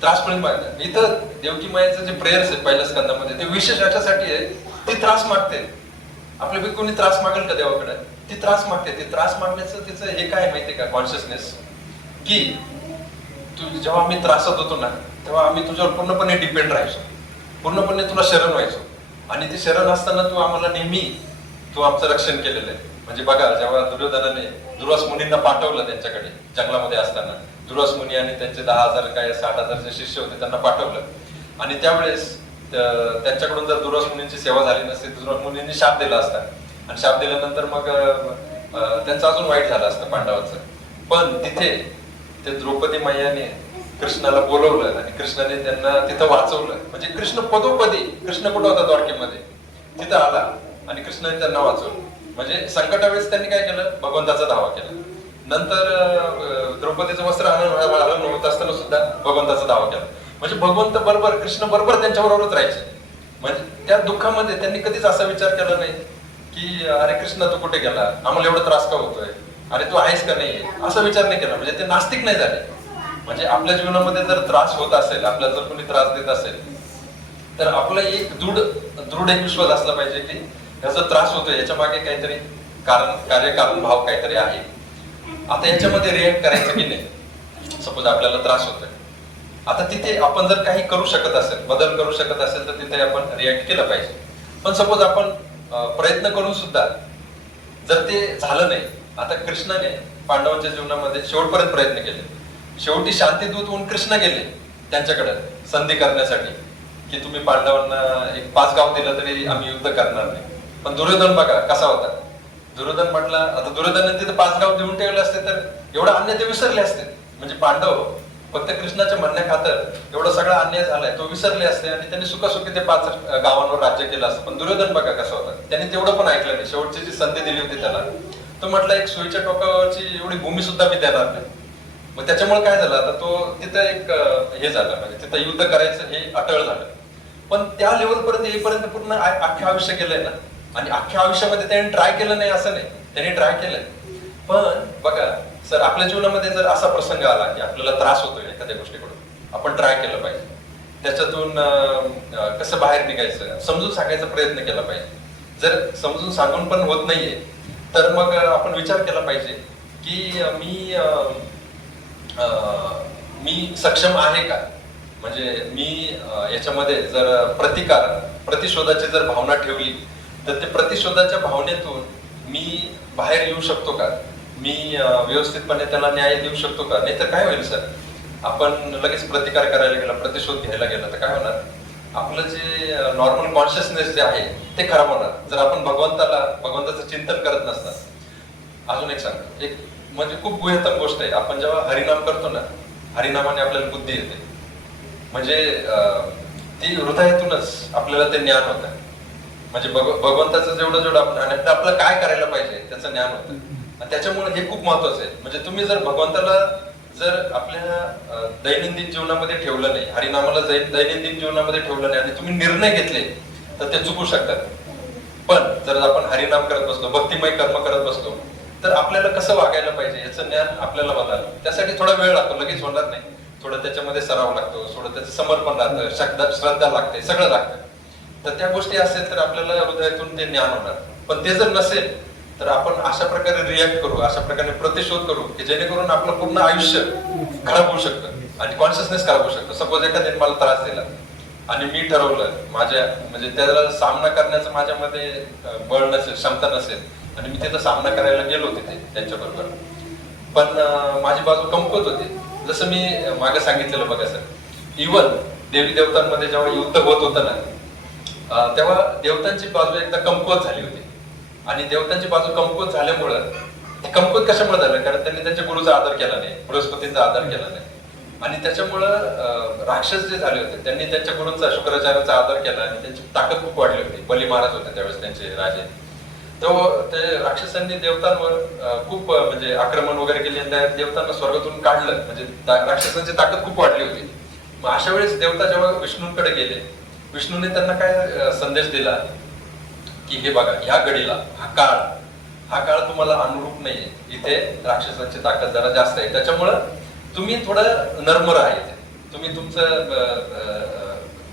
त्रास कोणी मागत. इथं देवकी मायेचं जे प्रेयर्स आहे पहिल्या स्कंदामध्ये ते विशेष याच्यासाठी आहे, ती त्रास मागते. आपल्यापैकी कोणी त्रास मागेल का देवाकडे, ती त्रास मागते. ते त्रास मागण्याचं तिचं हे काय माहितीये का, कॉन्शियसनेस, की तू जेव्हा आम्ही त्रासात होतो ना तेव्हा आम्ही तुझ्यावर पूर्णपणे डिपेंड राहायचो, पूर्णपणे तुला शरण व्हायचो, आणि ते शरण असताना तू आम्हाला नेहमी तू आमचं रक्षण केलेलं आहे. म्हणजे बघा जेव्हा दुर्योधनाने दुर्वास मुनींना पाठवलं त्यांच्याकडे जंगलामध्ये असताना, दुर्वास मुनी आणि त्यांचे 10,000 काय 60,000 जे शिष्य होते त्यांना पाठवलं, आणि त्यावेळेस त्यांच्याकडून जर दुर्वास मुनींची सेवा झाली नसती, दुर्वास मुनींनी शाप दिला असता आणि शाप दिल्यानंतर मग त्यांचं अजून वाईट झालं असतं पांडवांचं. पण तिथे ते द्रौपदी मैयाने कृष्णाला बोलवलं आणि कृष्णाने त्यांना तिथं वाचवलं. म्हणजे कृष्ण पदोपदी, कृष्ण कुठं होता द्वारकेमध्ये, तिथं आला आणि कृष्णाने त्यांना वाचवलं. म्हणजे संकटावेळेस त्यांनी काय केलं, भगवंताचा धावा केला. नंतर द्रौपदीचं वस्त्र हरण होत असताना सुद्धा भगवंताचा धावा केला. म्हणजे भगवंत बरोबर, कृष्ण बरोबर त्यांच्या बरोबरच राहायचे. म्हणजे त्या दुःखामध्ये त्यांनी कधीच असा विचार केला नाही की अरे कृष्ण तू कुठे गेला, आम्हाला एवढा त्रास का होतोय, अरे तू आहेस का नाही, असा विचार नाही केला. म्हणजे ते नास्तिक नाही झाले. म्हणजे आपल्या जीवनामध्ये जर त्रास होत असेल, आपल्याला जर कोणी त्रास देत असेल, तर आपला एक दृढ एक विश्वास असला पाहिजे की याचा त्रास होतोय, याच्या मागे काहीतरी कार्यकारण भाव काहीतरी आहे. आता याच्यामध्ये रिॲक्ट करायचं की नाही. सपोज आपल्याला त्रास होतोय, आता तिथे आपण जर काही करू शकत असेल, बदल करू शकत असेल, तर तिथे आपण रिॲक्ट केलं पाहिजे. पण सपोज आपण प्रयत्न करून सुद्धा जर ते झालं नाही, आता कृष्णाने पांडवांच्या जीवनामध्ये शेवटपर्यंत प्रयत्न केले. शेवटी शांतीदूत होऊन कृष्ण गेले त्यांच्याकडे संधी करण्यासाठी की तुम्ही पांडवांना एक 5 गाव दिलं तरी आम्ही युद्ध करणार नाही. पण दुर्योधन बघा कसा होता. दुर्योधन म्हटला, आता दुर्योधनाने तिथे 5 गाव देऊन ठेवले असते तर एवढा अन्याय ते विसरले असते. म्हणजे पांडव फक्त कृष्णाच्या म्हणण्या खातर एवढा सगळा अन्याय झालाय तो विसरले असते आणि त्यांनी सुखासुखी ते 5 गावांवर राज्य केलं असतं. पण दुर्योधन बघा कसा होता, त्यांनी तेवढं पण ऐकलं नाही. शेवटची जी संधी दिली होती त्याला, तो म्हटला एक सुईच्या टोकावरची एवढी भूमी सुद्धा मी देणार नाही. मग त्याच्यामुळे काय झालं, आता तो तिथं एक हे झालं, म्हणजे तिथं युद्ध करायचं हे अटळ झालं. पण त्या लेवल पर्यंत येईपर्यंत पूर्ण अख्ख्या आयुष्य केलंय ना. आणि अख्ख्या आयुष्यामध्ये त्यांनी ट्राय केलं नाही असं नाही, त्यांनी ट्राय केलंय. पण बघा सर, आपल्या जीवनामध्ये जर असा प्रसंग आला की आपल्याला त्रास होतोय एखाद्या गोष्टीकडून, आपण ट्राय केलं पाहिजे. त्याच्यातून कसं बाहेर निघायचं समजून सांगायचा प्रयत्न केला पाहिजे. जर समजून सांगून पण होत नाहीये तर मग आपण विचार केला पाहिजे की मी सक्षम आहे का. म्हणजे मी याच्यामध्ये जर प्रतिशोधाची जर भावना ठेवली तर ते प्रतिशोधाच्या भावनेतून मी बाहेर येऊ शकतो का, मी व्यवस्थितपणे त्याला न्याय देऊ शकतो का. नाही तर काय होईल सर, आपण लगेच प्रतिकार करायला गेला, प्रतिशोध घ्यायला गेला तर काय होणार, आपलं जे नॉर्मल कॉन्शियसनेस जे आहे ते खराब होणार. जर आपण भगवंताचं चिंतन करत नसतात. अजून एक सांगतो, एक म्हणजे खूप गुह्यतम गोष्ट आहे. आपण जेव्हा हरिनाम करतो ना, हरिनामाने आपल्याला बुद्धी येते. म्हणजे ती हृदयातूनच आपल्याला ते ज्ञान होतं. म्हणजे भगवंताचं जेवढं आपण आपलं काय करायला पाहिजे त्याचं ज्ञान होतं. आणि त्याच्यामुळे हे खूप महत्वाचं आहे. म्हणजे तुम्ही जर भगवंताला जर आपल्या दैनंदिन जीवनामध्ये ठेवलं नाही, हरिनामाला दैनंदिन जीवनामध्ये ठेवलं नाही आणि तुम्ही निर्णय घेतले तर ते चुकू शकतात. पण जर आपण हरिनाम करत बसलो, भक्तिमय कर्म करत बसलो, तर आपल्याला कसं वागायला पाहिजे याचं ज्ञान आपल्याला होणार. त्यासाठी थोडा वेळ लागतो, लगेच होणार नाही. थोडं त्याच्यामध्ये सराव लागतो, थोडं त्याचं समर्पण लागतं, श्रद्धा लागते, सगळं लागतं. तर त्या गोष्टी असेल तर आपल्याला हृदयातून ते ज्ञान होणार. पण ते जर नसेल तर आपण अशा प्रकारे रिॲक्ट करू, अशा प्रकारे प्रतिशोध करू की जेणेकरून आपलं पूर्ण आयुष्य खराब होऊ शकतं आणि कॉन्शियसनेस खराब होऊ शकतं. सपोज एखाद्याने मला त्रास दिला आणि मी ठरवलं म्हणजे त्याला सामना करण्याचं माझ्यामध्ये बळ नसेल, क्षमता नसेल आणि मी तिथं सामना करायला गेलो तिथे त्यांच्याबरोबर, पण माझी बाजू कमकुवत होती. जसं मी मागे सांगितलेलं बघा सर, इव्हन देवी देवतांमध्ये जेव्हा युद्ध होत होतं ना, तेव्हा देवतांची बाजू एकदा कमकुवत झाली होती. आणि देवतांची बाजू कमकुवत झाल्यामुळं, ते कमकुवत कशामुळे झालं, कारण त्यांनी त्यांच्या गुरुचा आदर केला नाही, बृहस्पतींचा आदर केला नाही. आणि त्याच्यामुळं राक्षस जे झाले होते त्यांनी त्यांच्या गुरूंचा, शुक्राचार्यांचा आदर केला आणि त्यांची ताकद खूप वाढली होती. बली महाराज होते त्यावेळेस त्यांचे राजे. ते राक्षसांनी देवतांवर खूप म्हणजे आक्रमण वगैरे केले, देवतांना स्वर्गातून काढलं. म्हणजे राक्षसांची ताकद खूप वाढली होती. मग अशा वेळेस देवता जेव्हा विष्णूंकडे गेले, विष्णूने त्यांना काय संदेश दिला की हे बघा, ह्या घडीला हा काळ तुम्हाला अनुरूप नाहीये, इथे राक्षसांची ताकद जरा जास्त आहे, त्याच्यामुळं तुम्ही थोडं नर्म राहायचे.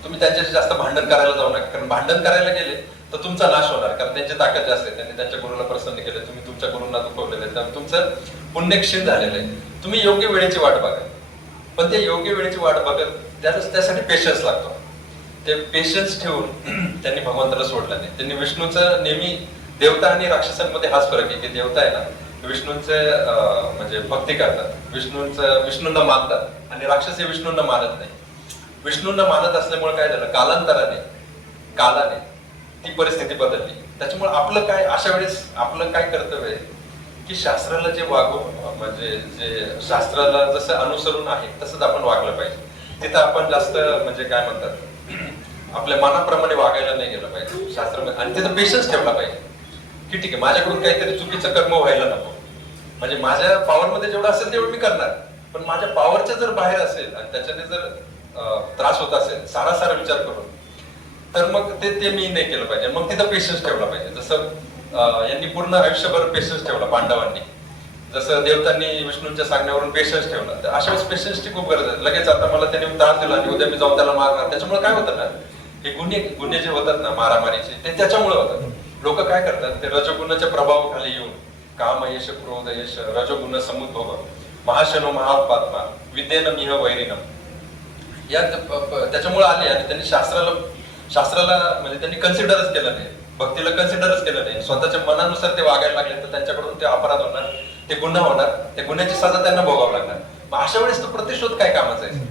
तुम्ही त्यांच्याशी जास्त भांडण करायला जाऊ नका, कारण भांडण करायला गेले तर तुमचा नाश होणार, कारण त्यांची ताकद जास्त आहे. त्यांनी त्यांच्या गुरुला प्रसन्न केलं, तुम्ही तुमच्या गुरूंना दुखवलेलं आहे, त्यामुळे तुमचं पुण्य क्षीण झालेलं आहे. तुम्ही योग्य वेळेची वाट बघा. पण ते योग्य वेळेची वाट बघत त्यासाठी पेशन्स लागतो. ते पेशन्स ठेवून त्यांनी भगवंताला सोडलं नाही. त्यांनी विष्णूचं नेहमी, देवता आणि राक्षसांमध्ये हाच फरक आहे की देवता आहे ना विष्णूंचे म्हणजे भक्ती करतात, विष्णूंना मानतात, आणि राक्षस हे विष्णूंना मानत नाही. विष्णूंना मानत असल्यामुळे काय झालं, कालांतराने कालाने ती परिस्थिती बदलली. त्याच्यामुळे आपलं काय अशा वेळेस आपलं काय कर्तव्य आहे की शास्त्राला जे म्हणजे जे शास्त्राला जसं अनुसरून आहे तसंच आपण वागलं पाहिजे. तिथं आपण जास्त म्हणजे काय म्हणतात आपल्या मनाप्रमाणे वागायला नाही गेलं पाहिजे शास्त्रामध्ये. आणि तिथं पेशन्स ठेवला पाहिजे की ठीक आहे माझ्याकडून काहीतरी चुकीचं कर्म व्हायला नको. म्हणजे माझ्या पॉवरमध्ये जेवढं असेल तेवढं मी करणार, पण माझ्या पॉवरच्या जर बाहेर असेल आणि त्याच्याने जर त्रास होत असेल सारासार विचार करून, तर मग ते मी नाही केलं पाहिजे. मग तिथं पेशन्स ठेवला पाहिजे. जसं यांनी पूर्ण आयुष्यभर पेशन्स ठेवला पांडवांनी, जसं देवतांनी विष्णूंच्या सांगण्यावरून पेशन्स ठेवला. तर अशा वेळेस पेशन्सची खूप गरज आहे. लगेच आता मला त्याने त्रास दिला आणि उद्या मी जाऊन त्याला मारणार, त्याच्यामुळे काय होतं ना, हे गुन्हे जे होतात ना मारामारीचे ते त्याच्यामुळे होतात. लोक काय करतात, ते रजोगुणाच्या प्रभावाखाली येऊन काम यश क्रोध यश रजोगुण समुद्भव महाशनो महापात्मा विद्येनं मिह वैरिनम या त्याच्यामुळे आले. आणि त्यांनी शास्त्राला म्हणजे त्यांनी कन्सिडरच केलं नाही, भक्तीला कन्सिडरच केलं नाही. स्वतःच्या मनानुसार ते वागायला लागले तर त्यांच्याकडून ते अपराध होणार, ते गुन्हा होणार, त्या गुन्ह्याची सजा त्यांना भोगावं लागणार. मग अशा वेळेस तो प्रतिशोध काय कामाचा आहे.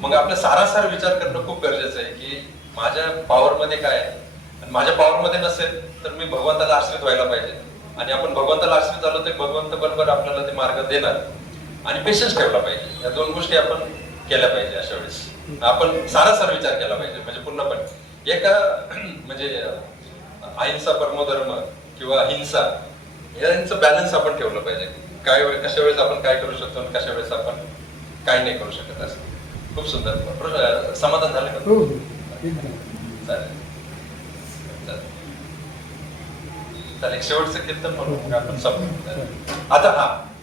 मग आपलं सारासार विचार करणं खूप गरजेचं आहे की माझ्या पॉवरमध्ये काय आहे, आणि माझ्या पॉवरमध्ये नसेल तर मी भगवंताला आश्रित व्हायला पाहिजे. आणि आपण भगवंताला आश्रित झालो तर भगवंत बरोबर आपल्याला ते मार्ग देणार. आणि पेशन्स ठेवला पाहिजे. या दोन गोष्टी आपण केल्या पाहिजे. अशा वेळेस आपण सारासार विचार केला पाहिजे. म्हणजे पूर्णपणे एका म्हणजे अहिंसा परमोधर्म किंवा हिंसा यांचं बॅलन्स आपण ठेवलं पाहिजे. कशा वेळेस आपण काय करू शकतो आणि कशा वेळेस आपण काय नाही करू शकत. असं खूप सुंदर. समाधान झालं का? चालेल चालेल. शेवटचं कीर्तन म्हणून आपण संपू. आता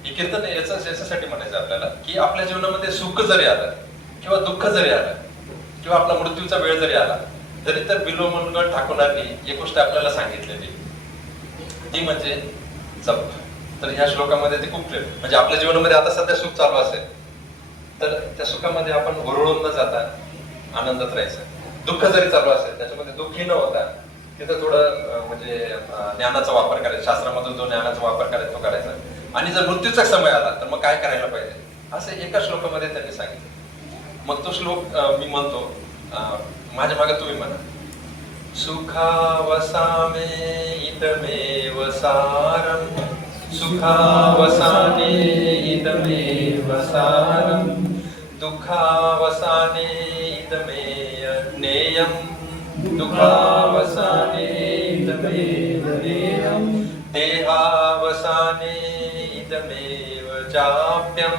हे कीर्तन याच्यासाठी म्हणायचं आपल्याला की आपल्या जीवनामध्ये सुख जरी आलं किंवा दुःख जरी आलं किंवा आपला मृत्यूचा वेळ जरी आला तरी तर बिल्व मंगळ ठाकुरांनी एक गोष्ट आपल्याला सांगितलेली, ती म्हणजे जप. तर ह्या श्लोकामध्ये ते खूप म्हणजे आपल्या जीवनामध्ये आता सध्या सुख चालू असेल तर त्या सुखामध्ये आपण हुरळून न जाता आनंदात राहायचं. दुःख जरी चालू असेल त्याच्यामध्ये दुःखी न होता तिथं थोडं म्हणजे ज्ञानाचा वापर करायचा, शास्त्रामधून जो ज्ञानाचा वापर करायचा तो करायचा. आणि जर मृत्यूचा समय आला तर मग काय करायला पाहिजे असं एका श्लोकामध्ये त्यांनी सांगितलं. मग तो श्लोक मी म्हणतो, माझ्या मागे तुम्ही म्हणा. सुखावसामे इदमेव सारम सुखावसाने इदमेव सारम दुःखावसाने इदमेव ज्ञेयम दुःखावसाने इदमेव ज्ञेयम देहावसाने इदमेव जाप्यम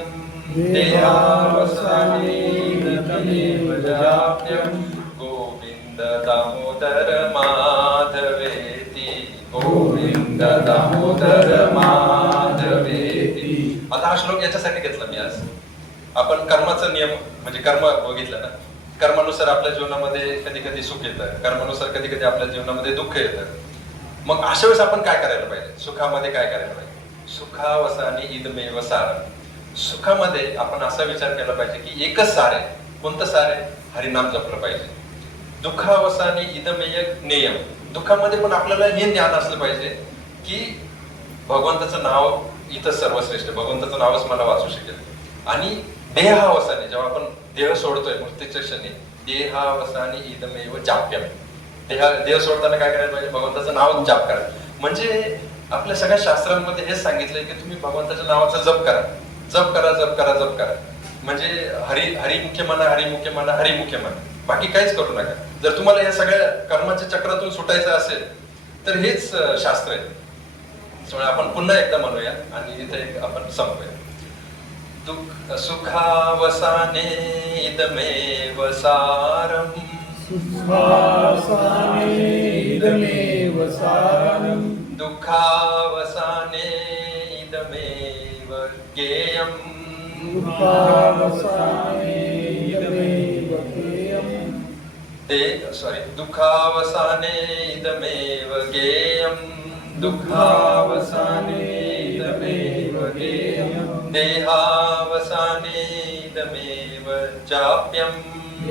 देहावसाने इदमेव जाप्यम गोविंद दामोदर माधवेति गोविंद दामोदर माधवेति. आता हा श्लोक याच्यासाठी घेतला मी आज. आपण कर्माचा नियम म्हणजे कर्म बघितलं ना, कर्मानुसार आपल्या जीवनामध्ये कधी कधी सुख येतं, कर्मानुसार कधी कधी आपल्या जीवनामध्ये दुःख येतं. मग अशा वेळेस आपण काय करायला पाहिजे, सुखामध्ये काय करायला पाहिजे. सुखावसाने इदमेव सारम. सुखामध्ये आपण असा विचार केला पाहिजे की एकच सार आहे. कोणतं सार आहे? हरिनाम जपलं पाहिजे. दुःखावसाने इदमेय ज्ञेयम. दुःखामध्ये पण आपल्याला हे ज्ञान असलं पाहिजे की भगवंताचं नाव इथं सर्वश्रेष्ठ, भगवंताचं नावच मला वाचू शकेल. आणि देहावसाने जेव्हा आपण देह सोडतोय मृत्यूच्या क्षणी देहावसाने इदमेव जाप्यम. देह सोडताना काय करायला पाहिजे? भगवंताचं नाव जाप करा. म्हणजे आपल्या सगळ्या शास्त्रांमध्ये हेच सांगितलंय की तुम्ही भगवंताच्या नावाचा जप करा, जप करा, जप करा, जप करा. म्हणजे हरिमुख्य म्हणा, हरिमुख्य म्हणा, हरिमुख्य म्हणा, बाकी काहीच करू नका. जर तुम्हाला या सगळ्या कर्माच्या चक्रातून सुटायचं असेल तर हेच शास्त्र आहे. त्यामुळे आपण पुन्हा एकदा म्हणूया आणि इथे आपण संपूया. सुखावसाने इदमेव सारम सुखावसाने इदमेव सारम दुःखावसाने इदमेव ज्ञेयम दुःखावसाने इदमेव ज्ञेयम दुःखावसाने इदमेव ज्ञेयम दुःखावसाने इदमेव ज्ञेयम देहावसाने इदमेव जाप्यम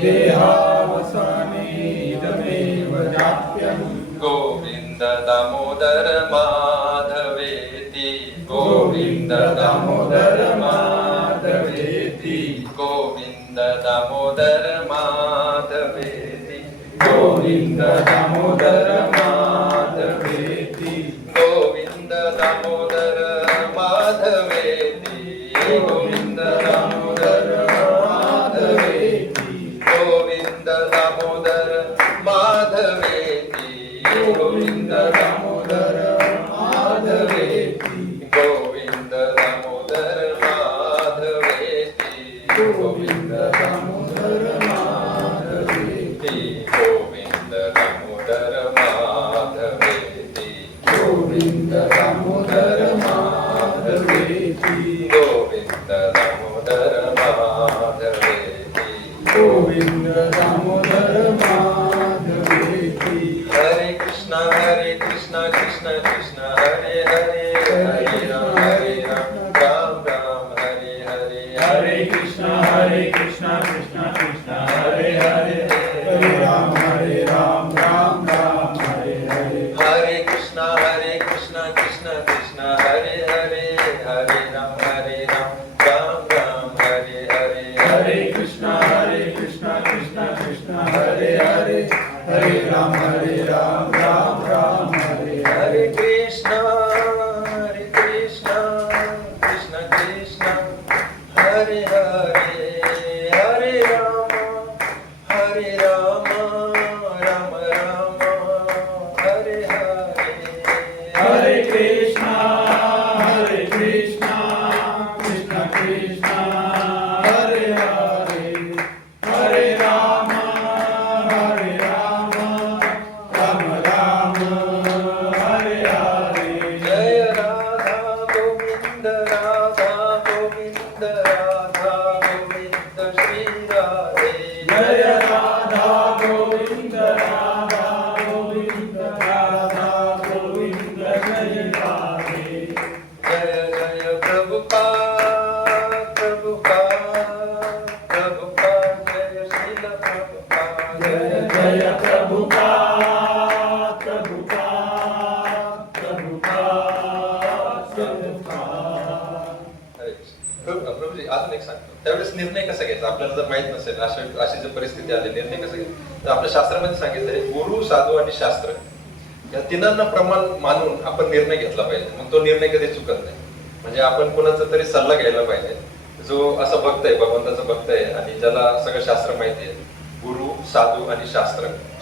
देहावसाने इदमेव जाप्यम गोविंद दामोदर माधवेति गोविंद दामोदर माधवेति गोविंद दामोदर माधवेति गोविंद गोविंद दामोदर माधवेती गोविंद दामोदर माधवेती गोविंद दामोदर माधवेती गोविंद दामोदर माधवेती गोविंद दामोदर माधवेती गोविंद दामोदर माधवेती गोविंद दामोदर माधवेती गोविंद दामोदर माधवेती गोविंद दामोदर माधवेती गोविंद दामोदर माधवेती गोविंद दामोदर माधवेती हरे कृष्णा कृष्ण कृष्ण हरे हरे हरे राम राम राम हरे हरे हरे कृष्णा कृष्ण कृष्ण हरे हरे हरे राम राम राम हरे हरे हरे कृष्णा कृष्ण कृष्ण हरे हरे हरे राम राम राम हरे हरे हरे कृष्णा कृष्ण कृष्ण हरे हरे हरे राम राम राम हरे हरे कृष्णा कृष्ण कृष्ण हरे हरे हरे राम राम राम हरे हरे हरे कृष्णा कृष्ण कृष्ण हरे हरे हरे राम राम राम हरे हरे जय राधा गोविंद श्री राधे जय राधा गोविंद गोविंद जय राधे जय जय प्रभुपाद जय श्रील प्रभुपाद जय जय प्रभुपाद हरे कृष्ण. प्रभूजी अजून एक सांगतो त्यावेळेस निर्णय कसा घ्यायचा आपल्याला जर माहित नसेल अशी जर परिस्थिती आली निर्णय कसा घ्यायचा तर आपल्या शास्त्रामध्ये सांगितलंय गुरु साधू आणि शास्त्र या तिनांना प्रमाण मानून आपण निर्णय घेतला पाहिजे मग तो निर्णय कधी चुकत नाही म्हणजे आपण कोणाचा तरी सल्ला घ्यायला पाहिजे जो असं भक्त आहे भगवंताचा भक्त आहे आणि ज्याला सगळं शास्त्र माहिती आहे गुरु साधू आणि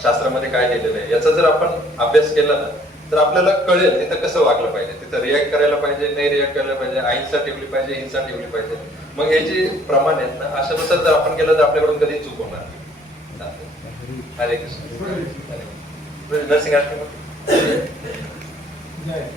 शास्त्रामध्ये काय लिहिलेलं आहे याचा जर आपण अभ्यास केला ना तर आपल्याला कळेल तिथं कसं वागलं पाहिजे तिथं रिॲक्ट करायला पाहिजे नाही रिॲक्ट करायला पाहिजे अहिंसा ठेवली पाहिजे हिंसा ठेवली पाहिजे मग हे जे प्रमाण आहेत ना अशानुसार जर आपण केलं तर आपल्याकडून कधी चूक होणार नाही. हरे कृष्ण हरे नरसिंह आश्रम जय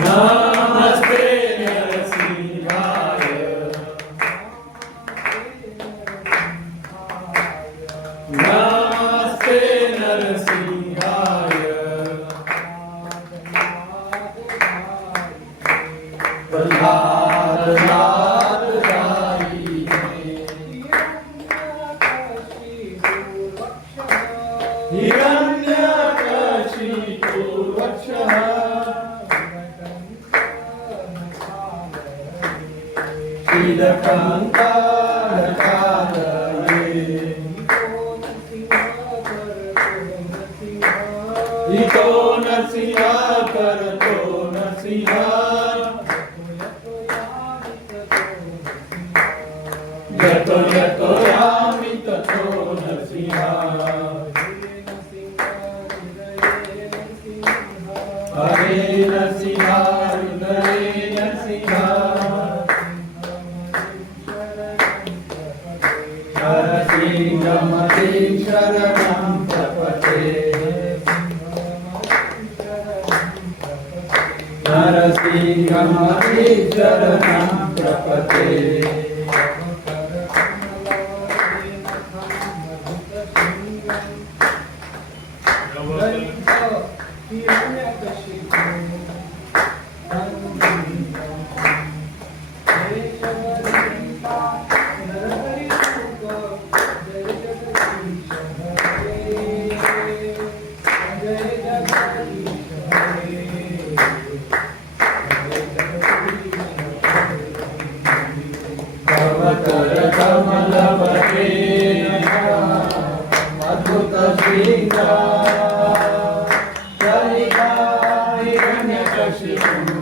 नमस्ते नरसिंहाय नमस्ते नरसिंहाय प्रह्लाद नाथ हिरण्यकशिपु वक्षः शीलकङ्कालकालये इतो नरसिंह करतो नरसिंह यतो यतो यामि ततो नरसिंह हरे नरसिंह हृदये नरसिंह नरसिंहमते शरणं प्रपते नरसिंहमते शरणं प्रपते कर कमलपते अद्भुत श्रींगार ललिता हिरण्यकशिपू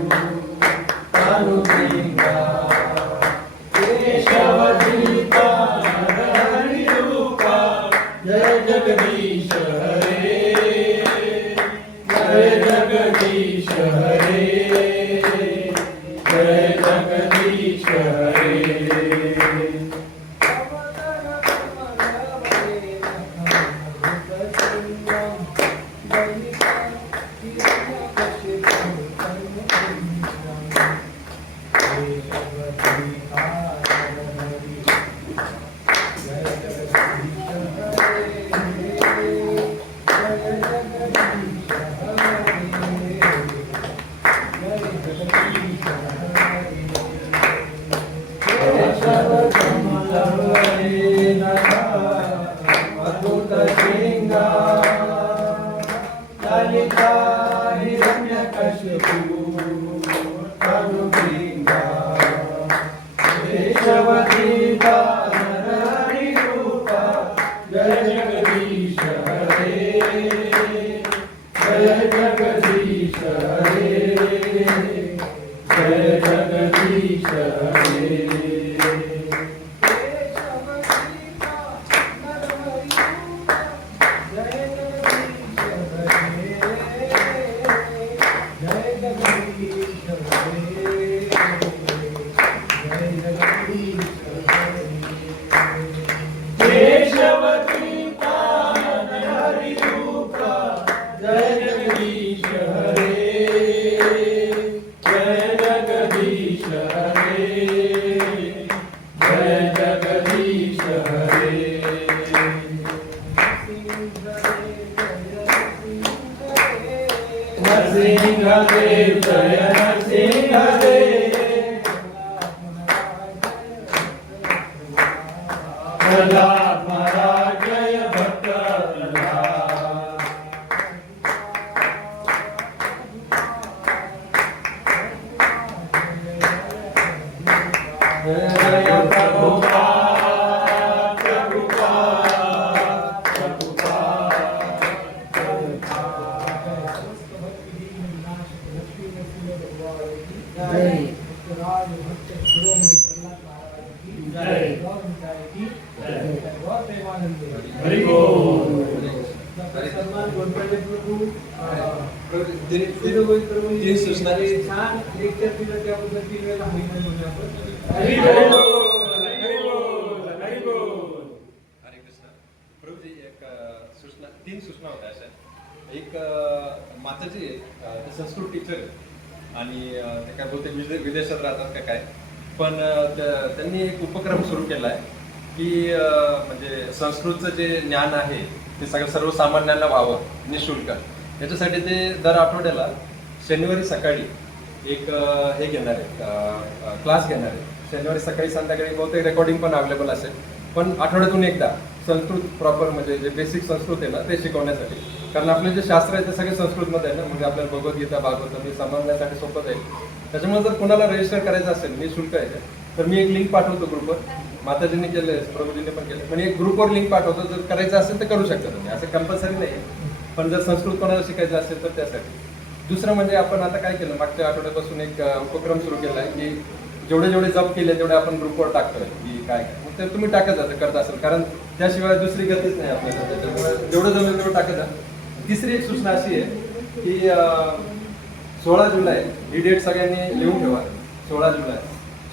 अनुप्रिया केशवदीपा नरहरिरूपा जय जगदीश हरे जय जगदीश हरे जय जगदीश हरे अद्भुत श्रींगार ललिता हिरण्यकशिपू अनुप्रिया केशवदीपा नरहरिरूपा जय जगदीश हरे जय जगदीश हरे जय जगदीश हरे केशवदीपा नरहरिरूपा जय जगदीश हरे जय जगदीश हरे जय जगदीश हरे नरसिंहदेव जय नरसिंहदेव प्रहलाद महाराज जय भक्त प्रहलाद जय प्रभुपाद प्रभुपाद प्रभुपाद जय हरि बोल सन्मान गोंधळे प्रभू तीन सूचना छान लेक्चर दिलं त्याबद्दल 3 वेळा हरिनाम म्हणून आपण हरि बोल हरि बोल हरि बोल हरे कृष्ण प्रभूजी एक सूचना 3 सूचना होत्या अशा एक माताजी संस्कृत टीचर आणि ते काय बोलते विदेशात राहतात का काय पण त्यांनी एक उपक्रम सुरू केला आहे की म्हणजे संस्कृतचं जे ज्ञान आहे ते सगळं सर्वसामान्यांना व्हावं निःशुल्क याच्यासाठी ते दर आठवड्याला शनिवारी सकाळी एक हे घेणार आहे क्लास घेणार आहे शनिवारी सकाळी संध्याकाळी बहुतेक रेकॉर्डिंग पण अवेलेबल असेल पण आठवड्यातून एकदा संस्कृत प्रॉपर म्हणजे जे बेसिक संस्कृत आहे ना ते शिकवण्यासाठी कारण आपले जे शास्त्र आहे ते सगळे संस्कृतमध्ये आहे ना म्हणजे आपल्याला भगवद्गीता भागवत मी समजण्यासाठी सोपं जाईल त्याच्यामुळे जर कोणाला रजिस्टर करायचं असेल निःशुल्क आहे तर मी एक लिंक पाठवतो ग्रुपवर माताजींनी केलं प्रभूजींनी पण केलं पण एक ग्रुपवर लिंक पाठवतो जर करायचं असेल तर करू शकता तुम्ही असं कंपल्सरी नाही पण जर संस्कृत कोणाला शिकायचं असेल तर त्यासाठी दुसरं म्हणजे आपण आता काय केलं मागच्या आठवड्यापासून एक उपक्रम सुरू केला आहे की जेवढे जेवढे जप केले तेवढे आपण ग्रुपवर टाकतोय की काय मग ते तुम्ही टाकत जा करत असेल कारण त्याशिवाय दुसरी गतीच नाही आपल्याला त्याच्यामुळे जेवढं जमेल तेवढं टाकत जा तिसरी एक सूचना अशी आहे की 16 जुलै ही डेट सगळ्यांनी लिहून ठेवा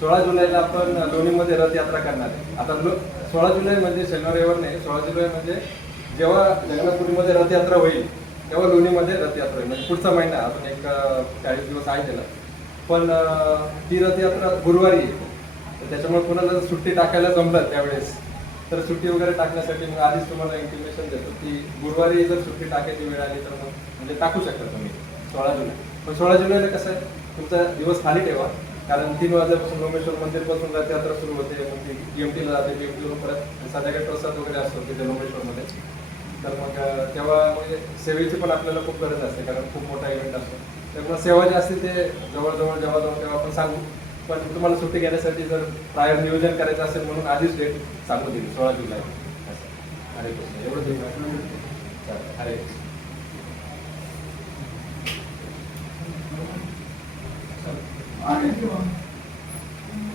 16 जुलैला आपण लोणीमध्ये रथयात्रा करणार आहे आता 16 जुलै म्हणजे शनिवार रविवार नाही 16 जुलै म्हणजे जेव्हा जगन्नाथपुरीमध्ये रथयात्रा होईल तेव्हा लोणीमध्ये रथयात्रा होईल म्हणजे पुढचा महिना अजून एक 40 दिवस आहे त्याला पण ती रथयात्रा गुरुवारी येते तर त्याच्यामुळे कोणाला सुट्टी टाकायला जमलं त्यावेळेस तर सुट्टी वगैरे टाकण्यासाठी मग आधीच तुम्हाला इन्फॉर्मेशन देतो की गुरुवारी जर सुट्टी टाकायची वेळ आली तर मग म्हणजे टाकू शकता तुम्ही 16 जुलै पण 16 जुलैला कसं आहे तुमचा दिवस खाली ठेवा कारण 3 वाजल्यापासून लोमेश्वर मंदिरपासून रथयात्रा सुरू होते मग ती DMT ला जाते DMT वरून परत संध्याकाळी प्रसाद वगैरे असतो तिथे लोमेश्वरमध्ये तर मग तेव्हा म्हणजे सेवेची पण आपल्याला खूप गरज असते कारण खूप मोठा इव्हेंट असतो त्यामुळे सेवा जी असते ते जवळजवळ जेव्हा तेव्हा आपण सांगू पण तुम्हाला सुट्टी घेण्यासाठी जर प्रायर नियोजन करायचं असेल म्हणून आधीच डेट सांगू दिली 16 जुलै असं. हरे कृष्ण. एवढं देऊ चालेल. हरे कृष्ण. आणि